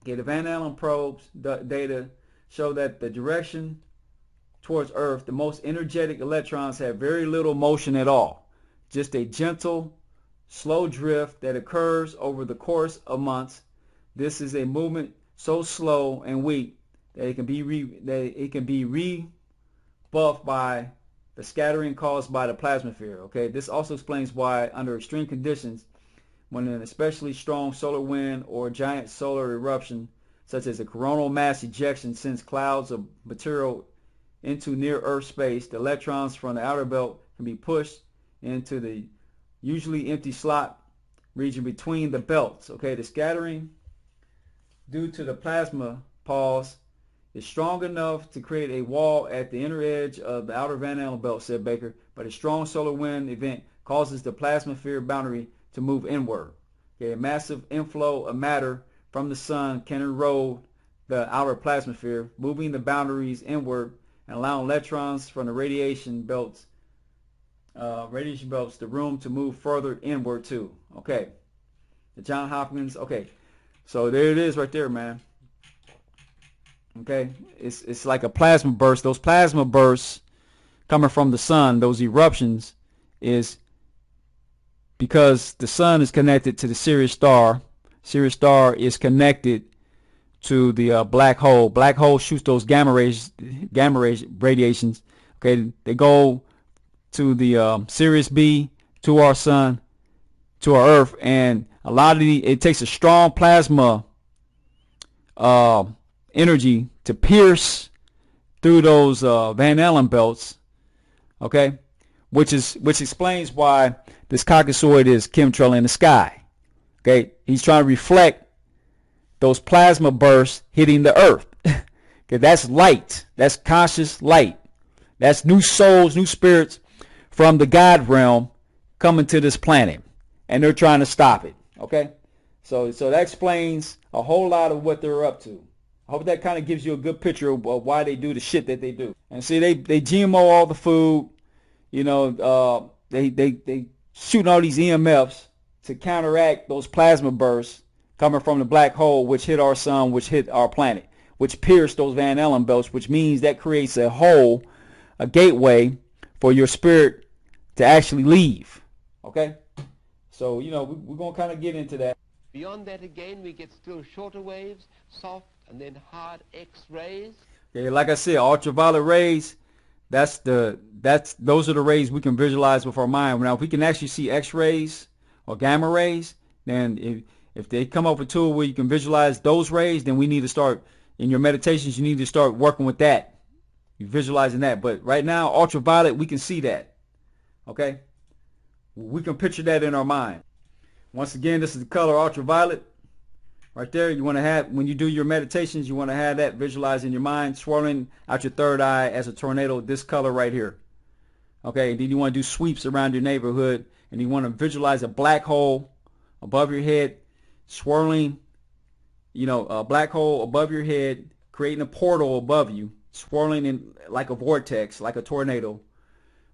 Okay, the Van Allen probes data show that the direction towards Earth, the most energetic electrons have very little motion at all. Just a gentle, slow drift that occurs over the course of months. This is a movement so slow and weak that it can be rebuffed by the scattering caused by the plasma sphere. Okay, this also explains why, under extreme conditions, when an especially strong solar wind or giant solar eruption, such as a coronal mass ejection, sends clouds of material into near-Earth space, the electrons from the outer belt can be pushed into the usually empty slot region between the belts. Okay, the scattering due to the plasma pause is strong enough to create a wall at the inner edge of the outer Van Allen belt, said Baker, but a strong solar wind event causes the plasmasphere boundary to move inward. Okay, a massive inflow of matter from the sun can erode the outer plasmasphere, moving the boundaries inward and allowing electrons from the radiation belts the room to move further inward too. Okay, the John Hopkins. Okay, so there it is right there, man. Okay, it's like a plasma burst. Those plasma bursts coming from the sun, those eruptions, is because the sun is connected to the Sirius star. Sirius star is connected to the black hole. Black hole shoots those gamma rays radiations. Okay, they go to the Sirius B, to our sun, to our Earth, and a lot of it takes a strong plasma energy to pierce through those Van Allen belts, okay, which explains why this Caucasoid is chemtrail in the sky. Okay, he's trying to reflect those plasma bursts hitting the Earth. Okay, that's light. That's conscious light. That's new souls, new spirits from the God realm coming to this planet, and they're trying to stop it. Okay, so that explains a whole lot of what they're up to. I hope that kind of gives you a good picture of why they do the shit that they do. And see, they GMO all the food. You know, they shooting all these EMFs to counteract those plasma bursts coming from the black hole, which hit our sun, which hit our planet, which pierced those Van Allen belts, which means that creates a hole, a gateway for your spirit to actually leave. Okay? So, you know, we're going to kind of get into that. Beyond that again, we get still shorter waves, soft and then hard X-rays. Okay, like I said, ultraviolet rays, those are the rays we can visualize with our mind. Now, if we can actually see X-rays or gamma rays, then if they come up with a tool where you can visualize those rays, then we need to start, in your meditations, you need to start working with that. You're visualizing that. But right now, ultraviolet, we can see that. Okay? We can picture that in our mind. Once again, this is the color ultraviolet. Right there, you want to have, when you do your meditations, you want to have that visualized in your mind, swirling out your third eye as a tornado, this color right here. Okay, and then you want to do sweeps around your neighborhood, and you want to visualize a black hole above your head, swirling, you know, a black hole above your head, creating a portal above you, swirling in like a vortex, like a tornado.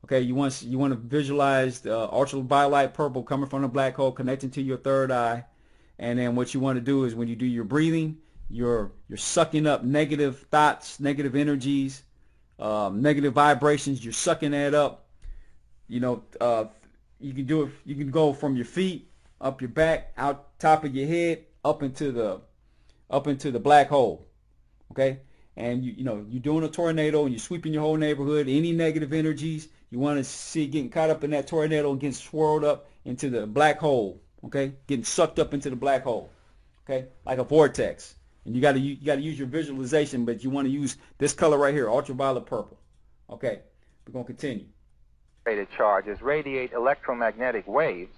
Okay, you want to visualize the ultraviolet purple coming from the black hole, connecting to your third eye. And then what you want to do is when you do your breathing, you're sucking up negative thoughts, negative energies, negative vibrations. You're sucking that up. You know, you can do it. You can go from your feet, up your back, out top of your head, up into the black hole. Okay, and you know you're doing a tornado and you're sweeping your whole neighborhood. Any negative energies you want to see getting caught up in that tornado and getting swirled up into the black hole. Okay, getting sucked up into the black hole. Okay, like a vortex. And you got to use your visualization, but you want to use this color right here, ultraviolet purple. Okay, we're going to continue. Charges radiate electromagnetic waves.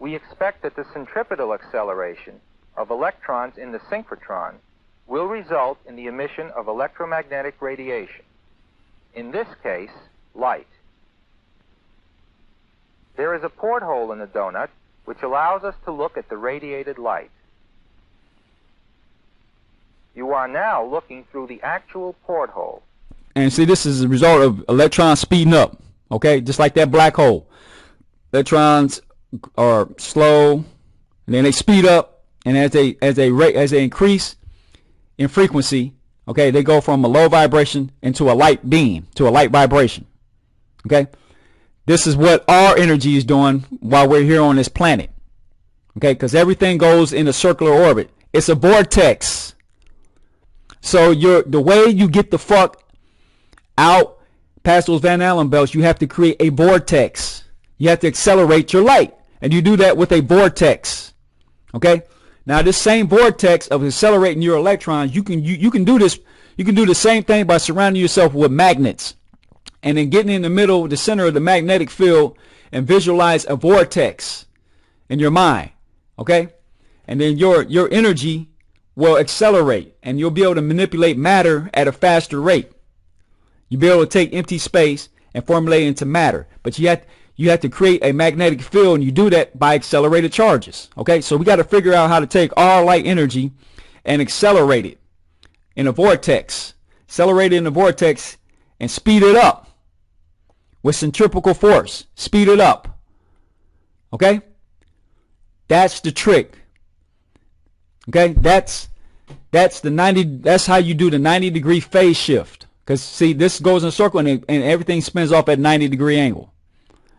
We expect that the centripetal acceleration of electrons in the synchrotron will result in the emission of electromagnetic radiation. In this case, light. There is a porthole in the donut which allows us to look at the radiated light. You are now looking through the actual porthole. And see, this is a result of electrons speeding up, okay? Just like that black hole. Electrons are slow, and then they speed up, and as they increase in frequency, okay, they go from a low vibration into a light beam, to a light vibration, okay? This is what our energy is doing while we're here on this planet. Okay, because everything goes in a circular orbit. It's a vortex. So the way you get the fuck out past those Van Allen belts, you have to create a vortex. You have to accelerate your light. And you do that with a vortex. Okay? Now this same vortex of accelerating your electrons, you can do this. You can do the same thing by surrounding yourself with magnets. And then getting in the middle, the center of the magnetic field, and visualize a vortex in your mind, okay? And then your energy will accelerate, and you'll be able to manipulate matter at a faster rate. You'll be able to take empty space and formulate it into matter. But you have to create a magnetic field, and you do that by accelerated charges. Okay, so we got to figure out how to take all light energy and accelerate it in a vortex. Accelerate it in a vortex and speed it up with centrifugal force. Speed it up. Okay? That's the trick. Okay? That's how you do the 90-degree phase shift. Because, see, this goes in a circle and everything spins off at 90-degree angle.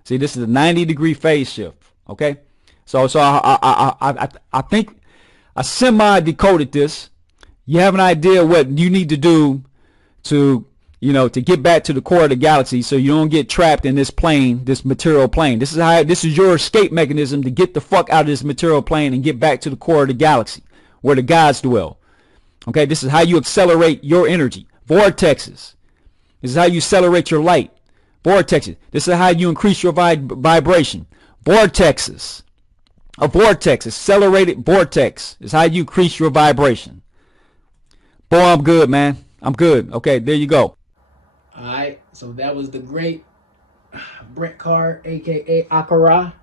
See, this is a 90-degree phase shift. Okay? So I think I semi-decoded this. You have an idea what you need to do to get back to the core of the galaxy so you don't get trapped in this plane, this material plane. This is your escape mechanism to get the fuck out of this material plane and get back to the core of the galaxy where the gods dwell. Okay? This is how you accelerate your energy. Vortexes. This is how you accelerate your light. Vortexes. This is how you increase your vibration. Vortexes. A vortex, accelerated vortex, is how you increase your vibration. Boy, I'm good, man. I'm good. Okay, there you go. All right, so that was the great Brent Carr, a.k.a. Akara,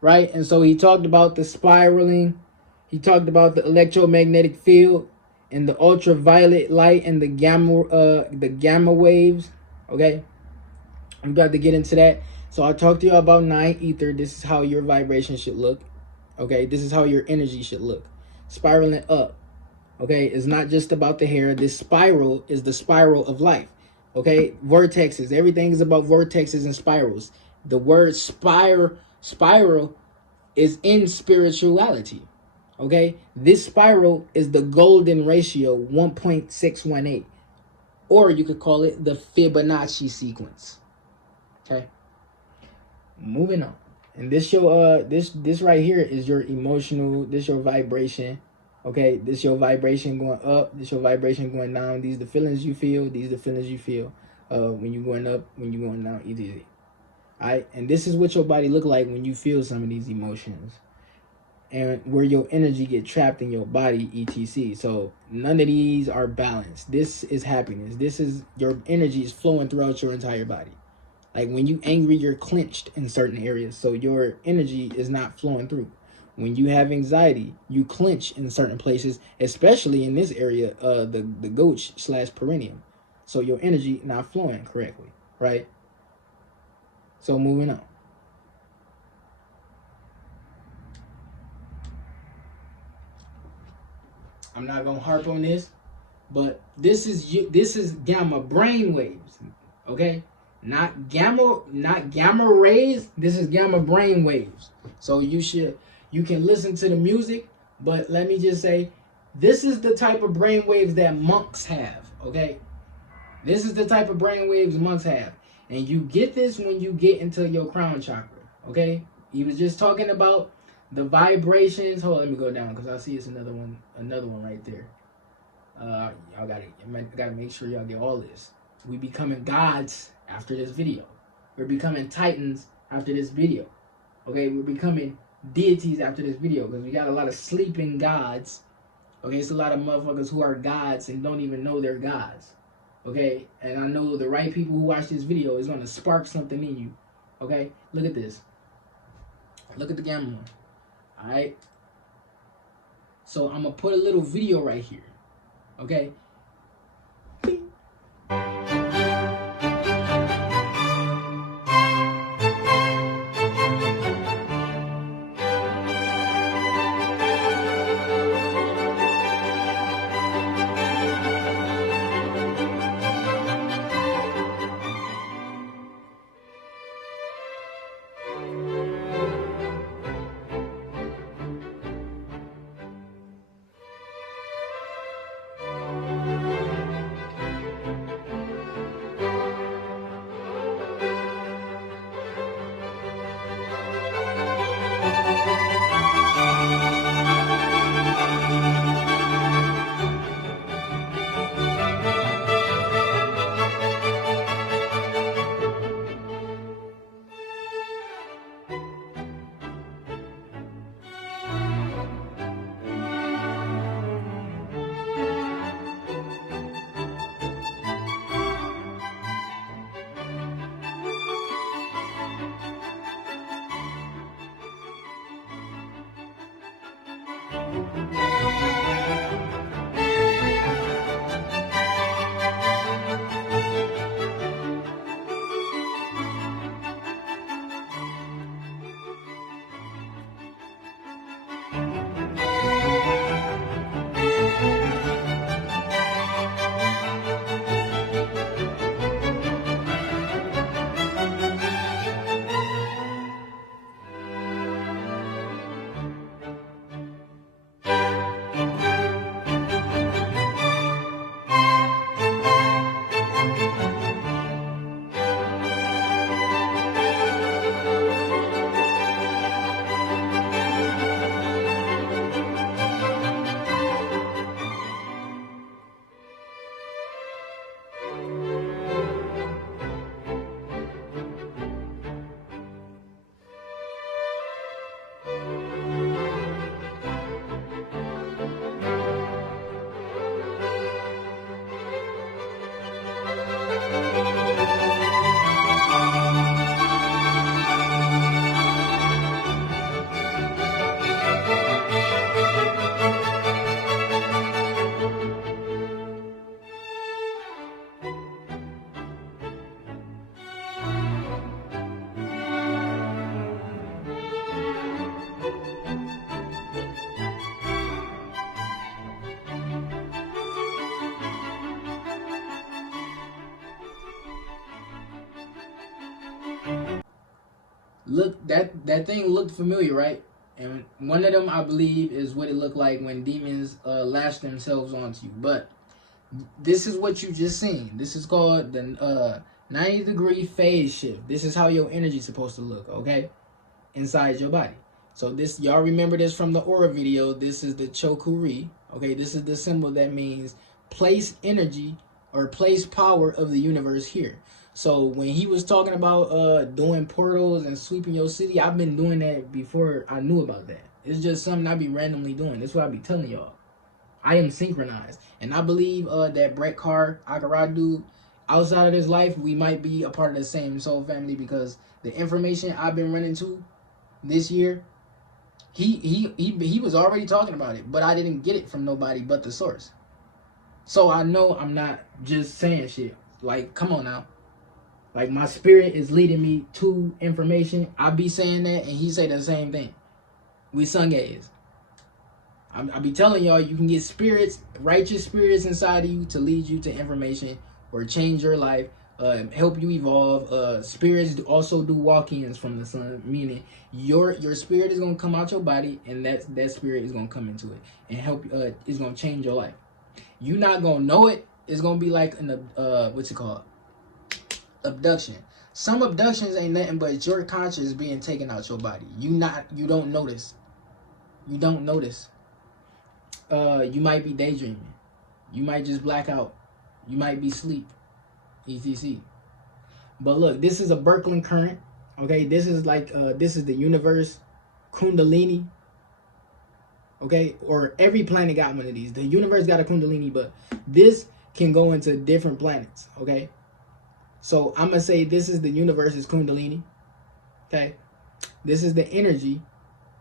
right? And so he talked about the spiraling. He talked about the electromagnetic field and the ultraviolet light and the gamma waves. Okay, I'm about to get into that. So I talked to you about 9 ether. This is how your vibration should look. Okay, this is how your energy should look. Spiraling up. Okay, it's not just about the hair. This spiral is the spiral of life. Okay, vortexes. Everything is about vortexes and spirals. The word spiral is in spirituality. Okay, this spiral is the golden ratio 1.618, or you could call it the Fibonacci sequence. Okay, moving on. And this this right here is your emotional, this your vibration. Okay, this your vibration going up, this your vibration going down. These the feelings you feel, these the feelings you feel when you're going up, when you're going down, easy. Alright, and this is what your body look like when you feel some of these emotions. And where your energy get trapped in your body, etc. So none of these are balanced. This is happiness. This is your energy is flowing throughout your entire body. Like when you angry, you're clenched in certain areas, so your energy is not flowing through. When you have anxiety, you clench in certain places, especially in this area, the gooch / perineum. So your energy not flowing correctly, right? So moving on. I'm not gonna harp on this, but this is gamma brain waves, okay? Not gamma rays. This is gamma brain waves. So you can listen to the music, but let me just say, this is the type of brain waves that monks have, okay? This is the type of brain waves monks have. And you get this when you get into your crown chakra, okay? He was just talking about the vibrations. Hold on, let me go down because I see it's another one right there. Y'all gotta make sure y'all get all this. We becoming gods after this video. We're becoming titans after this video. Okay, we're becoming deities after this video because we got a lot of sleeping gods. Okay, it's a lot of motherfuckers who are gods and don't even know they're gods. Okay, and I know the right people who watch this video is going to spark something in you. Okay, look at this. Look at the gamma one. Alright, so I'm going to put a little video right here. Okay. Look, that thing looked familiar, right? And one of them, I believe, is what it looked like when demons lash themselves onto you. But this is what you just seen. This is called the 90-degree phase shift. This is how your energy is supposed to look, okay? Inside your body. So this, y'all remember this from the aura video. This is the Chokuri, okay? This is the symbol that means place energy or place power of the universe here. So when he was talking about doing portals and sweeping your city, I've been doing that before I knew about that. It's just something I be randomly doing. That's what I be telling y'all. I am synchronized. And I believe that Brett Carr, Akaradu, outside of this life, we might be a part of the same soul family, because the information I've been running to this year, he was already talking about it, but I didn't get it from nobody but the source. So I know I'm not just saying shit. Like, come on now. Like, my spirit is leading me to information. I be saying that, and he say the same thing. We sun gaze. I be telling y'all, you can get spirits, righteous spirits inside of you to lead you to information or change your life, help you evolve. Spirits also do walk-ins from the sun, meaning your spirit is gonna come out your body, and that spirit is gonna come into it and help. It's gonna change your life. You not gonna know it. It's gonna be like an what's it called? Abduction. Some abductions ain't nothing but your conscience being taken out your body. You don't notice. You don't notice. You might be daydreaming. You might just black out. You might be asleep. etc. But look, this is a Birkeland current. Okay, this is like this is the universe Kundalini. Okay, or every planet got one of these. The universe got a Kundalini, but this can go into different planets. Okay, so I'm gonna say this is the universe's Kundalini. Okay, this is the energy.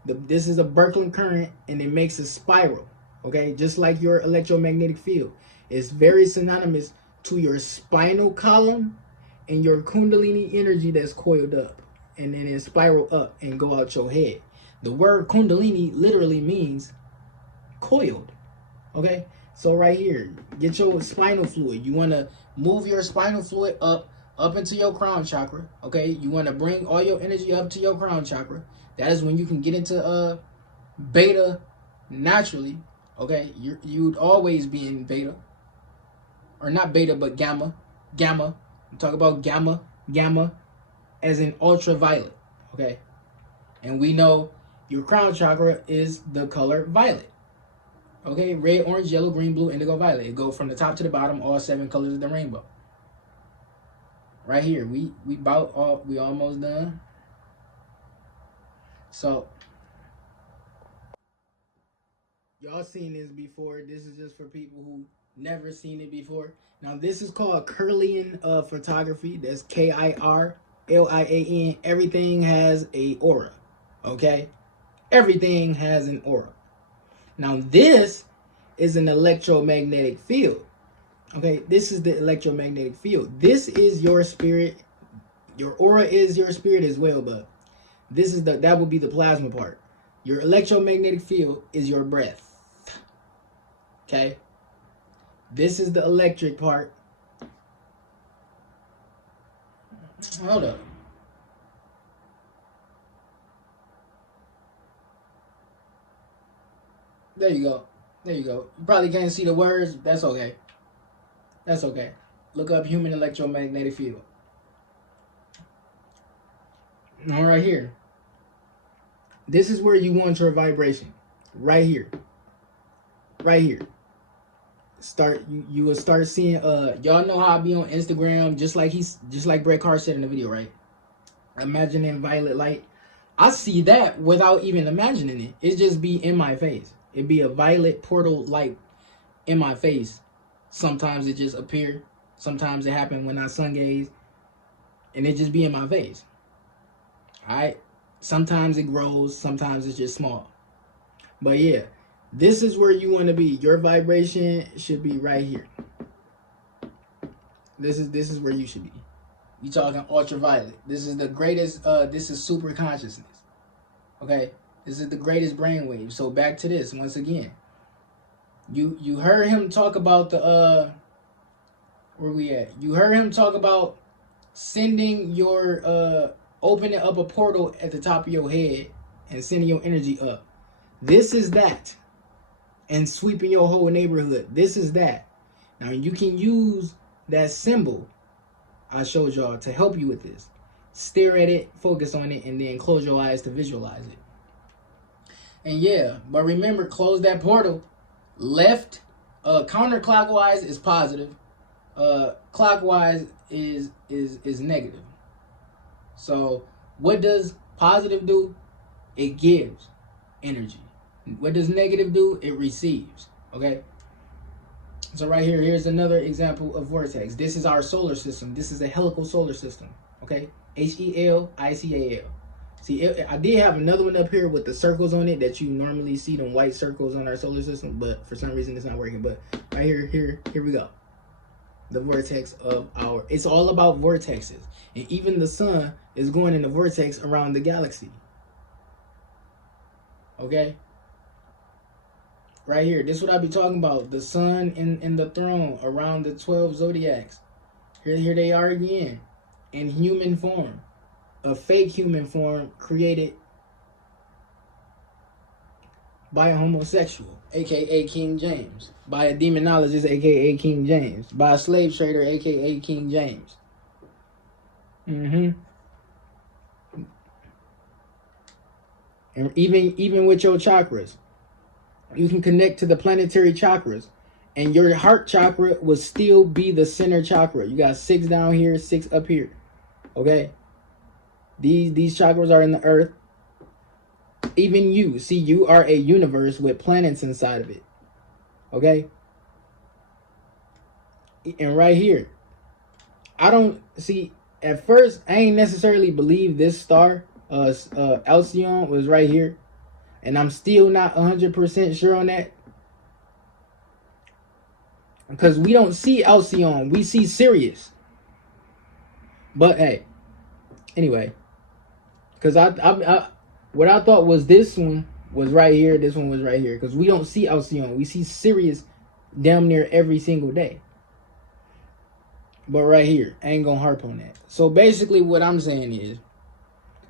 This is a Birkeland current, and it makes a spiral. Okay, just like your electromagnetic field. It's very synonymous to your spinal column and your Kundalini energy that's coiled up, and then it spiral up and go out your head. The word Kundalini literally means coiled. Okay, so right here, get your spinal fluid. You want to move your spinal fluid up into your crown chakra. Okay, you want to bring all your energy up to your crown chakra. That is when you can get into beta naturally. Okay, you'd always be in beta, or not beta, but gamma. I'm talking about gamma as in ultraviolet. Okay, and we know your crown chakra is the color violet. Okay, red, orange, yellow, green, blue, indigo, violet. It goes from the top to the bottom, all 7 colors of the rainbow. Right here, we almost done. So y'all seen this before. This is just for people who never seen it before. Now this is called Kirlian photography. That's Kirlian. Everything has a aura. Okay, everything has an aura. Now this is an electromagnetic field. Okay, this is the electromagnetic field. This is your spirit. Your aura is your spirit as well, but this is that would be the plasma part. Your electromagnetic field is your breath. Okay, this is the electric part. Hold up. There you go. There you go. You probably can't see the words. That's okay. That's okay. Look up human electromagnetic field. Now right here. This is where you want your vibration. Right here. Right here. You will start seeing y'all know how I be on Instagram, just like Brett Carr said in the video, right? Imagining violet light. I see that without even imagining it. It just be in my face. It'd be a violet portal light in my face. Sometimes it just appear. Sometimes it happen when I sun gaze, and it just be in my face. Alright? Sometimes it grows, sometimes it's just small. But yeah, this is where you want to be. Your vibration should be right here. This is where you should be. You talking ultraviolet. This is the greatest, this is super consciousness. Okay? This is the greatest brainwave. So back to this once again. You heard him talk about the where we at? You heard him talk about sending your opening up a portal at the top of your head and sending your energy up. This is that. And sweeping your whole neighborhood. This is that. Now you can use that symbol I showed y'all to help you with this. Stare at it, focus on it, and then close your eyes to visualize it. And yeah, but remember, close that portal. Left, counterclockwise is positive. Clockwise is negative. So what does positive do? It gives energy. What does negative do? It receives. Okay. So right here, here's another example of vortex. This is our solar system. This is a helical solar system. Okay. HELICAL. See, I did have another one up here with the circles on it that you normally see, them white circles on our solar system, but for some reason it's not working. But right here we go. The vortex of our, it's all about vortexes. And even the sun is going in a vortex around the galaxy. Okay? Right here, this is what I be talking about. The sun and the throne around the 12 zodiacs. Here they are again. In human form. A fake human form created by a homosexual, aka King James. By a demonologist, aka King James. By a slave trader, aka King James. And even with your chakras, you can connect to the planetary chakras, and your heart chakra will still be the center chakra. You got 6 down here, 6 up here. Okay? These chakras are in the earth. Even you, see, you are a universe with planets inside of it. Okay? And right here, I don't see, at first I ain't necessarily believe this star, Alcyone, was right here. And I'm still not 100% sure on that. Because we don't see Alcyone, we see Sirius. But hey, anyway. Because what I thought was this one was right here, this one was right here. Because we don't see Alcyone, we see Sirius damn near every single day. But right here, I ain't gonna harp on that. So basically what I'm saying is,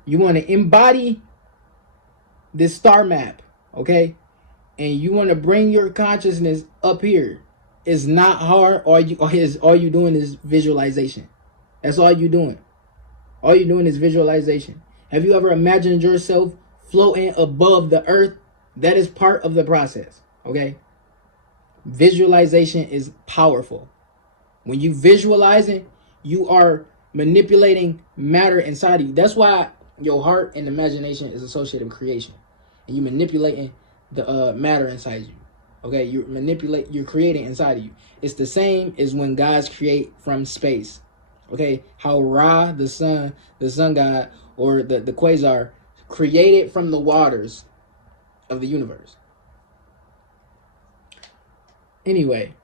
you want to embody this star map, okay? And you want to bring your consciousness up here. It's not hard. All you doing is visualization. That's all you doing. All you're doing is visualization. Have you ever imagined yourself floating above the earth? That is part of the process, okay? Visualization is powerful. When you visualize it, you are manipulating matter inside of you. That's why your heart and imagination is associated with creation. And you're manipulating the matter inside you. Okay, you're creating inside of you. It's the same as when gods create from space. Okay, how Rah the sun God, or the quasar, created from the waters of the universe. Anyway,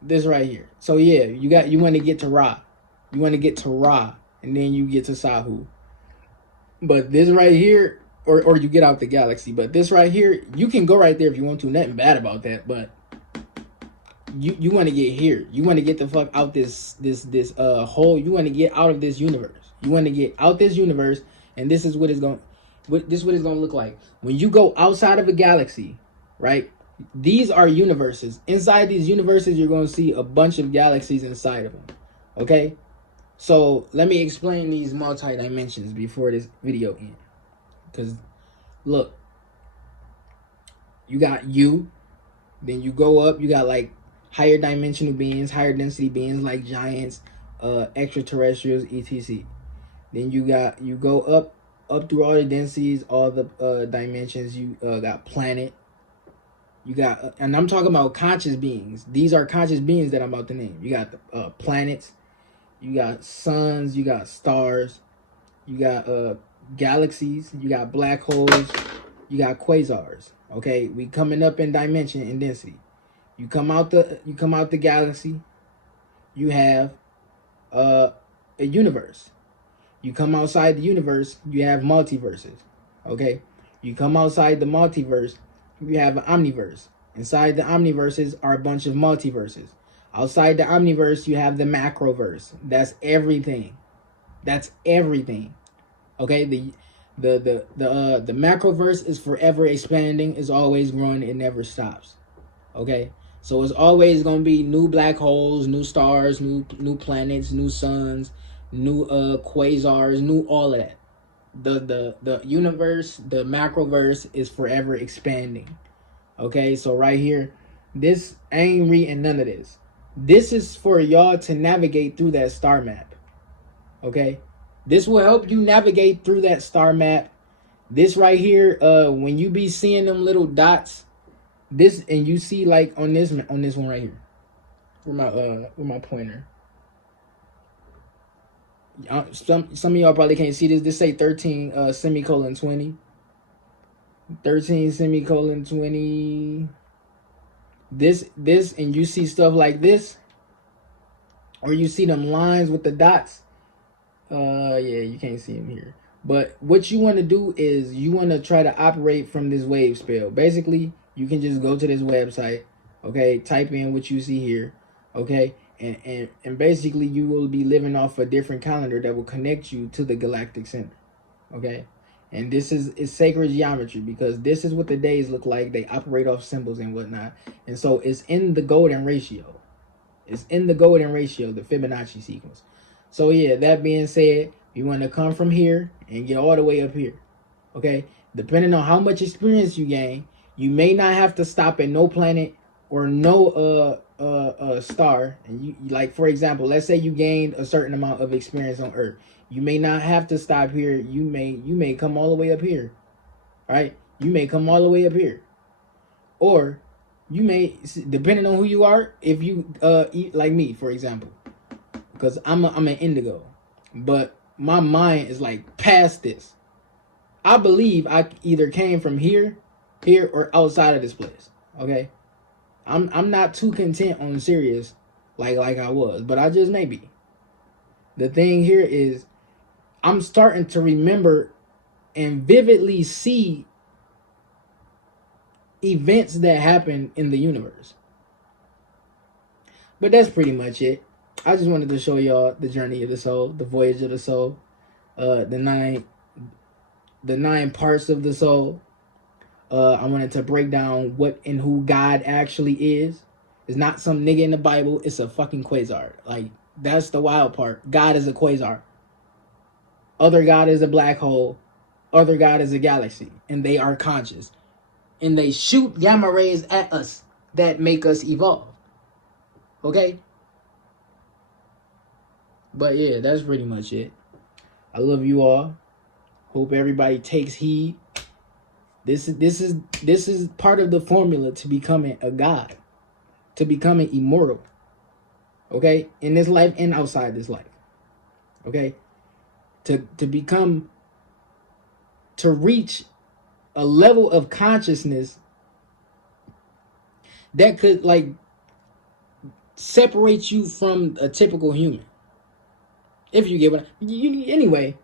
this right here. So yeah, you want to get to Rah. You want to get to Rah, and then you get to Sahu. But this right here, or you get out the galaxy. But this right here, you can go right there if you want to. Nothing bad about that. But you want to get here. You want to get the fuck out this hole. You want to get out of this universe. You want to get out this universe, and this is what it's going. This is what it's going to look like when you go outside of a galaxy, right? These are universes. Inside these universes, you're going to see a bunch of galaxies inside of them. Okay. So let me explain these multi-dimensions before this video ends. Because look, you got you, then you go up, you got like higher dimensional beings, higher density beings like giants, extraterrestrials, etc. Then you go up through all the densities, all the dimensions. You got planet. You got, and I'm talking about conscious beings. These are conscious beings that I'm about to name. You got the planets. You got suns, you got stars, you got galaxies, you got black holes, you got quasars. Okay, we coming up in dimension and density. You come out the galaxy, you have a universe. You come outside the universe, you have multiverses. Okay, you come outside the multiverse, you have an omniverse. Inside the omniverses are a bunch of multiverses. Outside the omniverse, you have the macroverse. That's everything. That's everything. Okay, the macroverse is forever expanding, is always growing, it never stops. Okay, so it's always gonna be new black holes, new stars, new planets, new suns, new quasars, new all of that. The universe, the macroverse is forever expanding. Okay, so right here, this I ain't reading none of this. This is for y'all to navigate through that star map. Okay, this will help you navigate through that star map. This right here, when you be seeing them little dots, this, and you see like on this one right here, with my pointer. Some of y'all probably can't see this. This say 13 semicolon 20. 13 semicolon 20. This, and you see stuff like this, or you see them lines with the dots. Yeah, you can't see them here. But what you want to do is you want to try to operate from this wave spell. Basically, you can just go to this website, okay, type in what you see here, okay, and basically you will be living off a different calendar that will connect you to the galactic center, okay. And this is sacred geometry, because this is what the days look like. They operate off symbols and whatnot, and so it's in the golden ratio. It's in the golden ratio, the Fibonacci sequence. So yeah, that being said, you want to come from here and get all the way up here, okay. Depending on how much experience you gain, you may not have to stop at no planet or no star. And you, like, for example, let's say you gained a certain amount of experience on Earth. You may not have to stop here. You may come all the way up here, right? You may come all the way up here, or you may, depending on who you are, if you eat like me, for example, because I'm an indigo, but my mind is like past this. I believe I either came from here, or outside of this place. Okay, I'm not too content on Sirius like I was, but I just may be. The thing here is, I'm starting to remember and vividly see events that happen in the universe. But that's pretty much it. I just wanted to show y'all the journey of the soul, the voyage of the soul, the nine parts of the soul. I wanted to break down what and who God actually is. It's not some nigga in the Bible. It's a fucking quasar. Like, that's the wild part. God is a quasar. Other God is a black hole. Other God is a galaxy. And they are conscious. And they shoot gamma rays at us that make us evolve. Okay? But yeah, that's pretty much it. I love you all. Hope everybody takes heed. This is part of the formula to becoming a god, to becoming immortal. Okay? In this life and outside this life. Okay? To reach a level of consciousness that could, like, separate you from a typical human. If you get what anyway,